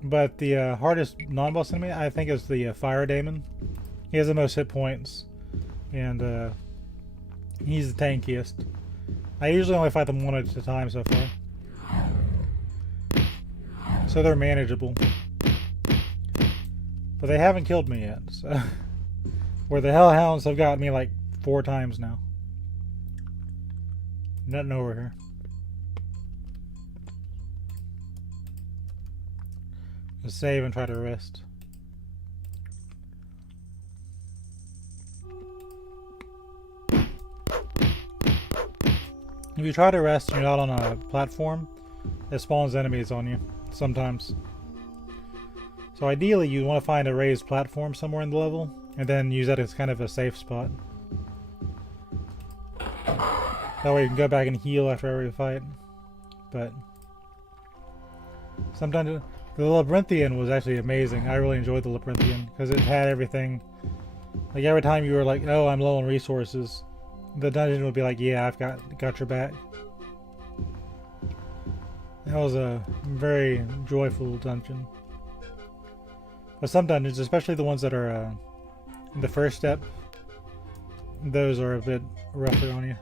But the hardest non-boss enemy, I think, is the Fire Daemon. He has the most hit points, and he's the tankiest. I usually only fight them one at a time so far. So they're manageable. But they haven't killed me yet, so... Where the hellhounds have got me like 4 times now. Nothing over here. Just save and try to rest. If you try to rest and you're not on a platform, it spawns enemies on you, sometimes. So ideally you want to find a raised platform somewhere in the level, and then use that as kind of a safe spot. That way you can go back and heal after every fight. But sometimes the Labyrinthian was actually amazing. I really enjoyed the Labyrinthian because it had everything. Like every time you were like, oh, I'm low on resources, the dungeon would be like, yeah, I've got your back. That was a very joyful dungeon. But some dungeons, especially the ones that are in the first step, those are a bit rougher on you.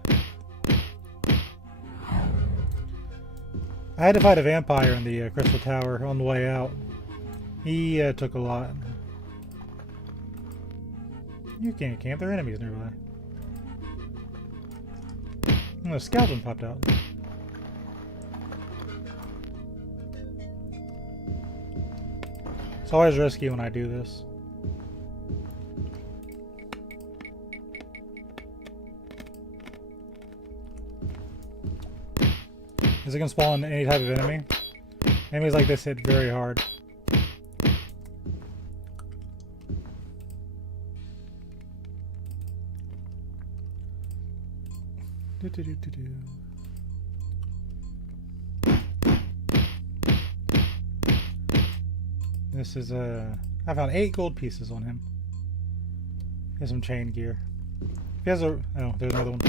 I had to fight a vampire in the Crystal Tower on the way out. He took a lot. You can't camp, there are enemies nearby. Oh, a skeleton popped out. It's always risky when I do this. Is it gonna spawn any type of enemy? Enemies like this hit very hard. This is I found 8 gold pieces on him. He has some chain gear. He has a... Oh, there's another one.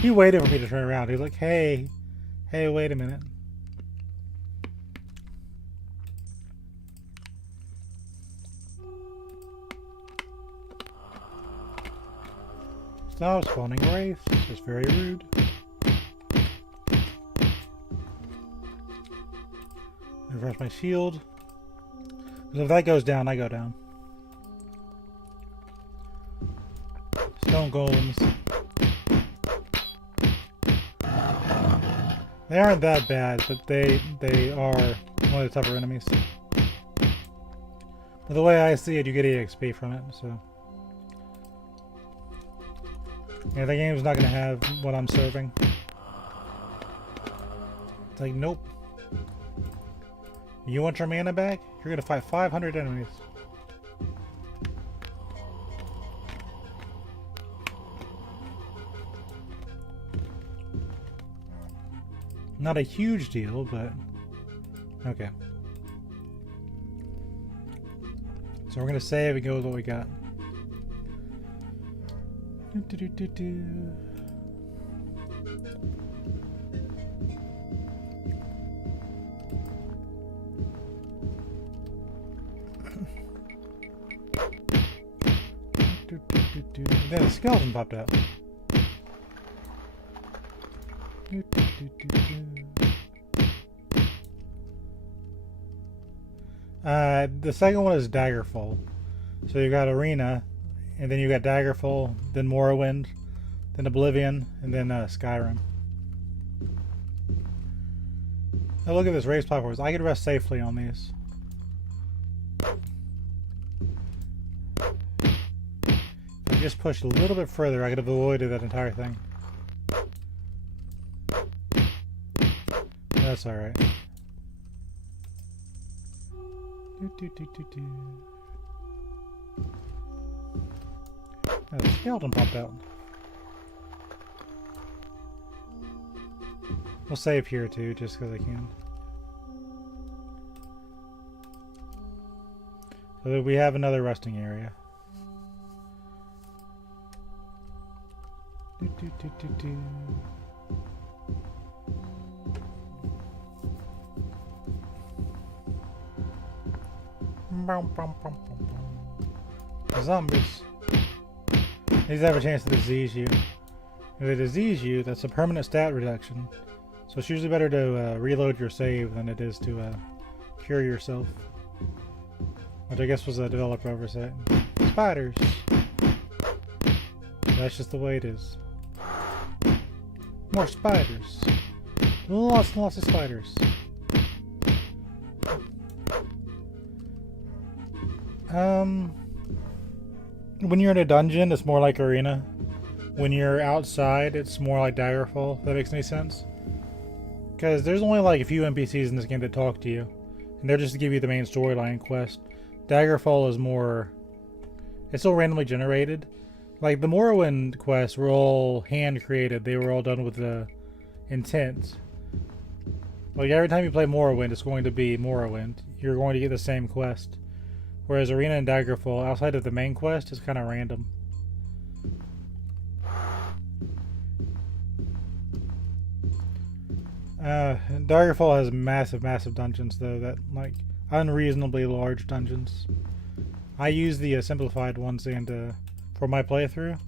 He waited for me to turn around. He's like, hey, wait a minute. Stop spawning wraiths. It's very rude. Refresh my shield. Because if that goes down, I go down. Stone golems. They aren't that bad, but they are one of the tougher enemies. But the way I see it, you get EXP from it, so... Yeah, the game's not going to have what I'm serving. It's like, nope. You want your mana back? You're going to fight 500 enemies. Not a huge deal, but... Okay. So we're going to save and go with what we got. Then a skeleton popped out. The second one is Daggerfall. So you got Arena, and then you got Daggerfall, then Morrowind, then Oblivion, and then Skyrim. Now look at this, raised platforms. I could rest safely on these. If I just pushed a little bit further, I could have avoided that entire thing. That's alright. Oh, the skeleton popped out. We'll save here too, just because I can. So we have another resting area. Zombies. These have a chance to disease you. If they disease you, that's a permanent stat reduction. So it's usually better to reload your save than it is to cure yourself. Which I guess was a developer oversight. Spiders! That's just the way it is. More spiders. Lots and lots of spiders. When you're in a dungeon, it's more like Arena. When you're outside, it's more like Daggerfall, if that makes any sense. Because there's only like a few NPCs in this game that talk to you. And they're just to give you the main storyline quest. Daggerfall is more... It's still randomly generated. Like, the Morrowind quests were all hand-created. They were all done with the intent. Like, every time you play Morrowind, it's going to be Morrowind. You're going to get the same quest. Whereas Arena and Daggerfall, outside of the main quest, is kind of random. Daggerfall has massive, massive dungeons, though, that, like, unreasonably large dungeons. I used the simplified ones and for my playthrough,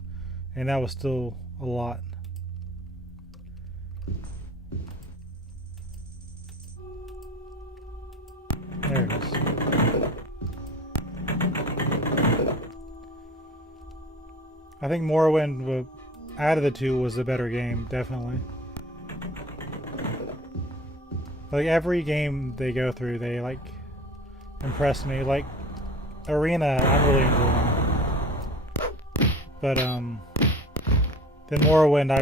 and that was still a lot. There it is. I think Morrowind, out of the two, was the better game, definitely. Like, every game they go through, they, like, impress me. Like, Arena, I'm really enjoying. But, then Morrowind, I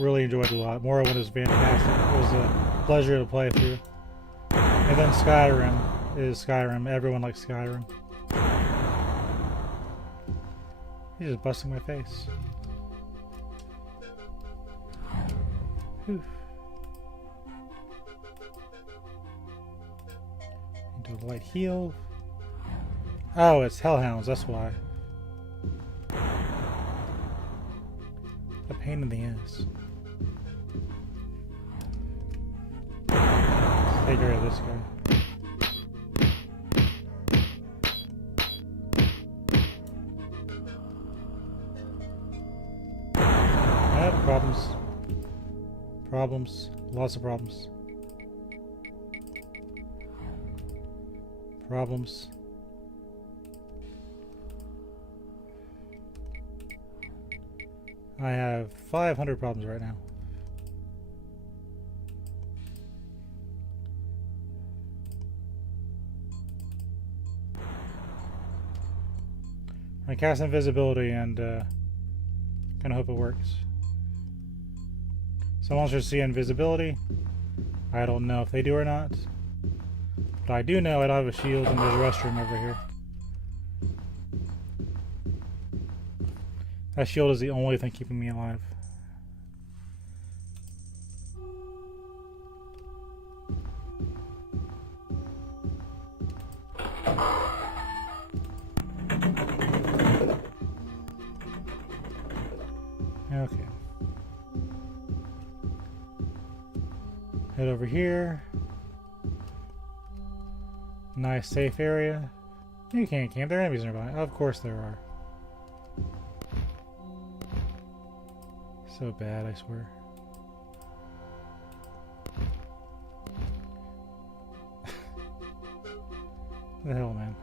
really enjoyed a lot. Morrowind is fantastic. It was a pleasure to play through. And then Skyrim is Skyrim. Everyone likes Skyrim. He's just busting my face. Whew. Into a light heal. Oh, it's hellhounds, that's why. A pain in the ass. Let's take care of this guy. Problems. Problems. Lots of problems. Problems. I have 500 problems right now. I cast invisibility and kind of hope it works. Some monsters see invisibility. I don't know if they do or not. But I do know I don't have a shield and there's a restroom over here. That shield is the only thing keeping me alive. Okay. Head over here. Nice safe area. You can't camp. There are enemies nearby. Of course there are. So bad, I swear. What the hell, man?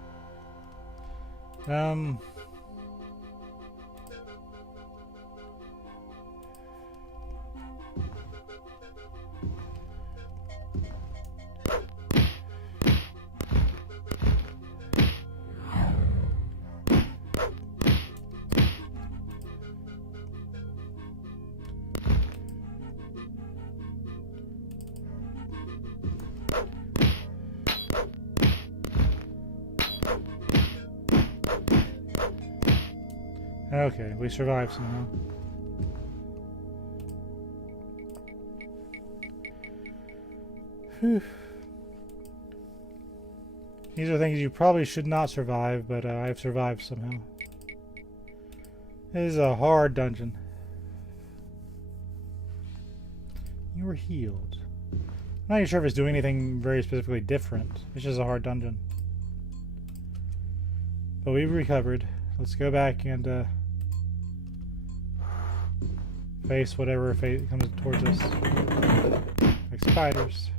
Okay, we survived somehow. Whew. These are things you probably should not survive, but I've survived somehow. This is a hard dungeon. You were healed. I'm not even sure if it's doing anything very specifically different. It's just a hard dungeon. But we've recovered. Let's go back and face whatever fate comes towards us. Like spiders.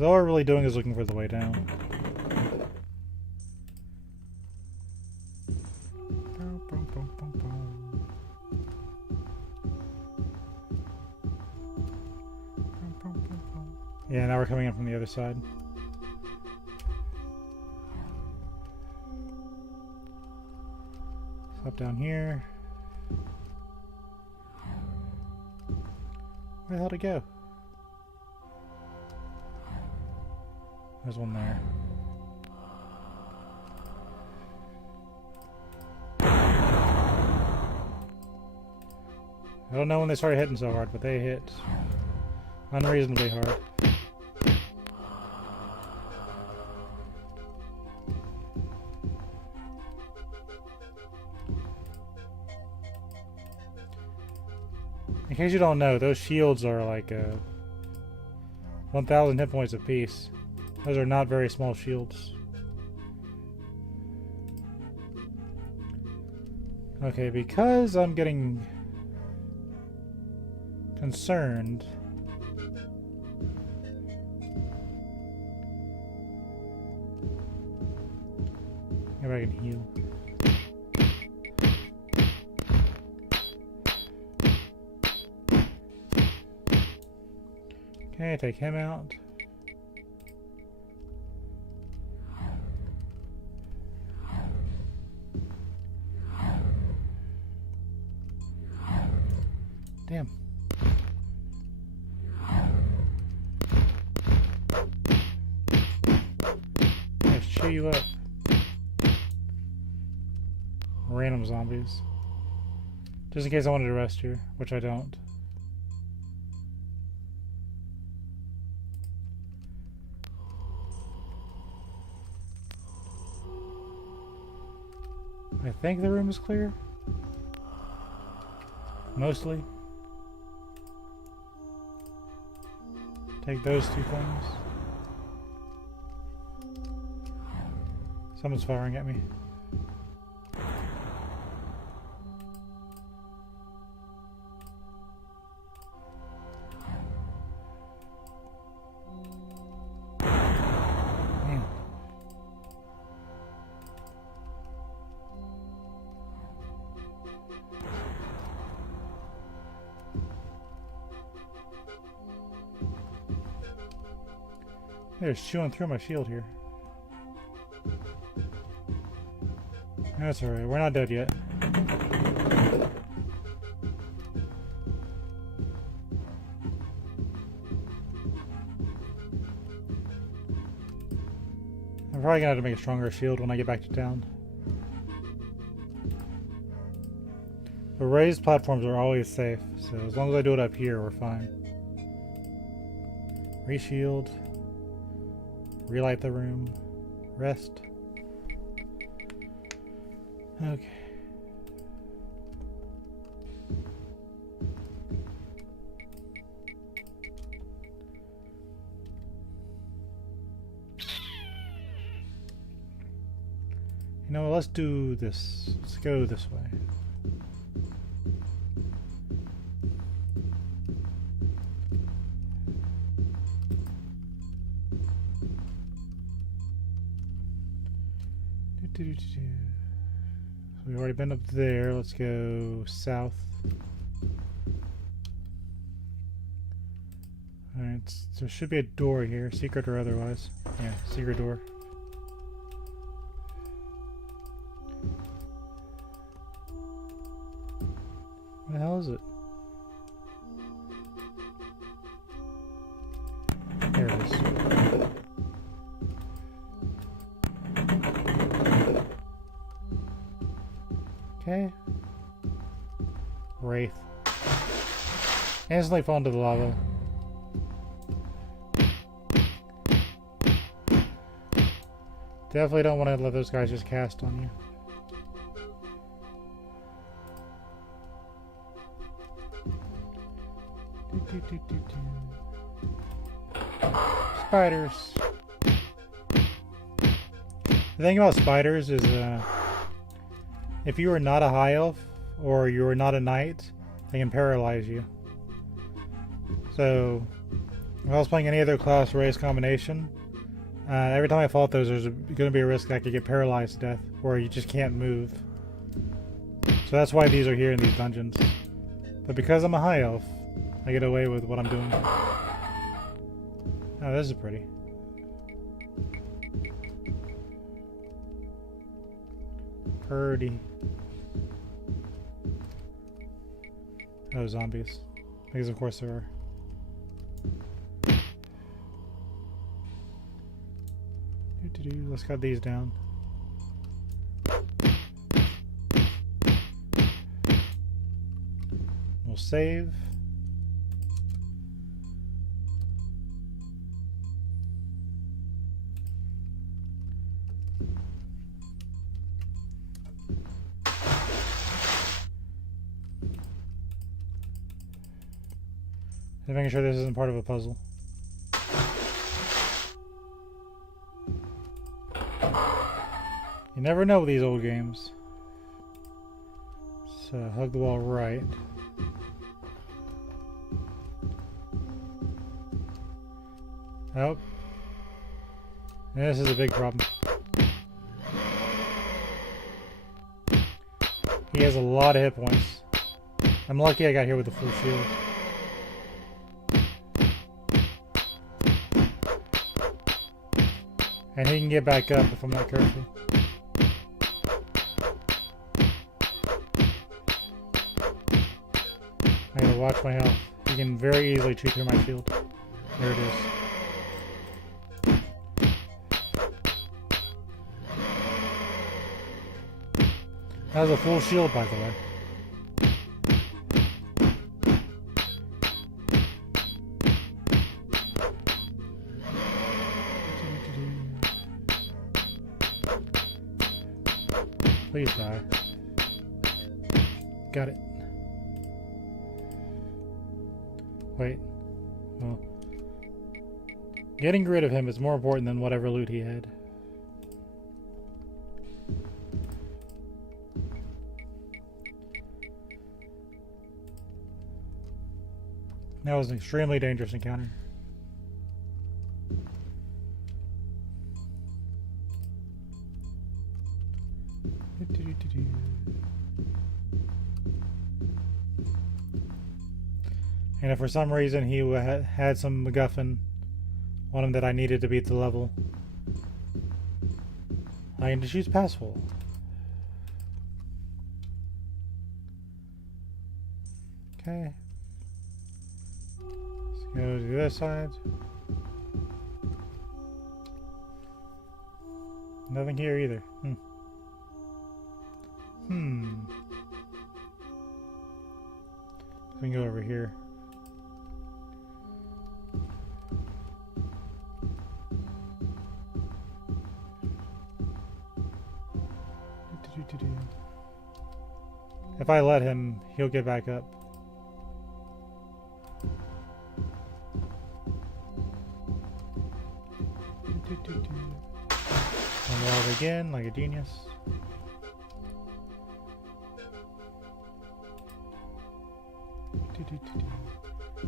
All we're really doing is looking for the way down. Yeah, now we're coming in from the other side. Up down here. Where the hell to go? There's one there. I don't know when they started hitting so hard, but they hit unreasonably hard. In case you don't know, those shields are like 1,000 hit points apiece. Those are not very small shields. Okay, because I'm getting concerned. Maybe I can heal. Okay, take him out. Damn. Let's chew you up. Random zombies. Just in case I wanted to rest here, which I don't. I think the room is clear. Mostly. Take those two things. Someone's firing at me. Man. They're chewing through my shield here. That's alright, we're not dead yet. I'm probably gonna have to make a stronger shield when I get back to town. The raised platforms are always safe, so as long as I do it up here, we're fine. Reshield. Relight the room. Rest. Okay. You know, let's do this. Let's go this way. So we've already been up there. Let's go south. Alright, so there should be a door here, secret or otherwise. Yeah, secret door. What the hell is it? There it is. Okay. Wraith. Instantly fall into the lava. Definitely don't want to let those guys just cast on you. Spiders. The thing about spiders is if you are not a high elf or you are not a knight, they can paralyze you. So if I was playing any other class race combination, every time I fought those, there's going to be a risk that I could get paralyzed to death, or you just can't move. So that's why these are here in these dungeons. But because I'm a high elf, I get away with what I'm doing. Oh, this is pretty. Pretty. Oh, zombies. Because of course there are. Let's cut these down. We'll save. And making sure this isn't part of a puzzle. You never know with these old games. So, hug the wall right. Oh. And this is a big problem. He has a lot of hit points. I'm lucky I got here with the full shield. And he can get back up if I'm not careful. I gotta watch my health. He can very easily cheat through my shield. There it is. That was a full shield, by the way. Please die. Got it. Wait. Well, getting rid of him is more important than whatever loot he had. That was an extremely dangerous encounter. And if for some reason he had some MacGuffin on him that I needed to beat the level, I can just use Passful. Okay. Let's go to the other side. Nothing here either. We can go over here. If I let him, he'll get back up. Unlock again, like a genius.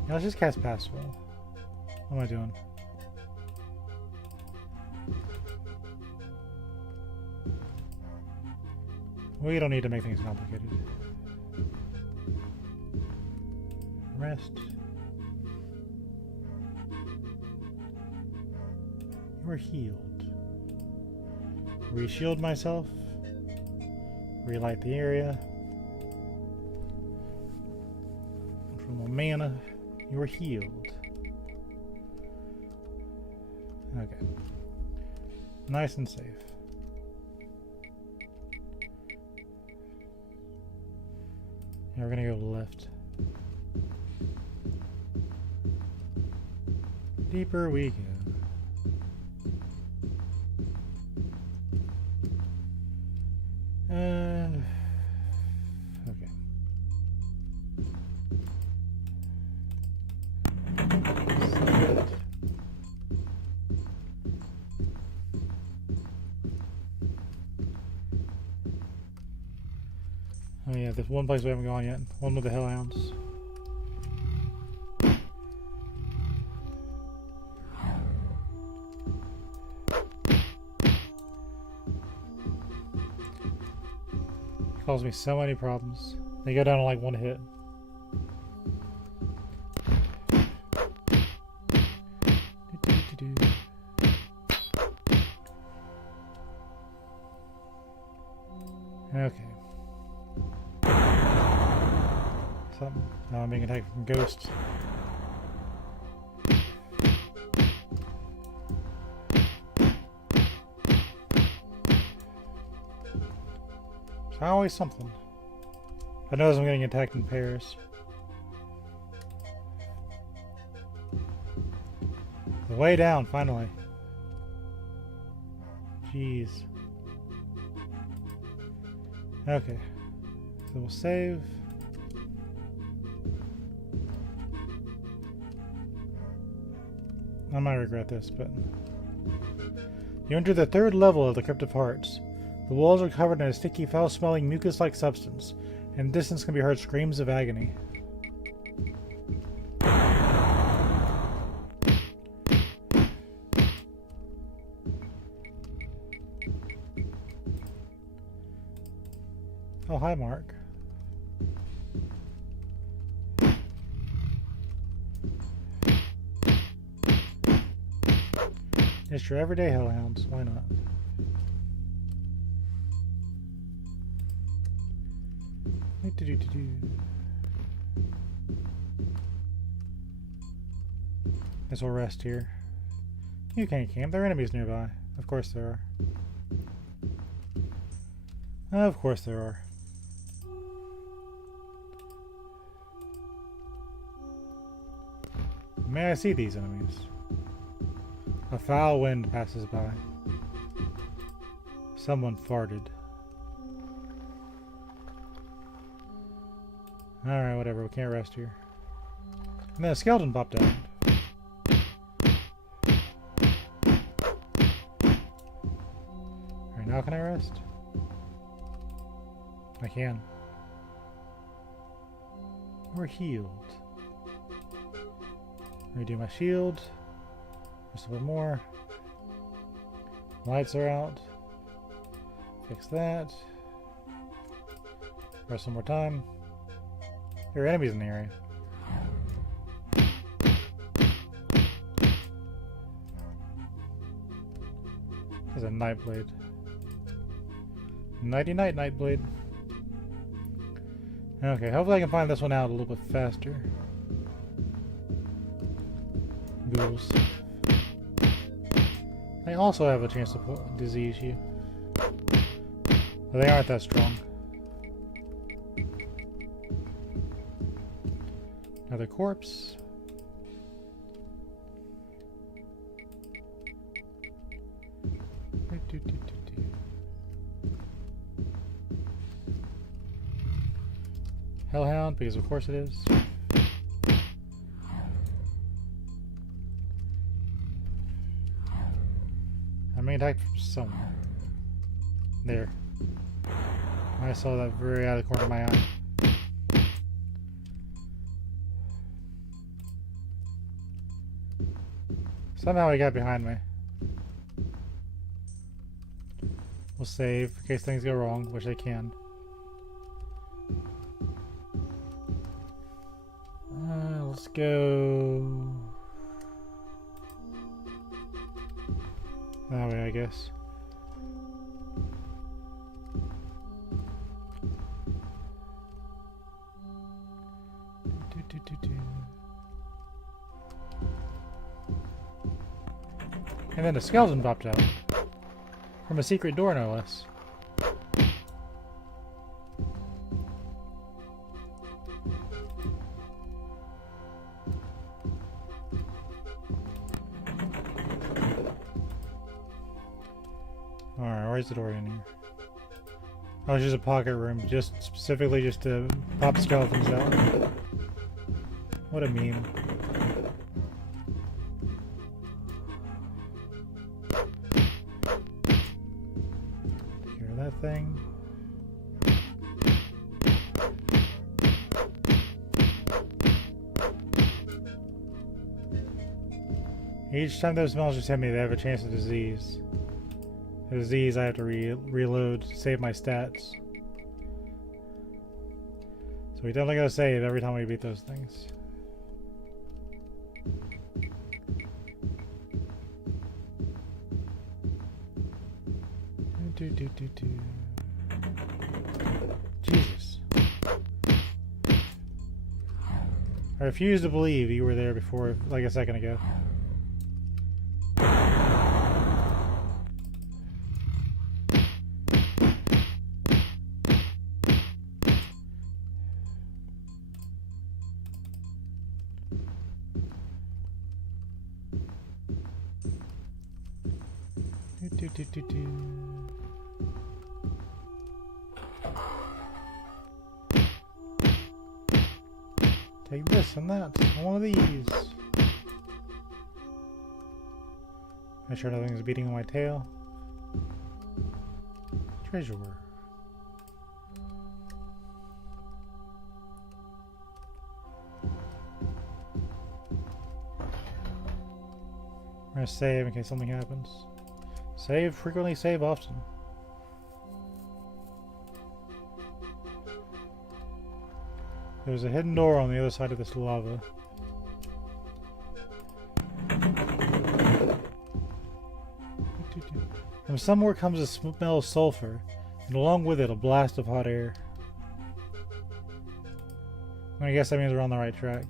Now let's just cast Passful. What am I doing? We don't need to make things complicated. Rest. You are healed. Re-shield myself. Relight the area. From mana. You are healed. Okay. Nice and safe. Yeah, we're gonna go left. Deeper we go. Okay. Oh yeah, there's one place we haven't gone yet. One with the Hellhounds. Causes me so many problems. They go down to like one hit. Okay. Something. Now I'm being attacked from ghosts. There's always something. I notice I'm getting attacked in pairs. The way down, finally. Jeez. Okay. So we'll save. I might regret this, but... You enter the 3rd level of the Crypt of Hearts. The walls are covered in a sticky, foul-smelling, mucus-like substance. In the distance can be heard screams of agony. Oh, hi, Mark. It's your everyday hellhounds. Why not? Guess we'll rest here. You can't camp. There are enemies nearby. Of course there are. Of course there are. May I see these enemies? A foul wind passes by. Someone farted. Alright, whatever. We can't rest here. And then a skeleton popped out. Alright, now can I rest? I can. We're healed. Redo my shield. Just a bit more. Lights are out. Fix that. Rest one more time. There are enemies in the area. There's a Nightblade. Nighty-night, Nightblade. Okay, hopefully I can find this one out a little bit faster. Ghouls. They also have a chance to disease you. But they aren't that strong. Another corpse. Hellhound, because of course it is. I'm being attacked from somewhere. There. I saw that very out of the corner of my eye. Somehow he got behind me. We'll save in case things go wrong, which they can. go that way, I guess. And then a skeleton popped out. From a secret door, no less. Alright, where's the door in here? Oh, it's just a pocket room, just specifically just to pop skeletons out. What a meme. Take care of that thing. Each time those smells just hit me, they have a chance of disease. The disease, I have to reload to save my stats. So we definitely gotta save every time we beat those things. Jesus. I refuse to believe you were there before, like a second ago. Take this and that. One of these. Make sure nothing's beating on my tail. Treasure. I'm gonna save in case something happens. Save frequently, save often. There's a hidden door on the other side of this lava. From somewhere comes a smell of sulfur, and along with it a blast of hot air. I guess that means we're on the right track.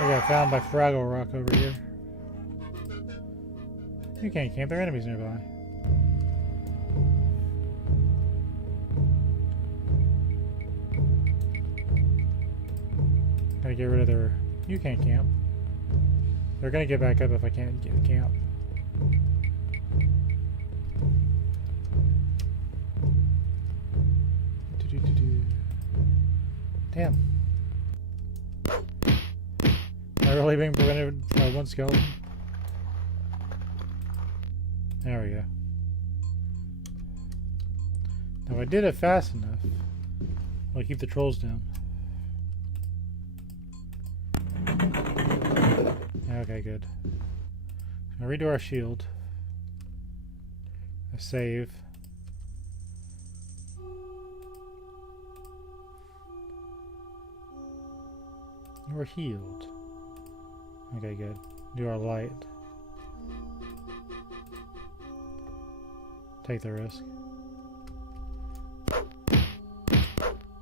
We got found by Fraggle Rock over here. You can't camp, there are enemies nearby. Gotta get rid of their... You can't camp. They're gonna get back up if I can't get camp. Damn. Am I really being prevented by one skeleton? There we go. Now if I did it fast enough, I'll keep the trolls down. Okay, good. Now redo our shield. A save. We're healed. Okay, good. Do our light. Take the risk.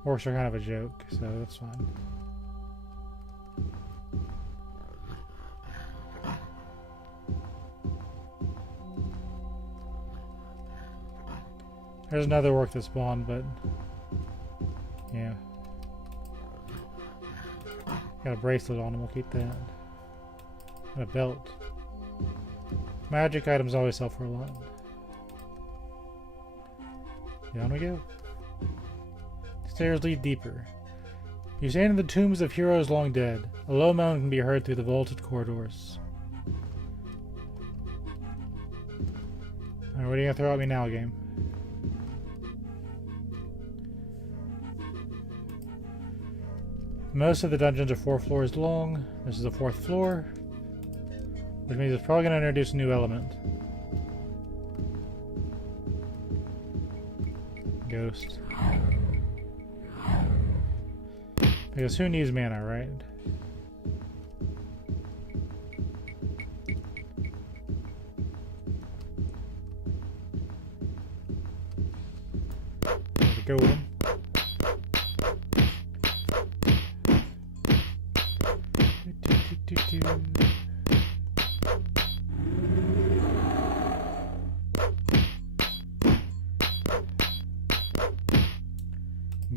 Orcs are kind of a joke, so that's fine. There's another orc that spawned, but yeah. Got a bracelet on him, we'll keep that. And a belt. Magic items always sell for a lot. Down we go. Stairs lead deeper. You stand in the tombs of heroes long dead. A low moan can be heard through the vaulted corridors. Alright, what are you gonna throw at me now, game? Most of the dungeons are 4 floors long. This is the 4th floor, which means it's probably going to introduce a new element. Ghost. Because who needs mana, right? There's a golem.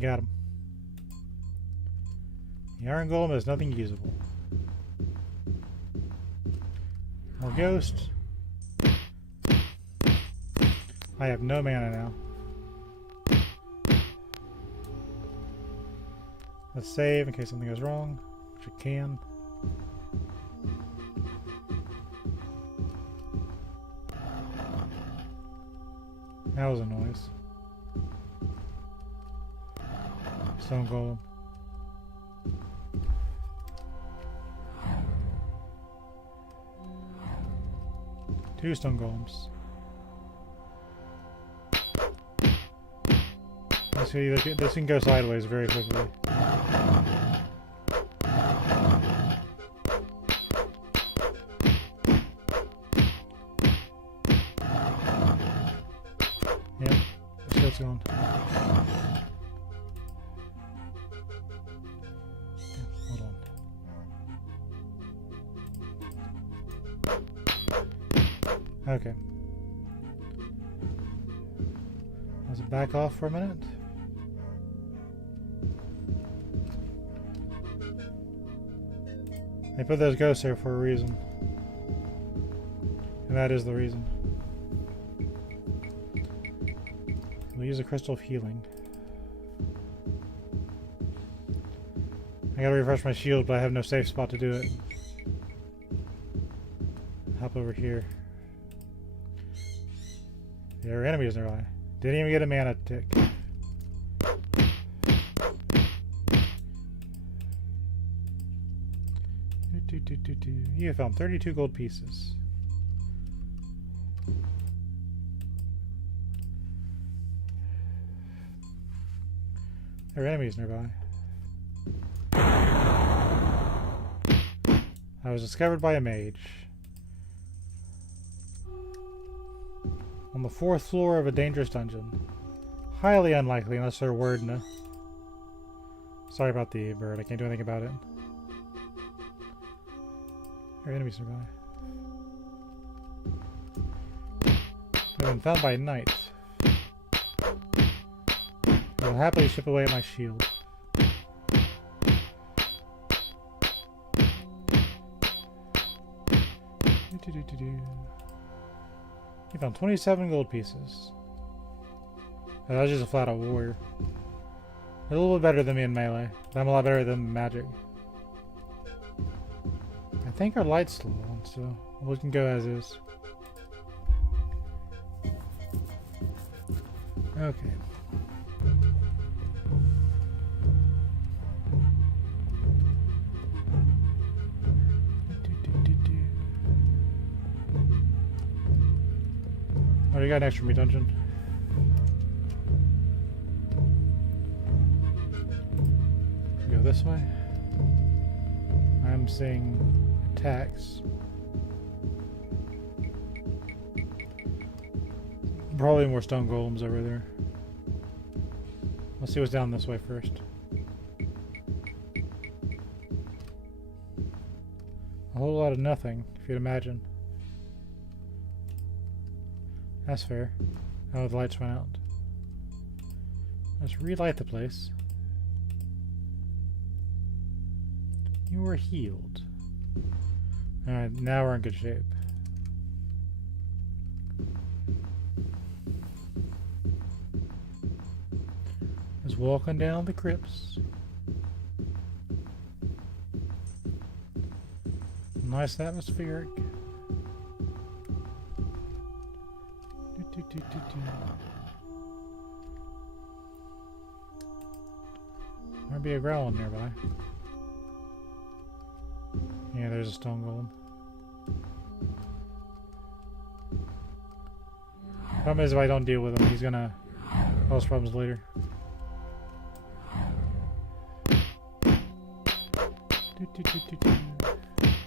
Got him. The Iron Golem has nothing usable. More ghosts. I have no mana now. Let's save in case something goes wrong, which it can. That was a noise. Stone Golem. Two Stone Golems. This can go sideways very quickly. Yep, it's going. Hold on. Okay. Let's back off for a minute. They put those ghosts there for a reason. And that is the reason. We'll use a crystal of healing. I gotta refresh my shield, but I have no safe spot to do it. Hop over here. There are enemies nearby. Didn't even get a mana tick. You have found 32 gold pieces. There are enemies nearby. I was discovered by a mage. On the 4th floor of a dangerous dungeon. Highly unlikely unless they're Wordna. Sorry about the bird, I can't do anything about it. There are enemies nearby. I've been found by night. I will happily chip away at my shield. You found 27 gold pieces. Oh, that's just a flat out warrior. They're a little bit better than me in melee, but I'm a lot better than magic. I think our light's still on, so we can go as is. Okay. What do you got next for me, dungeon? Go this way. I'm seeing attacks. Probably more stone golems over there. Let's see what's down this way first. A whole lot of nothing, if you'd imagine. That's fair. Oh, the lights went out. Let's relight the place. You were healed. Alright, now we're in good shape. Just walking down the crypts. Nice atmospheric. Might be a growling nearby. Yeah, there's a stone golem. Problem is, if I don't deal with him, he's gonna Cause problems later.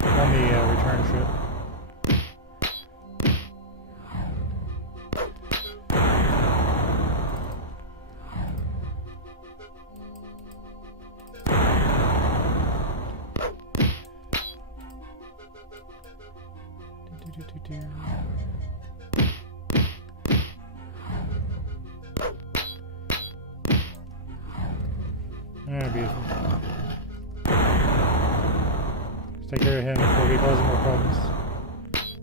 On the return trip. Ah, beautiful. Let's take care of him before he causes more problems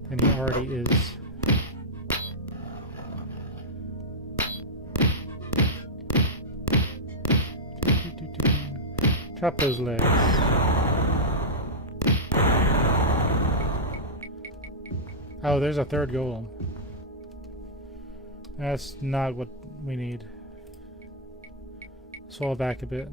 than he already is. Chop those legs. Oh, there's a third golem. That's not what we need. Swallow back a bit.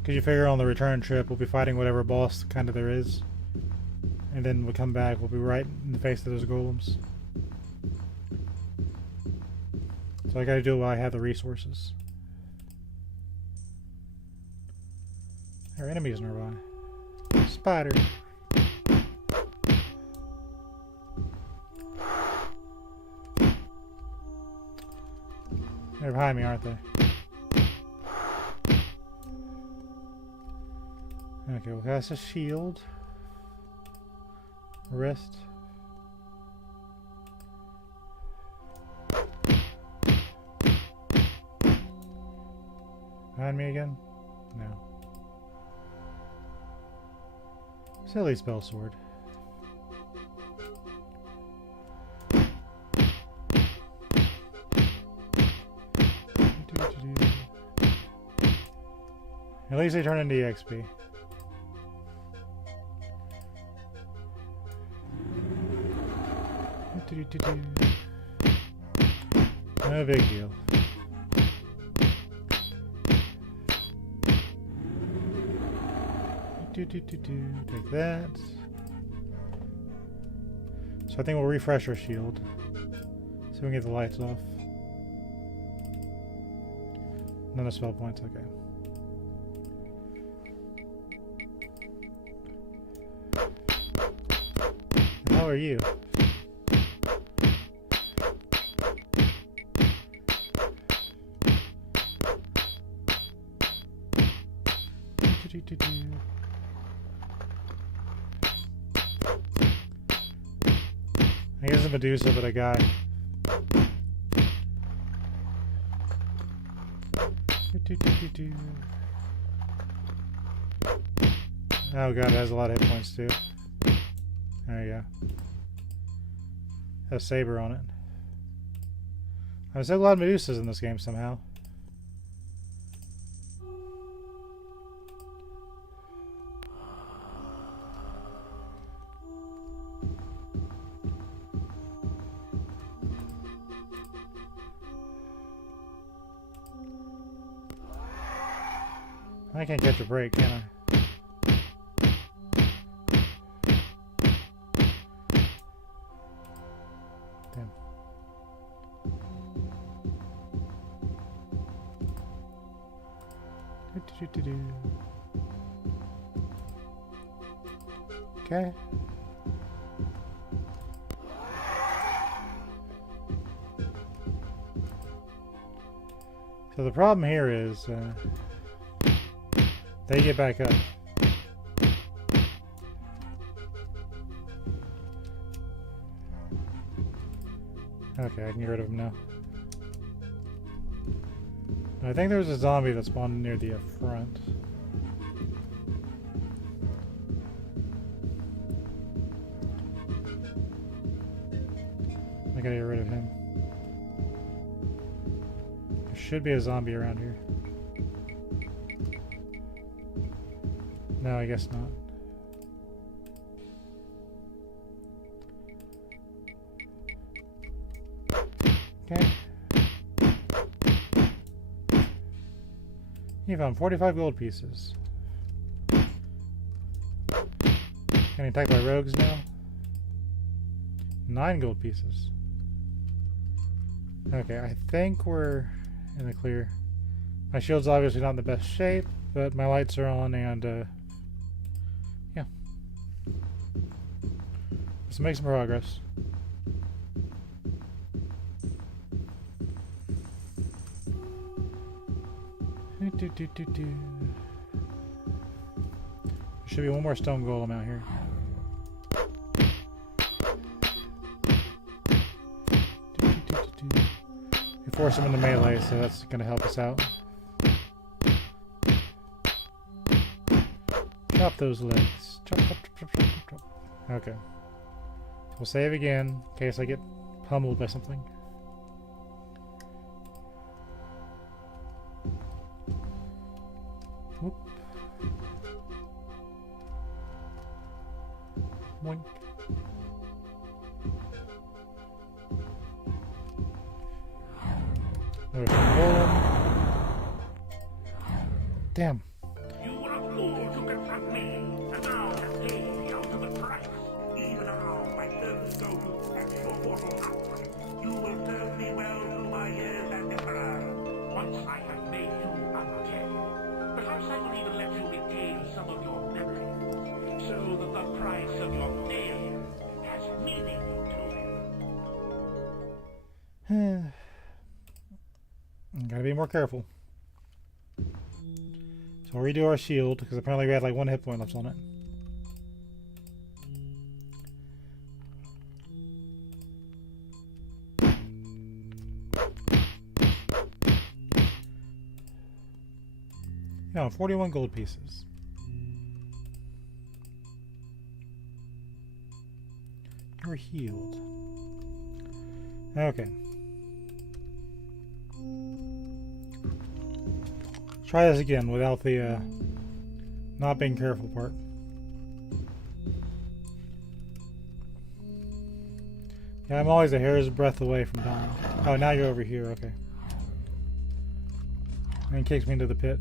Because you figure on the return trip, we'll be fighting whatever boss kind of there is. And then we'll come back, we'll be right in the face of those golems. So I gotta do it while I have the resources. There are enemies nearby. Spider. They're behind me, aren't they? Okay, well that's a shield. Wrist. Behind me again? No. Silly spell sword. At least they turn into EXP. No big deal. Take that. So I think we'll refresh our shield so we can get the lights off. None of spell points, okay. And how are you? I guess a Medusa, but a guy. Oh god, it has a lot of hit points too. There you go. Has a saber on it. I'm so glad Medusa's in this game somehow. I can't catch a break, can I? Damn. Okay. So the problem here is they get back up. Okay, I can get rid of them now. I think there's a zombie that spawned near the front. I gotta get rid of him. There should be a zombie around here. No, I guess not. Okay. You found 45 gold pieces. Getting attacked by rogues now. 9 gold pieces. Okay, I think we're in the clear. My shield's obviously not in the best shape, but my lights are on and yeah. Let's make some progress. There should be one more stone golem out here. We force him into melee, so that's going to help us out. Chop those legs. Chop, chop, chop, chop, chop, chop. Okay. We'll save again in case I get pummeled by something. Whoop. Boink. There's some golem. Damn. You were a fool to confront me, and now have paid the ultimate price. Even now, my servants go to fetch your mortal hut. You will serve me well through my years as Emperor. Once I have made you undead, perhaps I will even let you retain some of your memories, so that the price of your failure has meaning to it. Gotta be more careful. So we'll redo our shield, because apparently we had like 1 hit point left on it. Yeah, 41 gold pieces. You're healed. Okay. Try this again without the not being careful part. Yeah, I'm always a hair's breadth away from dying. Oh, now you're over here, okay. And kicks me into the pit.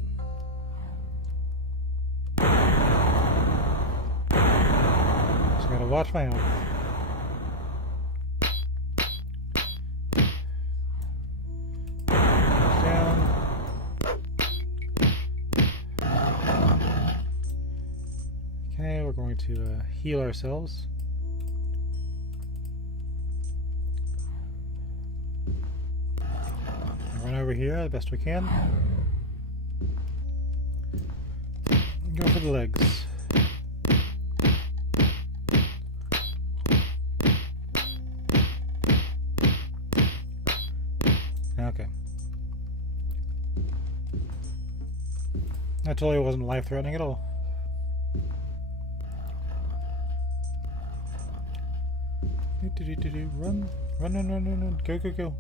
Just gotta watch my health. Okay, we're going to heal ourselves. Run over here the best we can. Go for the legs. Okay. That totally wasn't life-threatening at all. Run. Run, run, run, run, run. Go, go, go.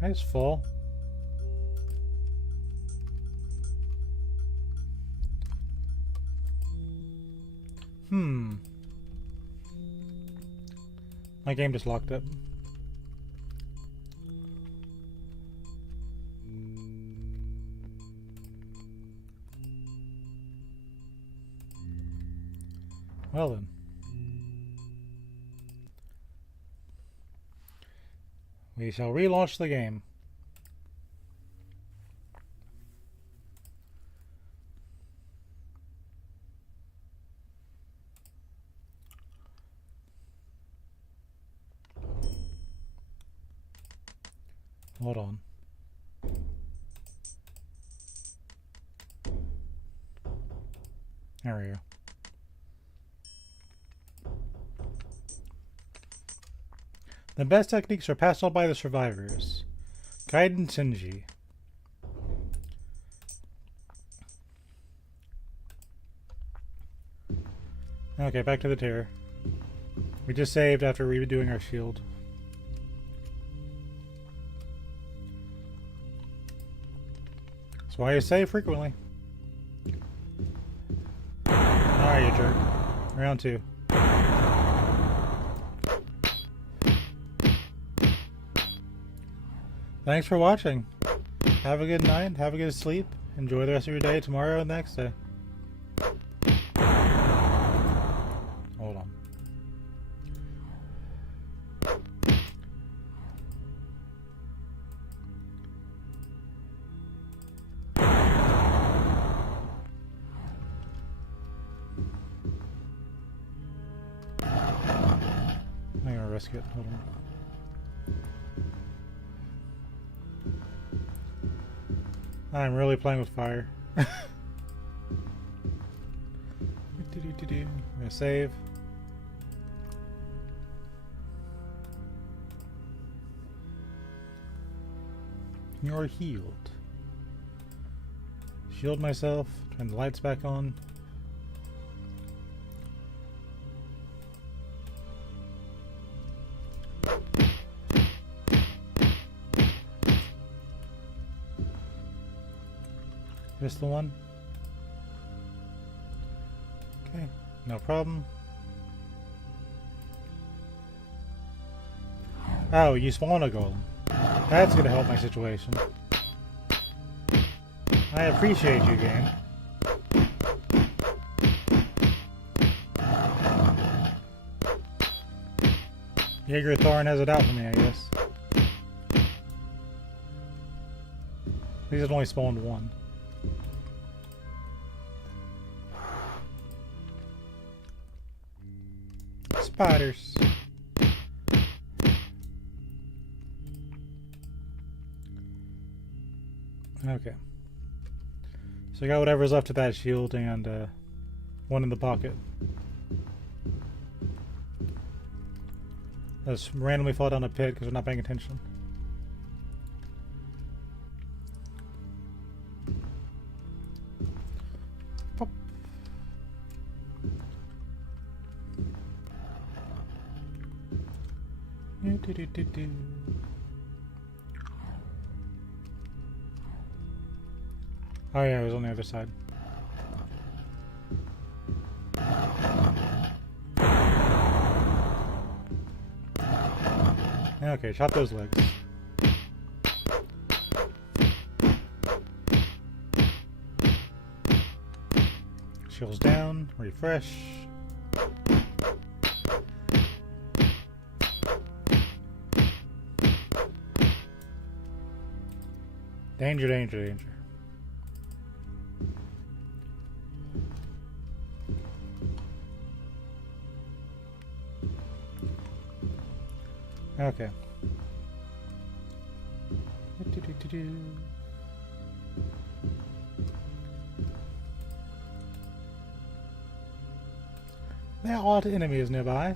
I just fall. My game just locked up. Well then. We shall relaunch the game. Hold on. There we go. The best techniques are passed on by the survivors. Gaiden Senji. Okay, back to the terror. We just saved after redoing our shield. That's why you save frequently. Alright, you jerk. Round 2. Thanks for watching. Have a good night. Have a good sleep. Enjoy the rest of your day tomorrow and the next day. Hold on. I'm gonna risk it. Hold on. I'm really playing with fire. I'm gonna save. You're healed. Shield myself. Turn the lights back on. This the one? Okay, no problem. Oh, you spawn a golem. That's gonna help my situation. I appreciate you, game. Jaeger Thorn has it out for me, I guess. At least it only spawned one. Spiders. Okay. So I got whatever's left of that shield and one in the pocket. Let's randomly fall down a pit because we're not paying attention. Pop. Oh yeah, it was on the other side. Okay, chop those legs. Shields down, refresh. Danger, danger, danger. Okay. There are enemies nearby.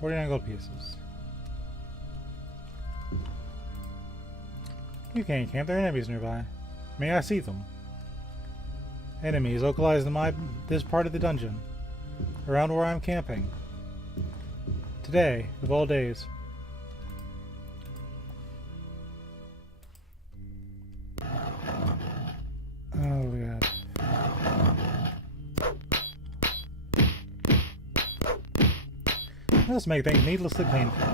$49 gold pieces. You can't camp. There are enemies nearby. May I see them? Enemies localized in this part of the dungeon, around where I'm camping. Today, of all days. Oh god. Let's make things needlessly painful.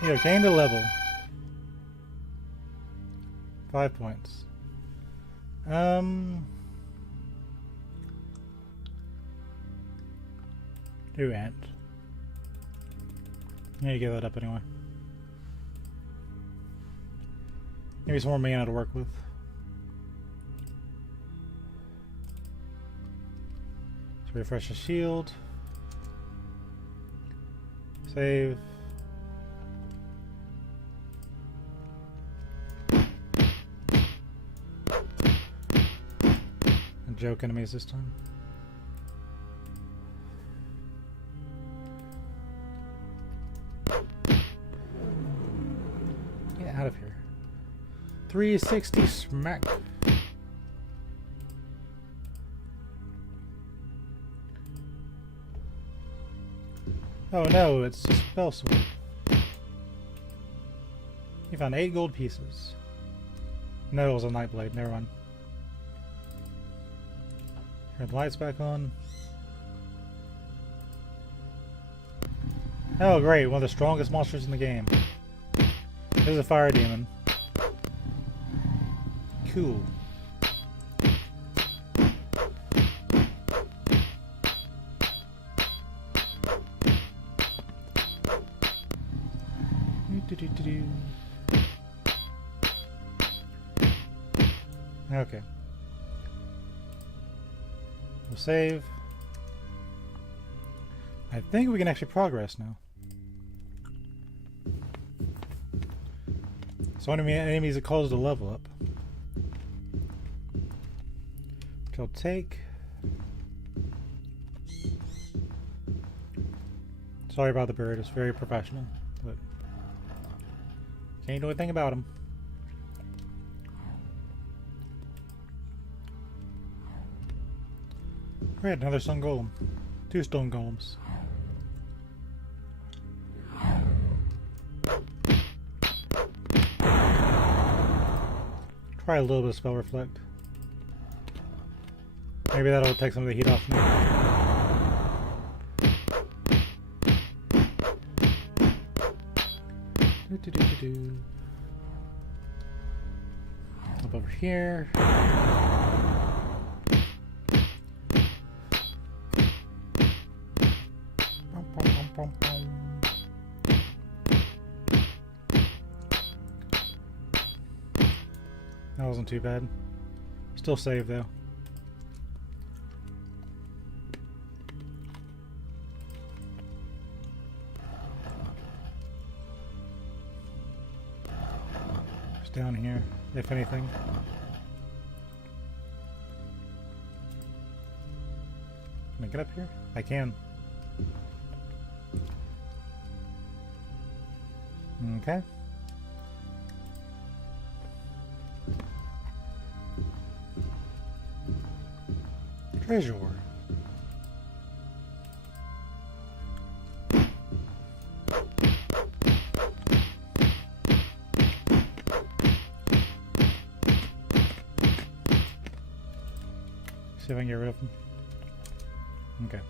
You have gained a level. 5 points. Do ant. Yeah, you give that up anyway. Maybe some more mana to work with. So refresh the shield. Save. And joke enemies this time. Get out of here. 360 smack. Oh no, it's a spell sword. You found 8 gold pieces. No, it was a Nightblade. Never mind. Turn the lights back on. Oh, great. One of the strongest monsters in the game. There's a fire demon. Cool. Okay. We'll save. I think we can actually progress now. So many enemies that cause the level up. Which I'll take. Sorry about the bird, it's very professional, but can't do anything about him. Right, another stone golem. 2 stone golems. Try a little bit of spell reflect. Maybe that'll take some of the heat off me. Up over here. That wasn't too bad. Still save though. Just down here, if anything. Can I get up here? I can. Okay. Treasure. See if I can get rid of them. Okay.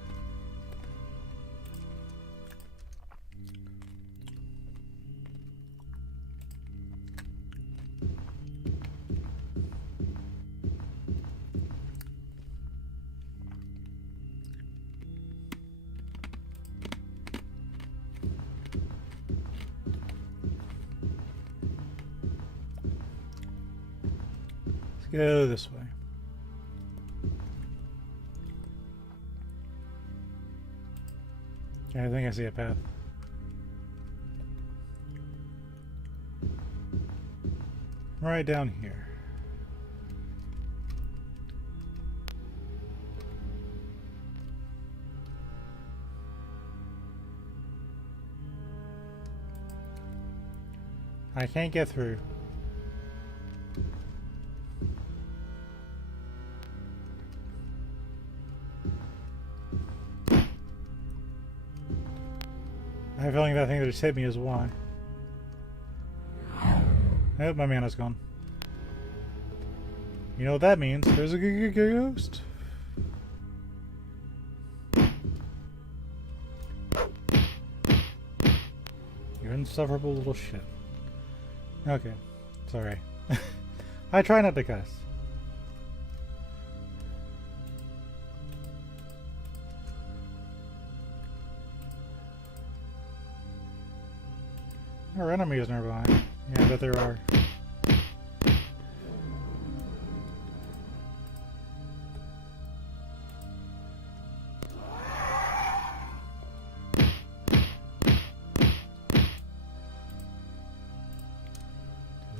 Go this way. Okay, I think I see a path. Right down here. I can't get through. I have a feeling that thing that just hit me is why. Oh, my mana's gone. You know what that means? There's a ghost. You insufferable little shit. Okay, sorry. I try not to cuss. There are enemies nearby. Yeah, I bet there are.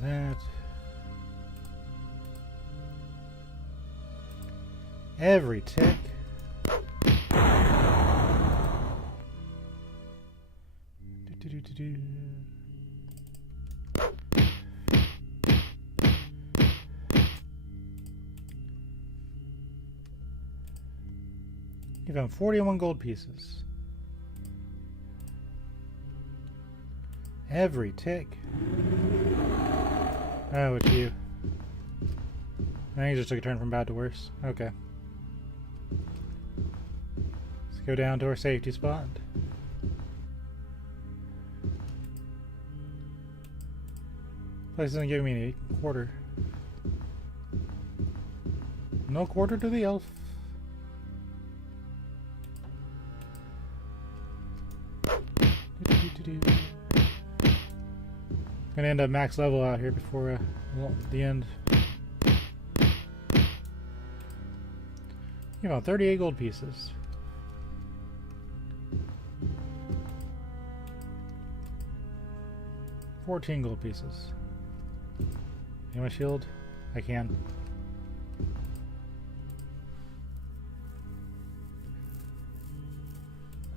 That. Every tick. Do. You found 41 gold pieces. Every tick. Oh, it's you. I think it just took a turn from bad to worse. Okay. Let's go down to our safety spot. Place isn't giving me any quarter. No quarter to the elf. Gonna end up max level out here before the end. You know, 38 gold pieces. $14 gold pieces. Get my shield? I can.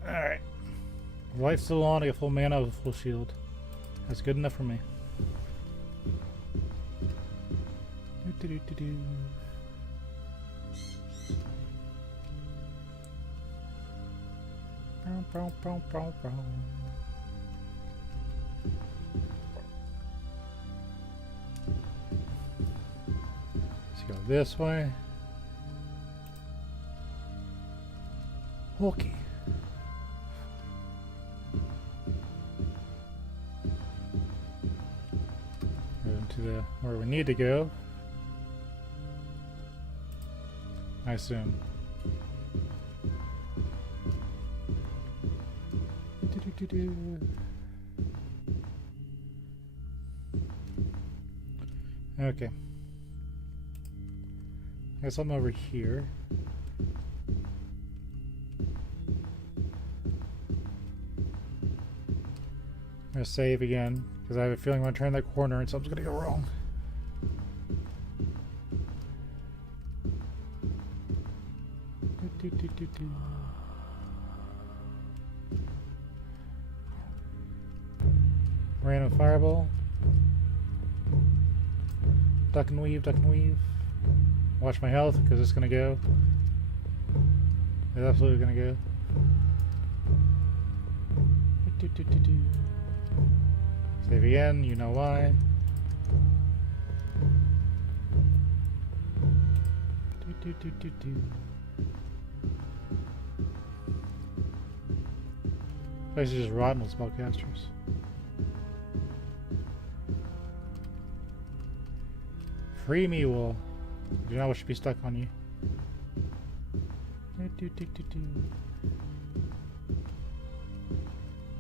Alright. The light's still on, I get full mana with full shield. That's good enough for me. Let's go this way. Okay. To where we need to go, I assume. Okay. Got something over here. I'm gonna save again, because I have a feeling when I turn that corner and something's gonna go wrong. Random fireball. Duck and weave, duck and weave. Watch my health, because it's gonna go. It's absolutely gonna go. Save again, you know why. Place is just rotten with spellcasters. Free me, wool. Do not wish to be stuck on you.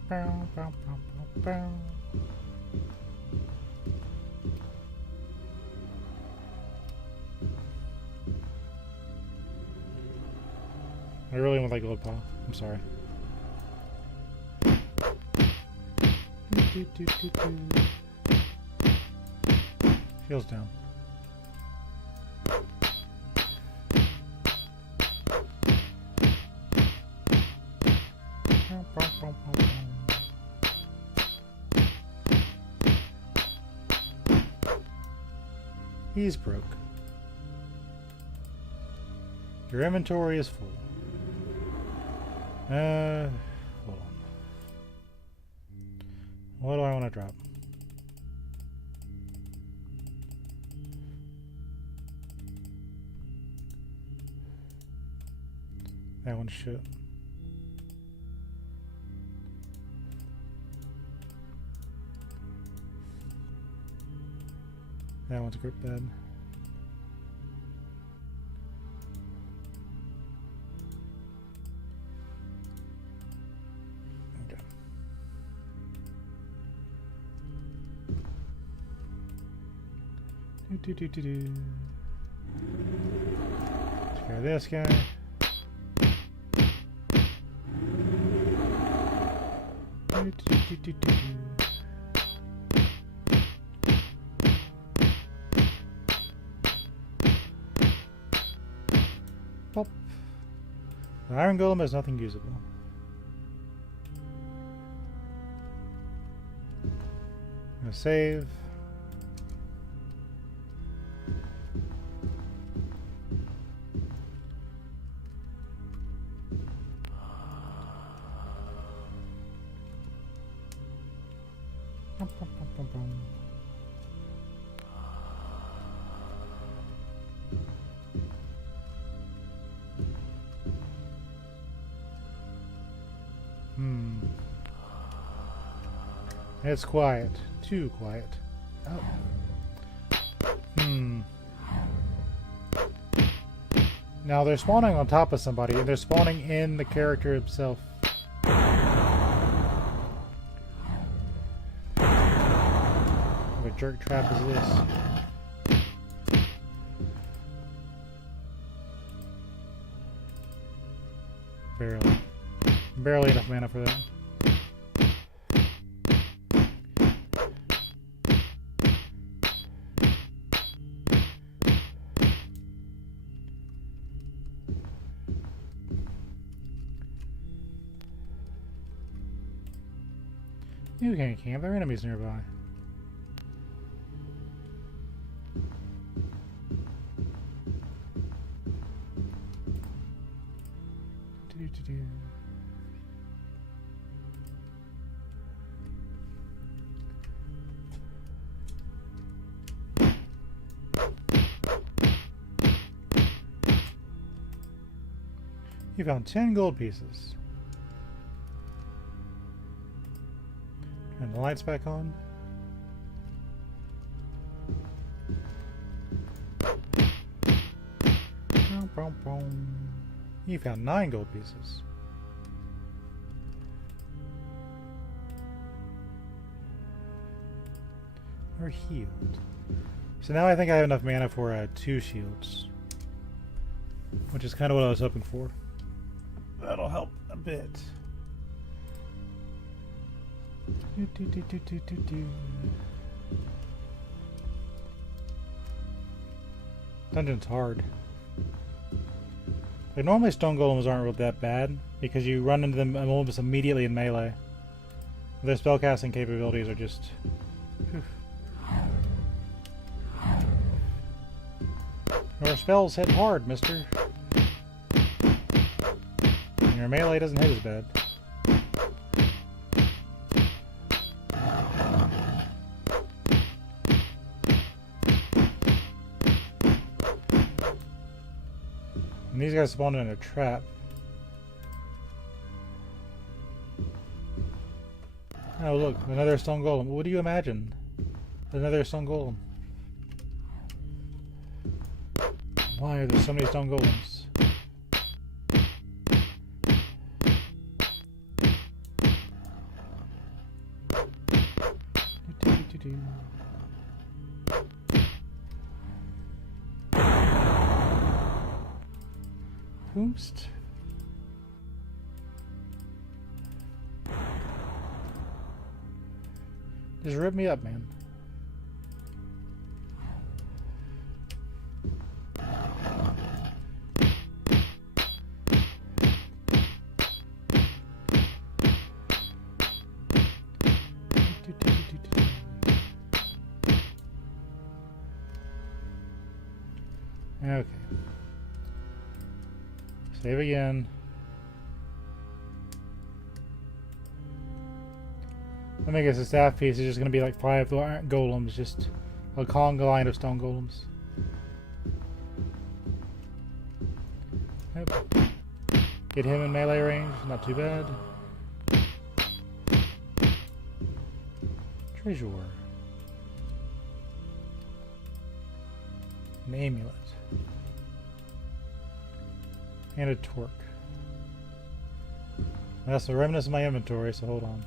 Bow, bow, bow, bow, bow. I really want that gold paw. I'm sorry. Feels down. He's broke. Your inventory is full. Hold on. What do I want to drop? That one's shit. That one's a grip bed. Okay. Do. Let's go this guy. Do. Pop. The iron golem has nothing usable. I'm gonna save. It's quiet. Too quiet. Oh. Now they're spawning on top of somebody, and they're spawning in the character himself. What a jerk trap is this? Barely. Barely enough mana for that. You can't camp. There are enemies nearby. You found 10 gold pieces. Turn the lights back on. You found 9 gold pieces. Or healed. So now I think I have enough mana for 2 shields. Which is kind of what I was hoping for. That'll help a bit. Dungeon's hard. Like, normally stone golems aren't really that bad because you run into them almost immediately in melee. Their spellcasting capabilities are just... Whew. Your spells hit hard, mister. And your melee doesn't hit as bad. And these guys spawned in a trap. Oh look, another stone golem. What do you imagine? Another stone golem. Why are there so many stone golems? Boomst. Just rip me up, man. Okay. Save again. Let me guess, the staff piece is just going to be like 5 golems, just a conga line of stone golems. Yep. Get him in melee range, not too bad. Treasure. An amulet. And a torque. That's the remnants of my inventory, so hold on.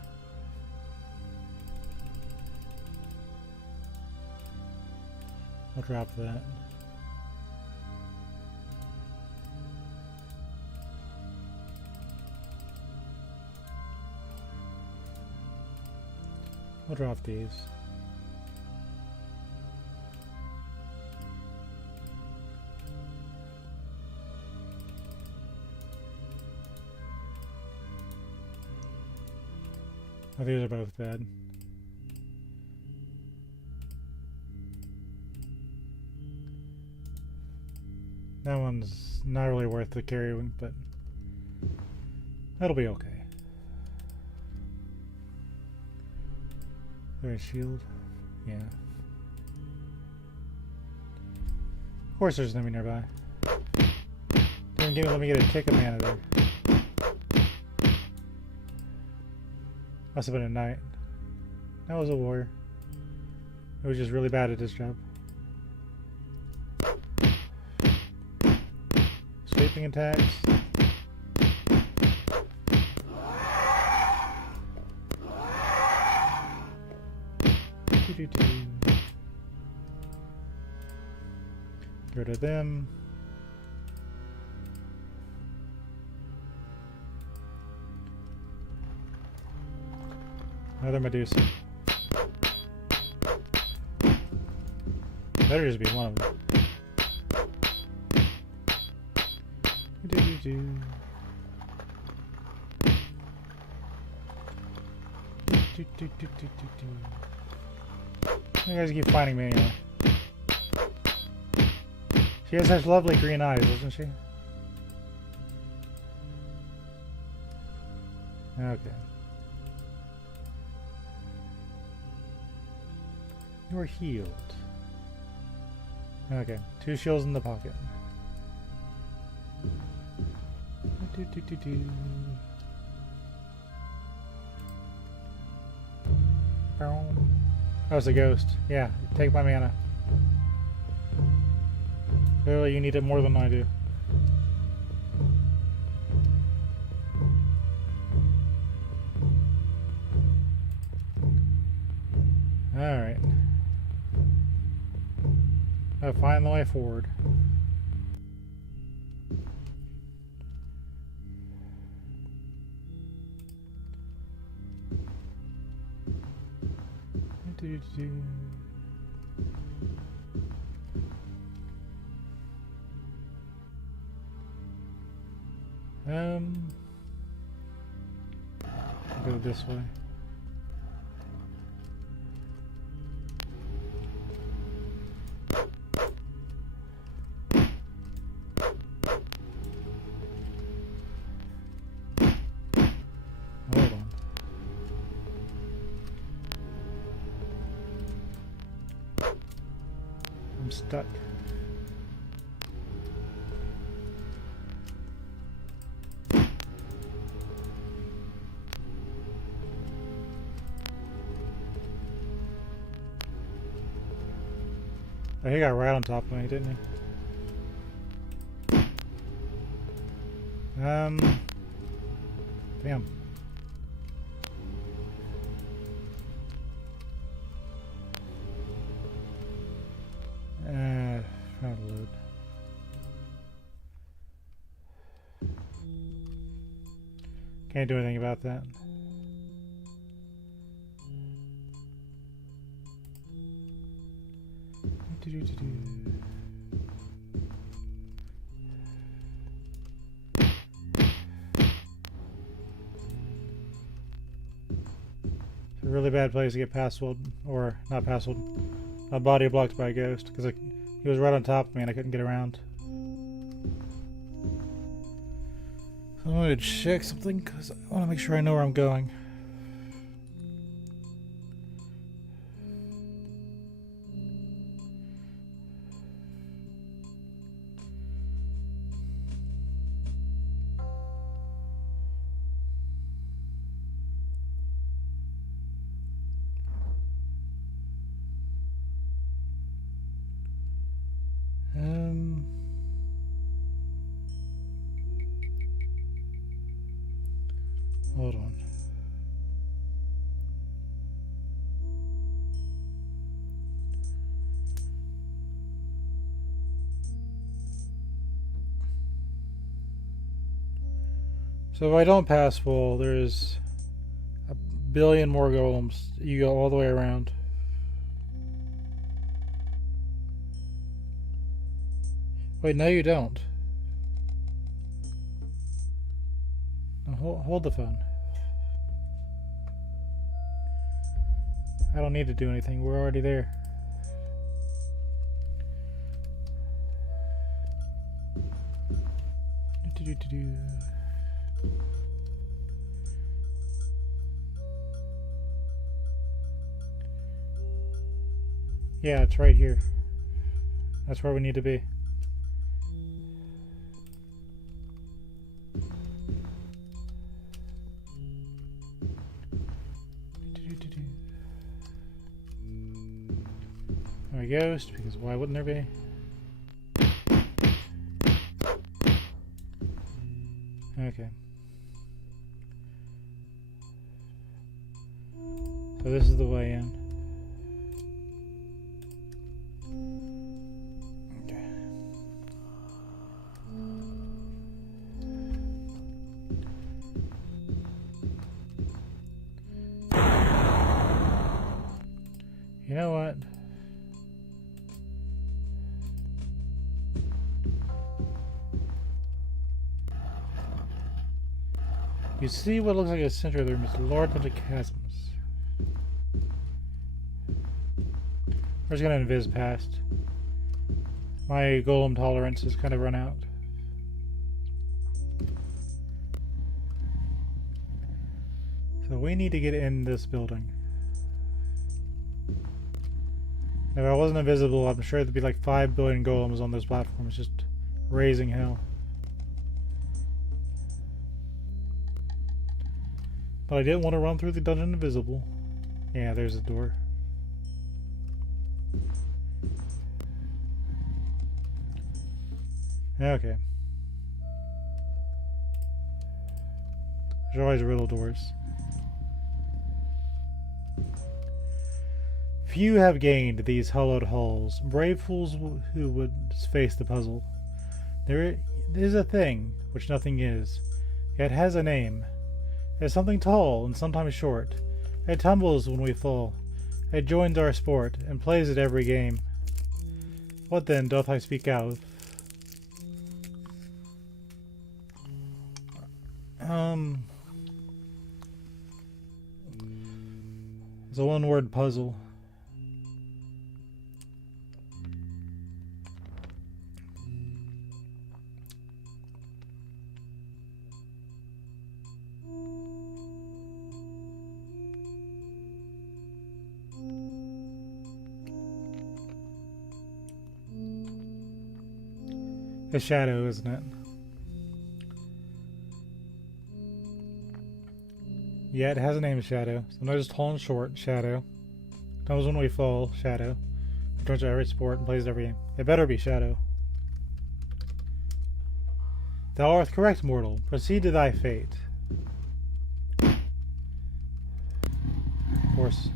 I'll drop that. I'll drop these. Oh, these are both bad. That one's not really worth the carrying, but that'll be okay. There's a shield. Yeah. Of course there's an enemy nearby. Didn't let me get a tick of mana there. Must have been a knight. That was a warrior. He was just really bad at his job. Sweeping attacks. Get rid of them. Another Medusa. Better just be one of them. You guys keep finding me anyway. She has such lovely green eyes, doesn't she? Okay. You're healed. Okay, 2 shields in the pocket. Oh, it's a ghost. Yeah, take my mana. Clearly you need it more than I do. Alright. I'll find the way forward. Go this way. Hold on. I'm stuck. Oh, he got right on top of me, didn't he? Damn. Trying to load. Can't do anything about that. It's a really bad place to get password, or not password, a body blocked by a ghost, because he was right on top of me and I couldn't get around. So I'm going to check something because I want to make sure I know where I'm going. Hold on. So if I don't pass full, there's a billion more golems. You go all the way around. Wait, no you don't. No, hold the phone. I don't need to do anything, we're already there. Yeah, it's right here. That's where we need to be. A ghost, because why wouldn't there be? Okay. So this is the way in. Okay. You know what? You see what looks like a center of the room is a large bunch of chasms. We're just gonna invis past. My golem tolerance has kind of run out. So we need to get in this building. If I wasn't invisible, I'm sure there'd be like 5 billion golems on those platforms just raising hell. But I didn't want to run through the dungeon invisible. Yeah, there's a door. Okay. There's always riddle doors. Few have gained these hollowed halls, brave fools who would face the puzzle. There is a thing which nothing is, yet has a name. It is something tall and sometimes short. It tumbles when we fall. It joins our sport and plays at every game. What then doth I speak of? It's a one-word puzzle. A shadow, isn't it? Yeah, it has a name, Shadow. Sometimes it's tall and short, Shadow. Sometimes when we fall, Shadow. It joins every sport and plays every game. It better be Shadow. Thou art correct, mortal. Proceed to thy fate. Of course.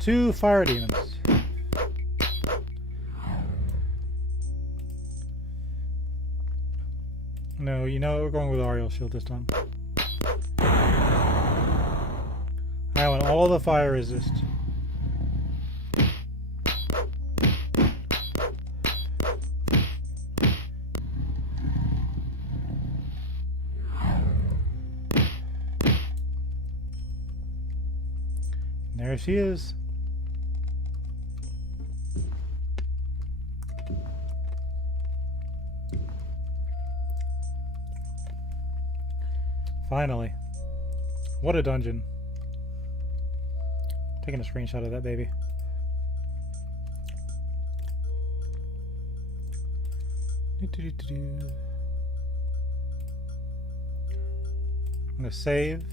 2 fire demons. No, you know what? We're going with Uriel Shield this time. I want all the fire resist. There she is. Finally. What a dungeon. Taking a screenshot of that baby. I'm gonna save.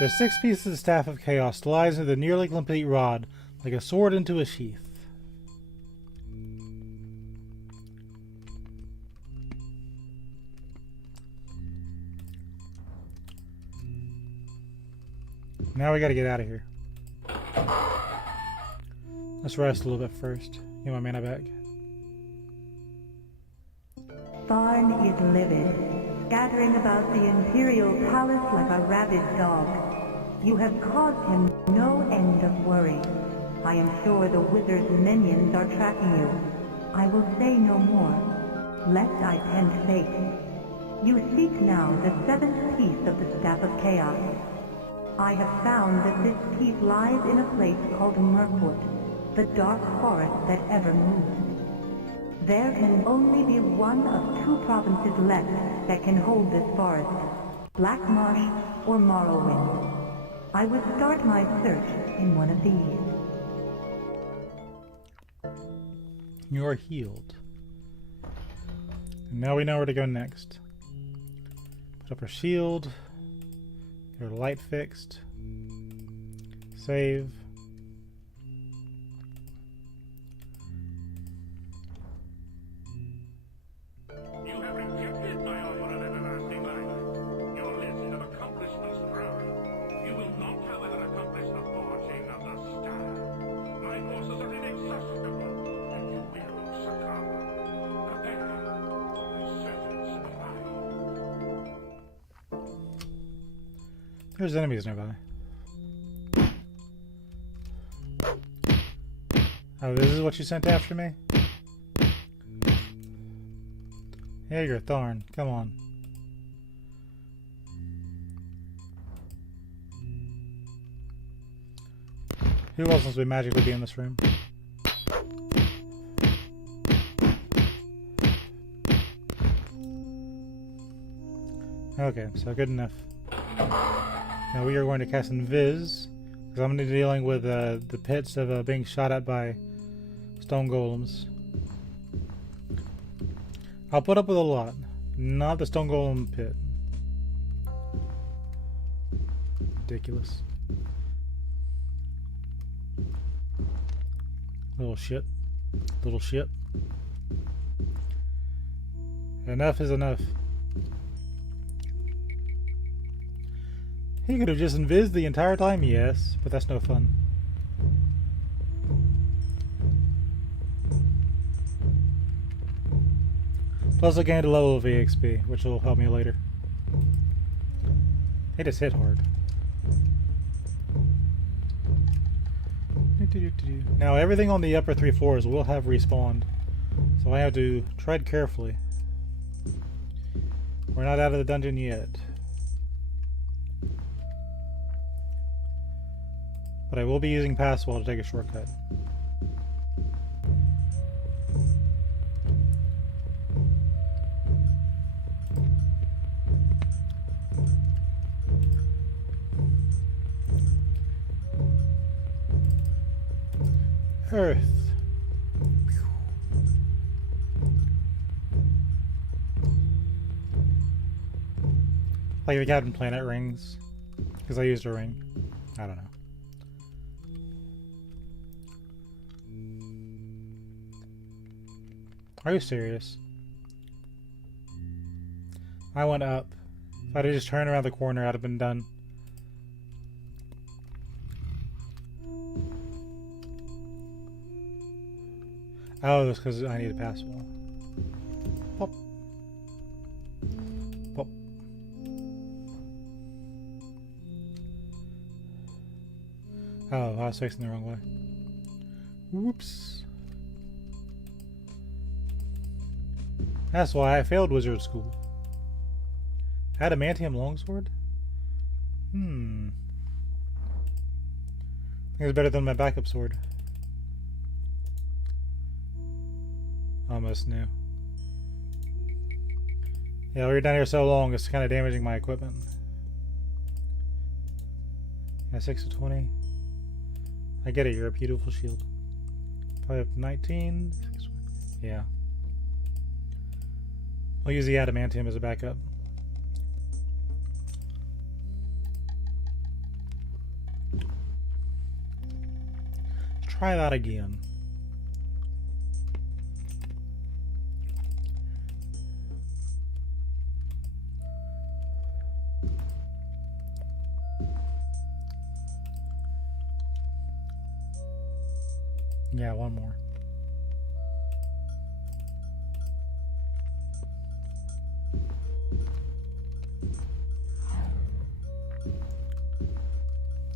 The 6 pieces of Staff of Chaos slides into the nearly complete rod, like a sword into a sheath. Now we gotta get out of here. Let's rest a little bit first. Get my mana back. Tharn is livid, scattering about the Imperial Palace like a rabid dog. You have caused him no end of worry. I am sure the wizard's minions are tracking you. I will say no more, lest I tempt fate. You seek now the 7th piece of the Staff of Chaos. I have found that this piece lies in a place called Mirkwood, the dark forest that ever moves. There can only be one of 2 provinces left that can hold this forest, Blackmarsh or Morrowind. I would start my search in one of these. You are healed. And now we know where to go next. Put up our shield. Your light fixed. Save. You have rejected my offer of everlasting life. Your list of accomplishments grown. You will not, however, accomplish the forging of the star. My forces are inaccessible, and you will succumb. Prepare for a certain surprise. There's enemies nearby. Oh, this is what you sent after me? Here you're Thorn. Come on. Who else wants to magically be in this room? Okay, so good enough. Now we are going to cast Invis, because I'm going to be dealing with the pits of being shot at by stone golems. I'll put up with a lot, not the stone golem pit. Ridiculous. Little shit. Little shit. Enough is enough. He could have just invised the entire time, yes, but that's no fun. Plus I gained a level of EXP, which will help me later. He just hit hard. Now everything on the upper 3 floors will have respawned, so I have to tread carefully. We're not out of the dungeon yet. But I will be using Passwall to take a shortcut. Earth. Like the Captain Planet rings. Because I used a ring. I don't know. Are you serious? I went up. If I'd have just turned around the corner, I'd have been done. Oh, that's because I need a password. Pop. Pop. Oh, I was facing the wrong way. Whoops. That's why I failed wizard school. Adamantium longsword? I think it's better than my backup sword. Almost new. Yeah, we were down here so long, it's kind of damaging my equipment. Yeah, 6 to 20. I get it, you're a beautiful shield. Probably up to 19. Yeah. I'll use the adamantium as a backup. Let's try that again. Yeah, one more.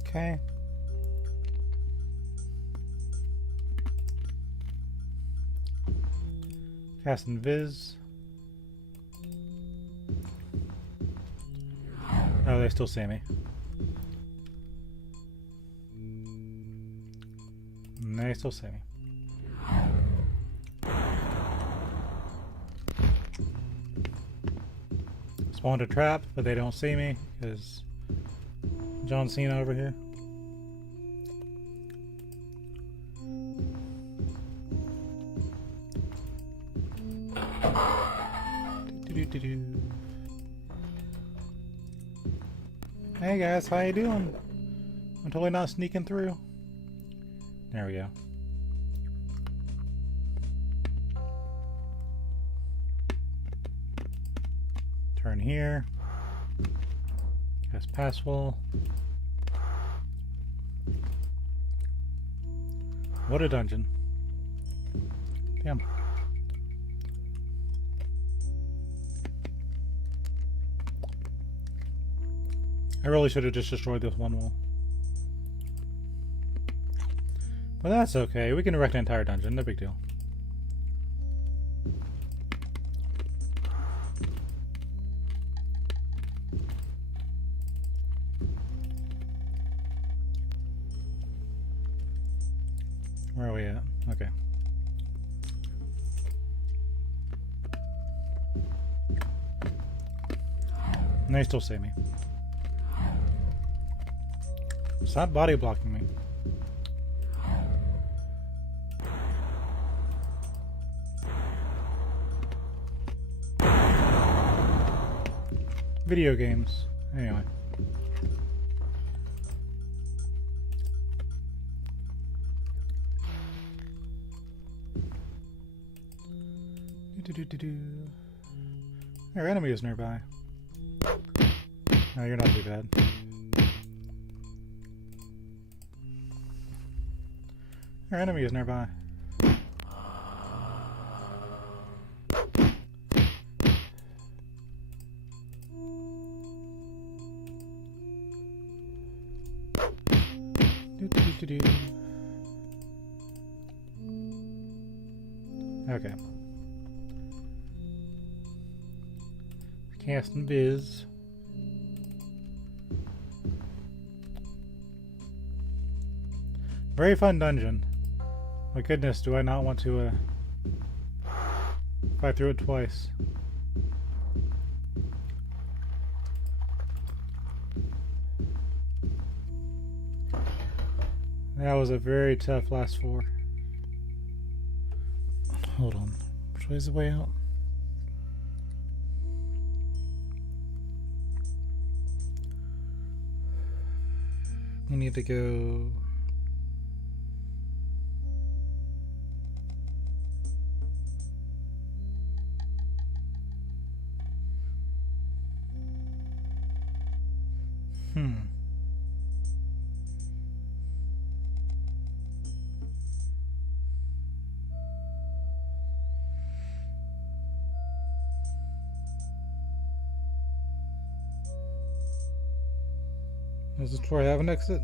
Okay. Cast Invis. Oh, they still see me. They still see me. Spawned a trap, but they don't see me because John Cena over here. Hey guys, how you doing? I'm totally not sneaking through. There we go. Turn here. Cast Passwall. What a dungeon. Damn. I really should have just destroyed this one wall. But that's okay. We can erect an entire dungeon. No big deal. Where are we at? Okay. And they still see me. Stop body blocking me. Video games. Anyway. Our enemy is nearby. No, you're not too bad. Our enemy is nearby. Okay. Cast and Viz. Very fun dungeon. My goodness, do I not want to fight through it twice. That was a very tough last four. Hold on. Which way is the way out? We need to go... Does this floor have an exit?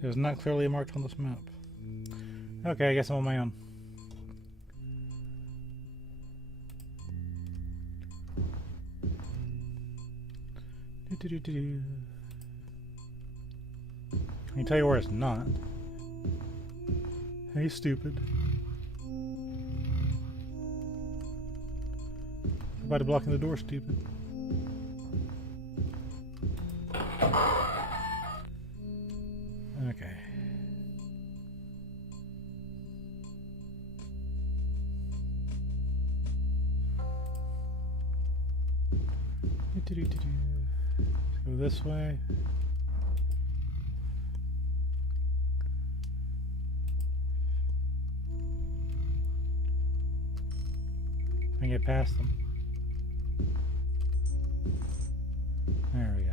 It was not clearly marked on this map. Okay, I guess I'm on my own. I can tell you where it's not. Hey, stupid. Somebody blocking the door, stupid. Okay. Let's go this way. I can get past them. There we go.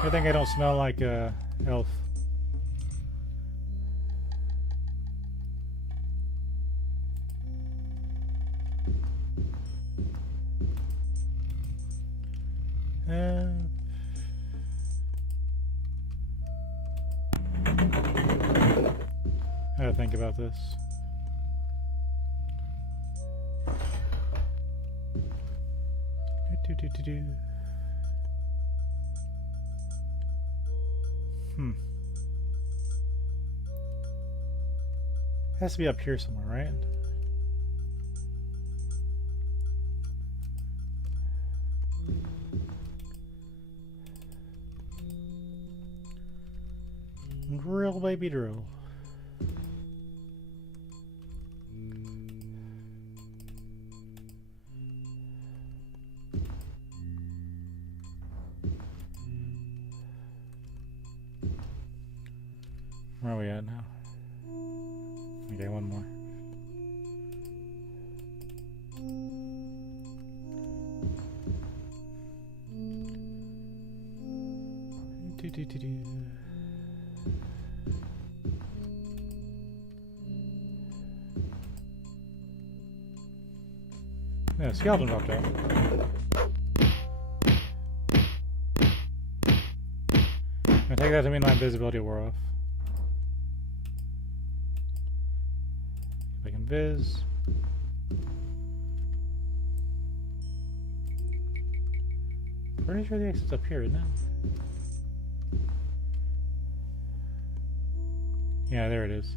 I think I don't smell like a elf. I gotta think about this. Has to be up here somewhere, right? Drill, baby, drill. Where are we at now? Okay, one more. Yeah, skeleton dropped out. I take that to mean my invisibility wore off. If I can viz. Pretty sure the exit's up here, isn't it? Yeah, there it is.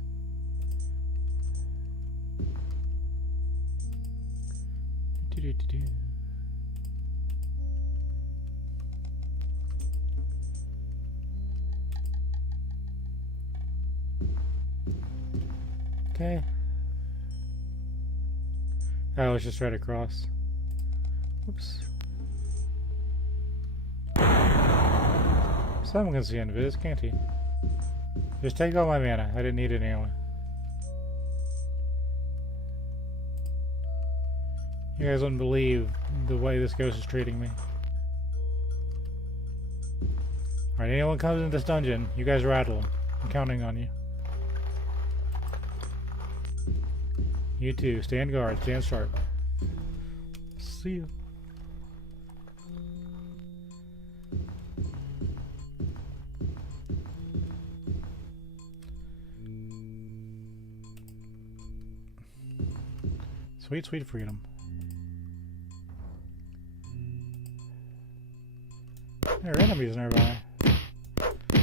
Okay. Oh, it's just right across. Whoops. Someone can see invis, can't he? Just take all my mana. I didn't need it anyway. You guys wouldn't believe the way this ghost is treating me. Alright, anyone comes in this dungeon, you guys rattle him. I'm counting on you. You too. Stand guard. Stand sharp. See you. Sweet, sweet freedom. There are enemies nearby.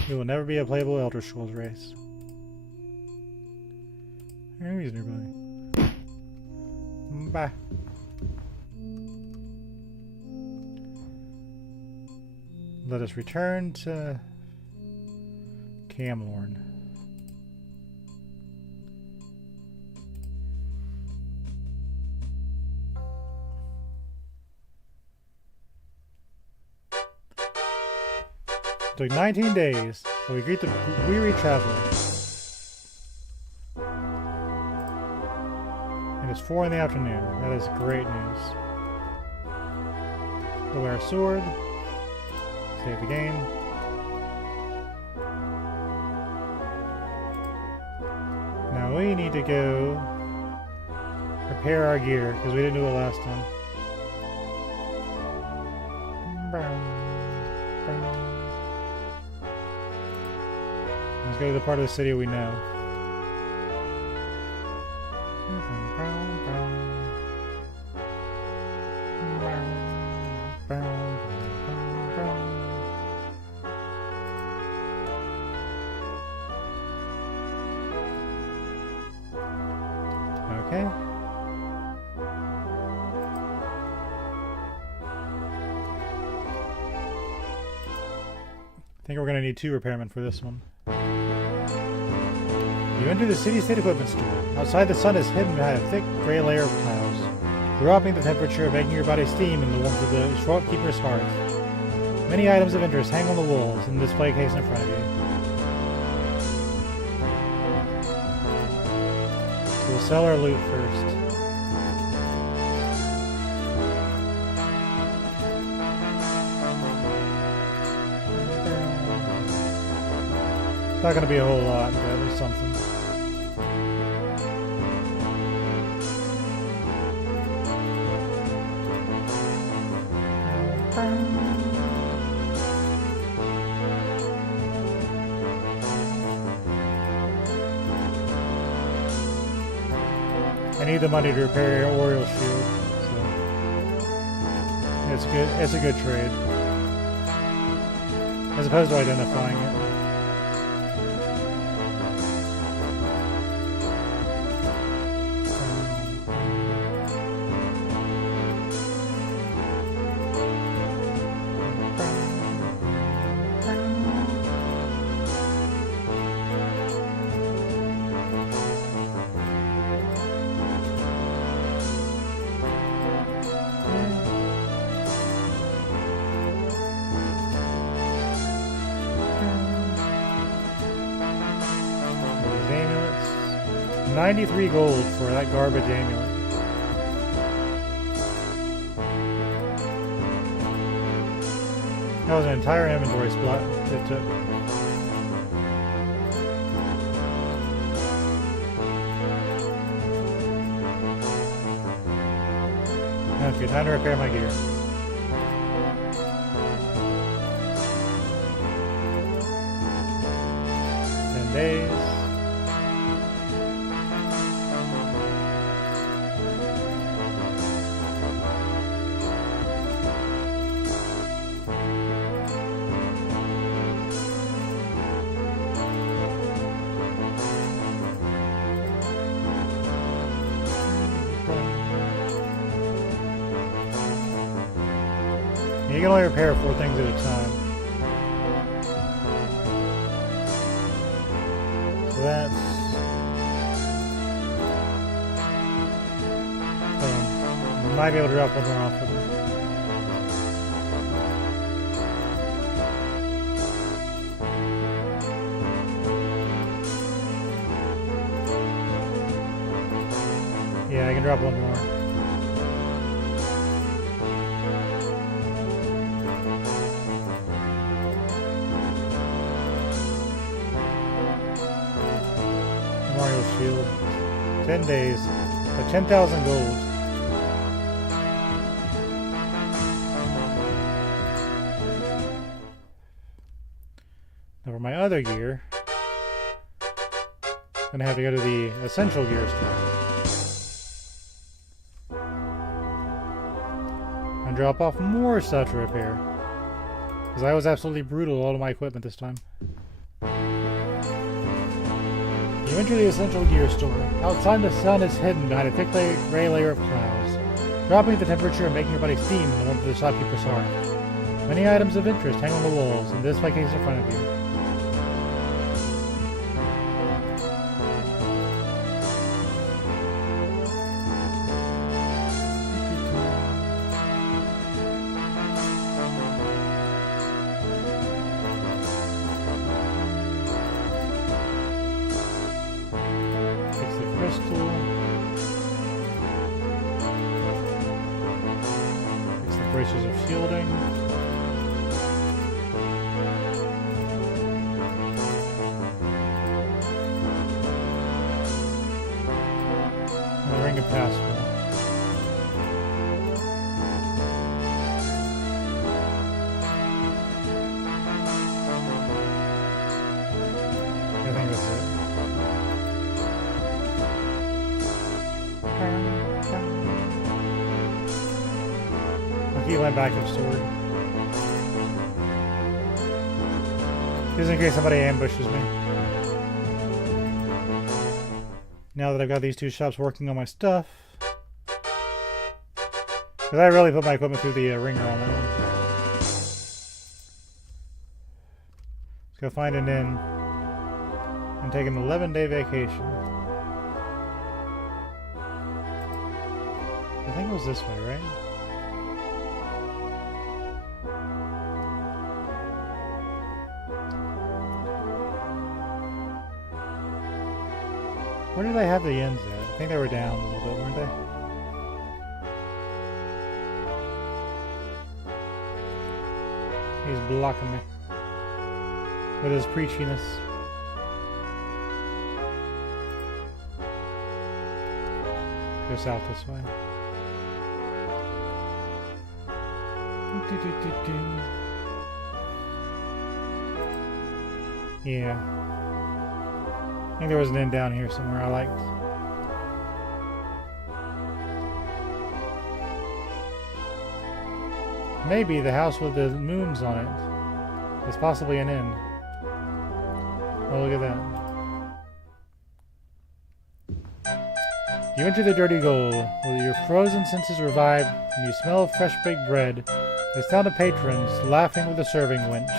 We will never be a playable Elder Scrolls race. There are enemies nearby. Bye. Let us return to Camlorn. It took 19 days, but we greet the weary traveler. And it's 4 in the afternoon. That is great news. We'll wear a sword. Save the game. Now we need to go repair our gear, because we didn't do it last time. Let's go to the part of the city we know. Okay. I think we're going to need 2 repairmen for this one. You enter the city-state equipment store. Outside, the sun is hidden behind a thick gray layer of clouds, dropping the temperature, making your body steam in the warmth of the shopkeeper's hearth. Many items of interest hang on the walls in the display case in front of you. We'll sell our loot first. It's not going to be a whole lot, but there's something. I need the money to repair Uriel shield, so it's good. It's a good trade, as opposed to identifying it. 93 gold for that garbage amulet. That was an entire inventory spot it took. Okay, time to repair my gear. Days. You can only repair 4 things at a time. So that's... might be able to drop one more off of it. Yeah, I can drop one more. Shield. 10 days. But 10,000 gold. Now for my other gear, I'm gonna have to go to the essential gear store. And drop off more stuff to repair. Because I was absolutely brutal all of my equipment this time. You enter the essential gear store. Outside, the sun is hidden behind a thick gray layer of clouds, dropping the temperature and making your body steam in the warmth of the shopkeeper's hearth. Many items of interest hang on the walls, and this by case in front of you. Braces of shielding. And a ring of passport. I think that's it. Keep my backup sword. Just in case somebody ambushes me. Now that I've got these 2 shops working on my stuff. Because I really put my equipment through the ringer on that one. Let's go find an inn. And take an 11-day vacation. I think it was this way, right? Where did I have the inns at? I think they were down a little bit, weren't they? He's blocking me with his preachiness. Go south this way. Yeah. I think there was an inn down here somewhere I liked. Maybe the house with the moons on it is possibly an inn. Oh, look at that. You enter the dirty goal, with your frozen senses revived, and you smell of fresh baked bread, the sound of patrons laughing with the serving wench.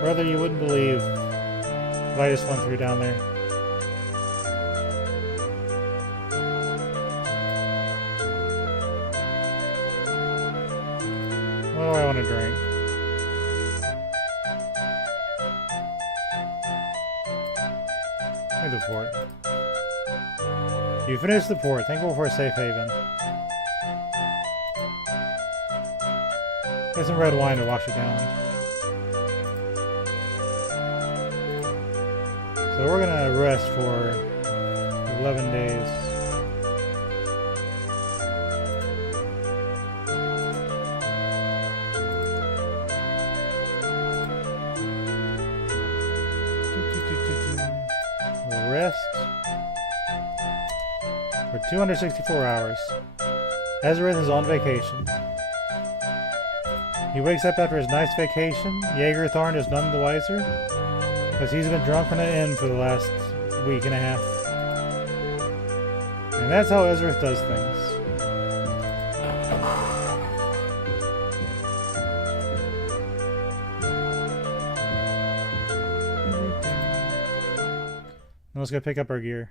Brother, you wouldn't believe what I just went through down there. Oh, I want a drink. Look at the port. You finished the port. Thankful for a safe haven. Get some red wine to wash it down. So we're gonna rest for 11 days. We'll rest for 264 hours. Ezrath is on vacation. He wakes up after his nice vacation. Jaeger Tharn is none the wiser, because he's been drunk in an inn for the last week and a half. And that's how Ezrath does things. Now let's go pick up our gear.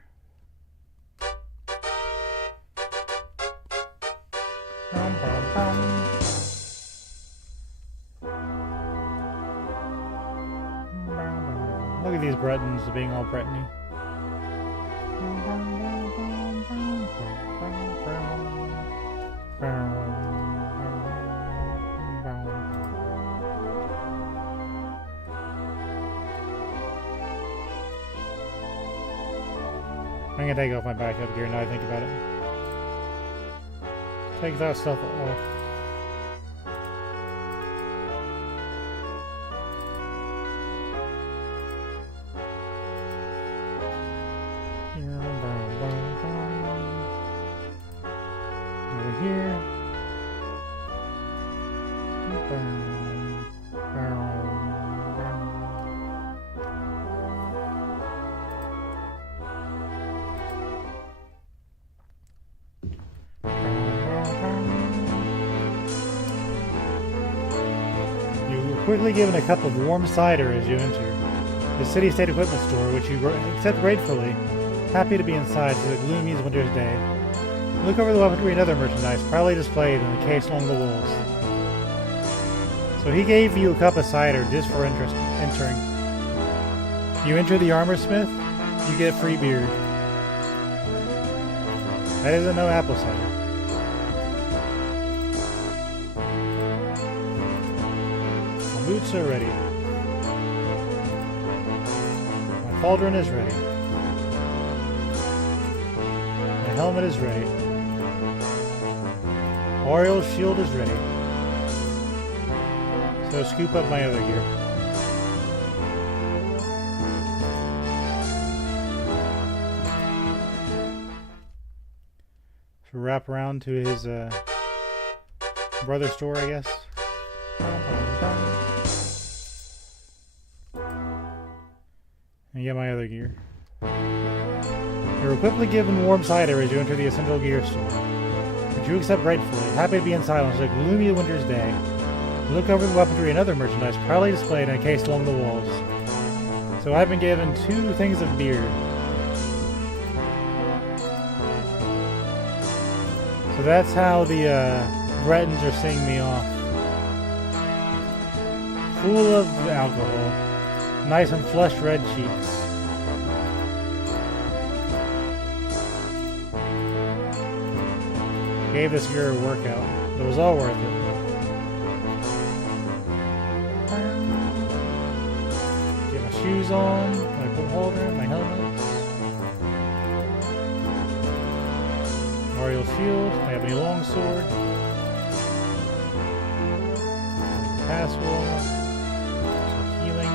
Look at these Bretons being all Bretony. I'm gonna take off my backup gear now I think about it. Take that stuff off. Over here. Quickly given a cup of warm cider as you enter the city-state equipment store, which you accept gratefully, happy to be inside for the gloomy winter's day. Look over the weaponry and other merchandise proudly displayed in the case along the walls. So he gave you a cup of cider just for entering. You enter the armor smith, you get free beer. That isn't no apple cider. Boots are ready. My pauldron is ready. My helmet is ready. Uriel's shield is ready. So scoop up my other gear. So wrap around to his brother's store, I guess. And get my other gear. You're quickly given warm cider as you enter the essential gear store, which you accept gratefully, happy to be in silence like gloomy winter's day. Look over the weaponry and other merchandise proudly displayed and encased along the walls. So I've been given 2 things of beer. So that's how the Bretons are seeing me off. Full of alcohol. Nice and flushed red cheeks. Gave this gear a workout. It was all worth it. Get my shoes on, my book holder, my helmet. Uriel shield, I have a long sword. Pass wall. Healing.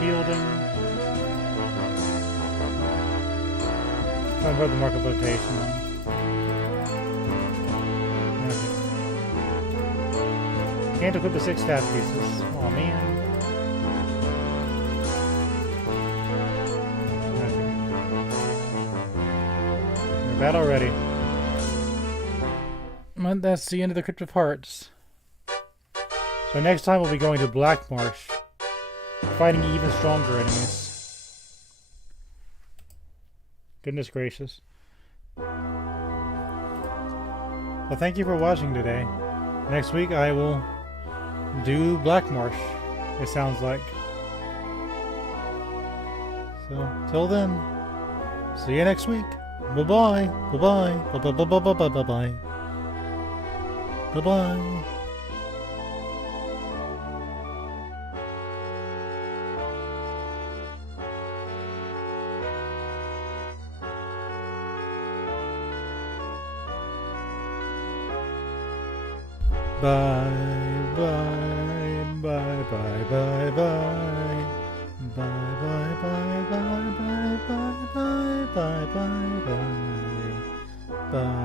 Shielding. I'm going to put the mark of flotation on. Okay. Can't equip the 6 staff pieces. Aw, man. Okay. We're battle ready. And that's the end of the Crypt of Hearts. So next time we'll be going to Black Marsh, fighting even stronger enemies. Goodness gracious. Well, thank you for watching today. Next week I will do Blackmarsh, it sounds like. So, till then, see you next week. Bye-bye. Bye-bye. Bye-bye. Bye-bye. Bye bye bye bye bye bye bye bye bye bye bye bye bye bye bye bye bye.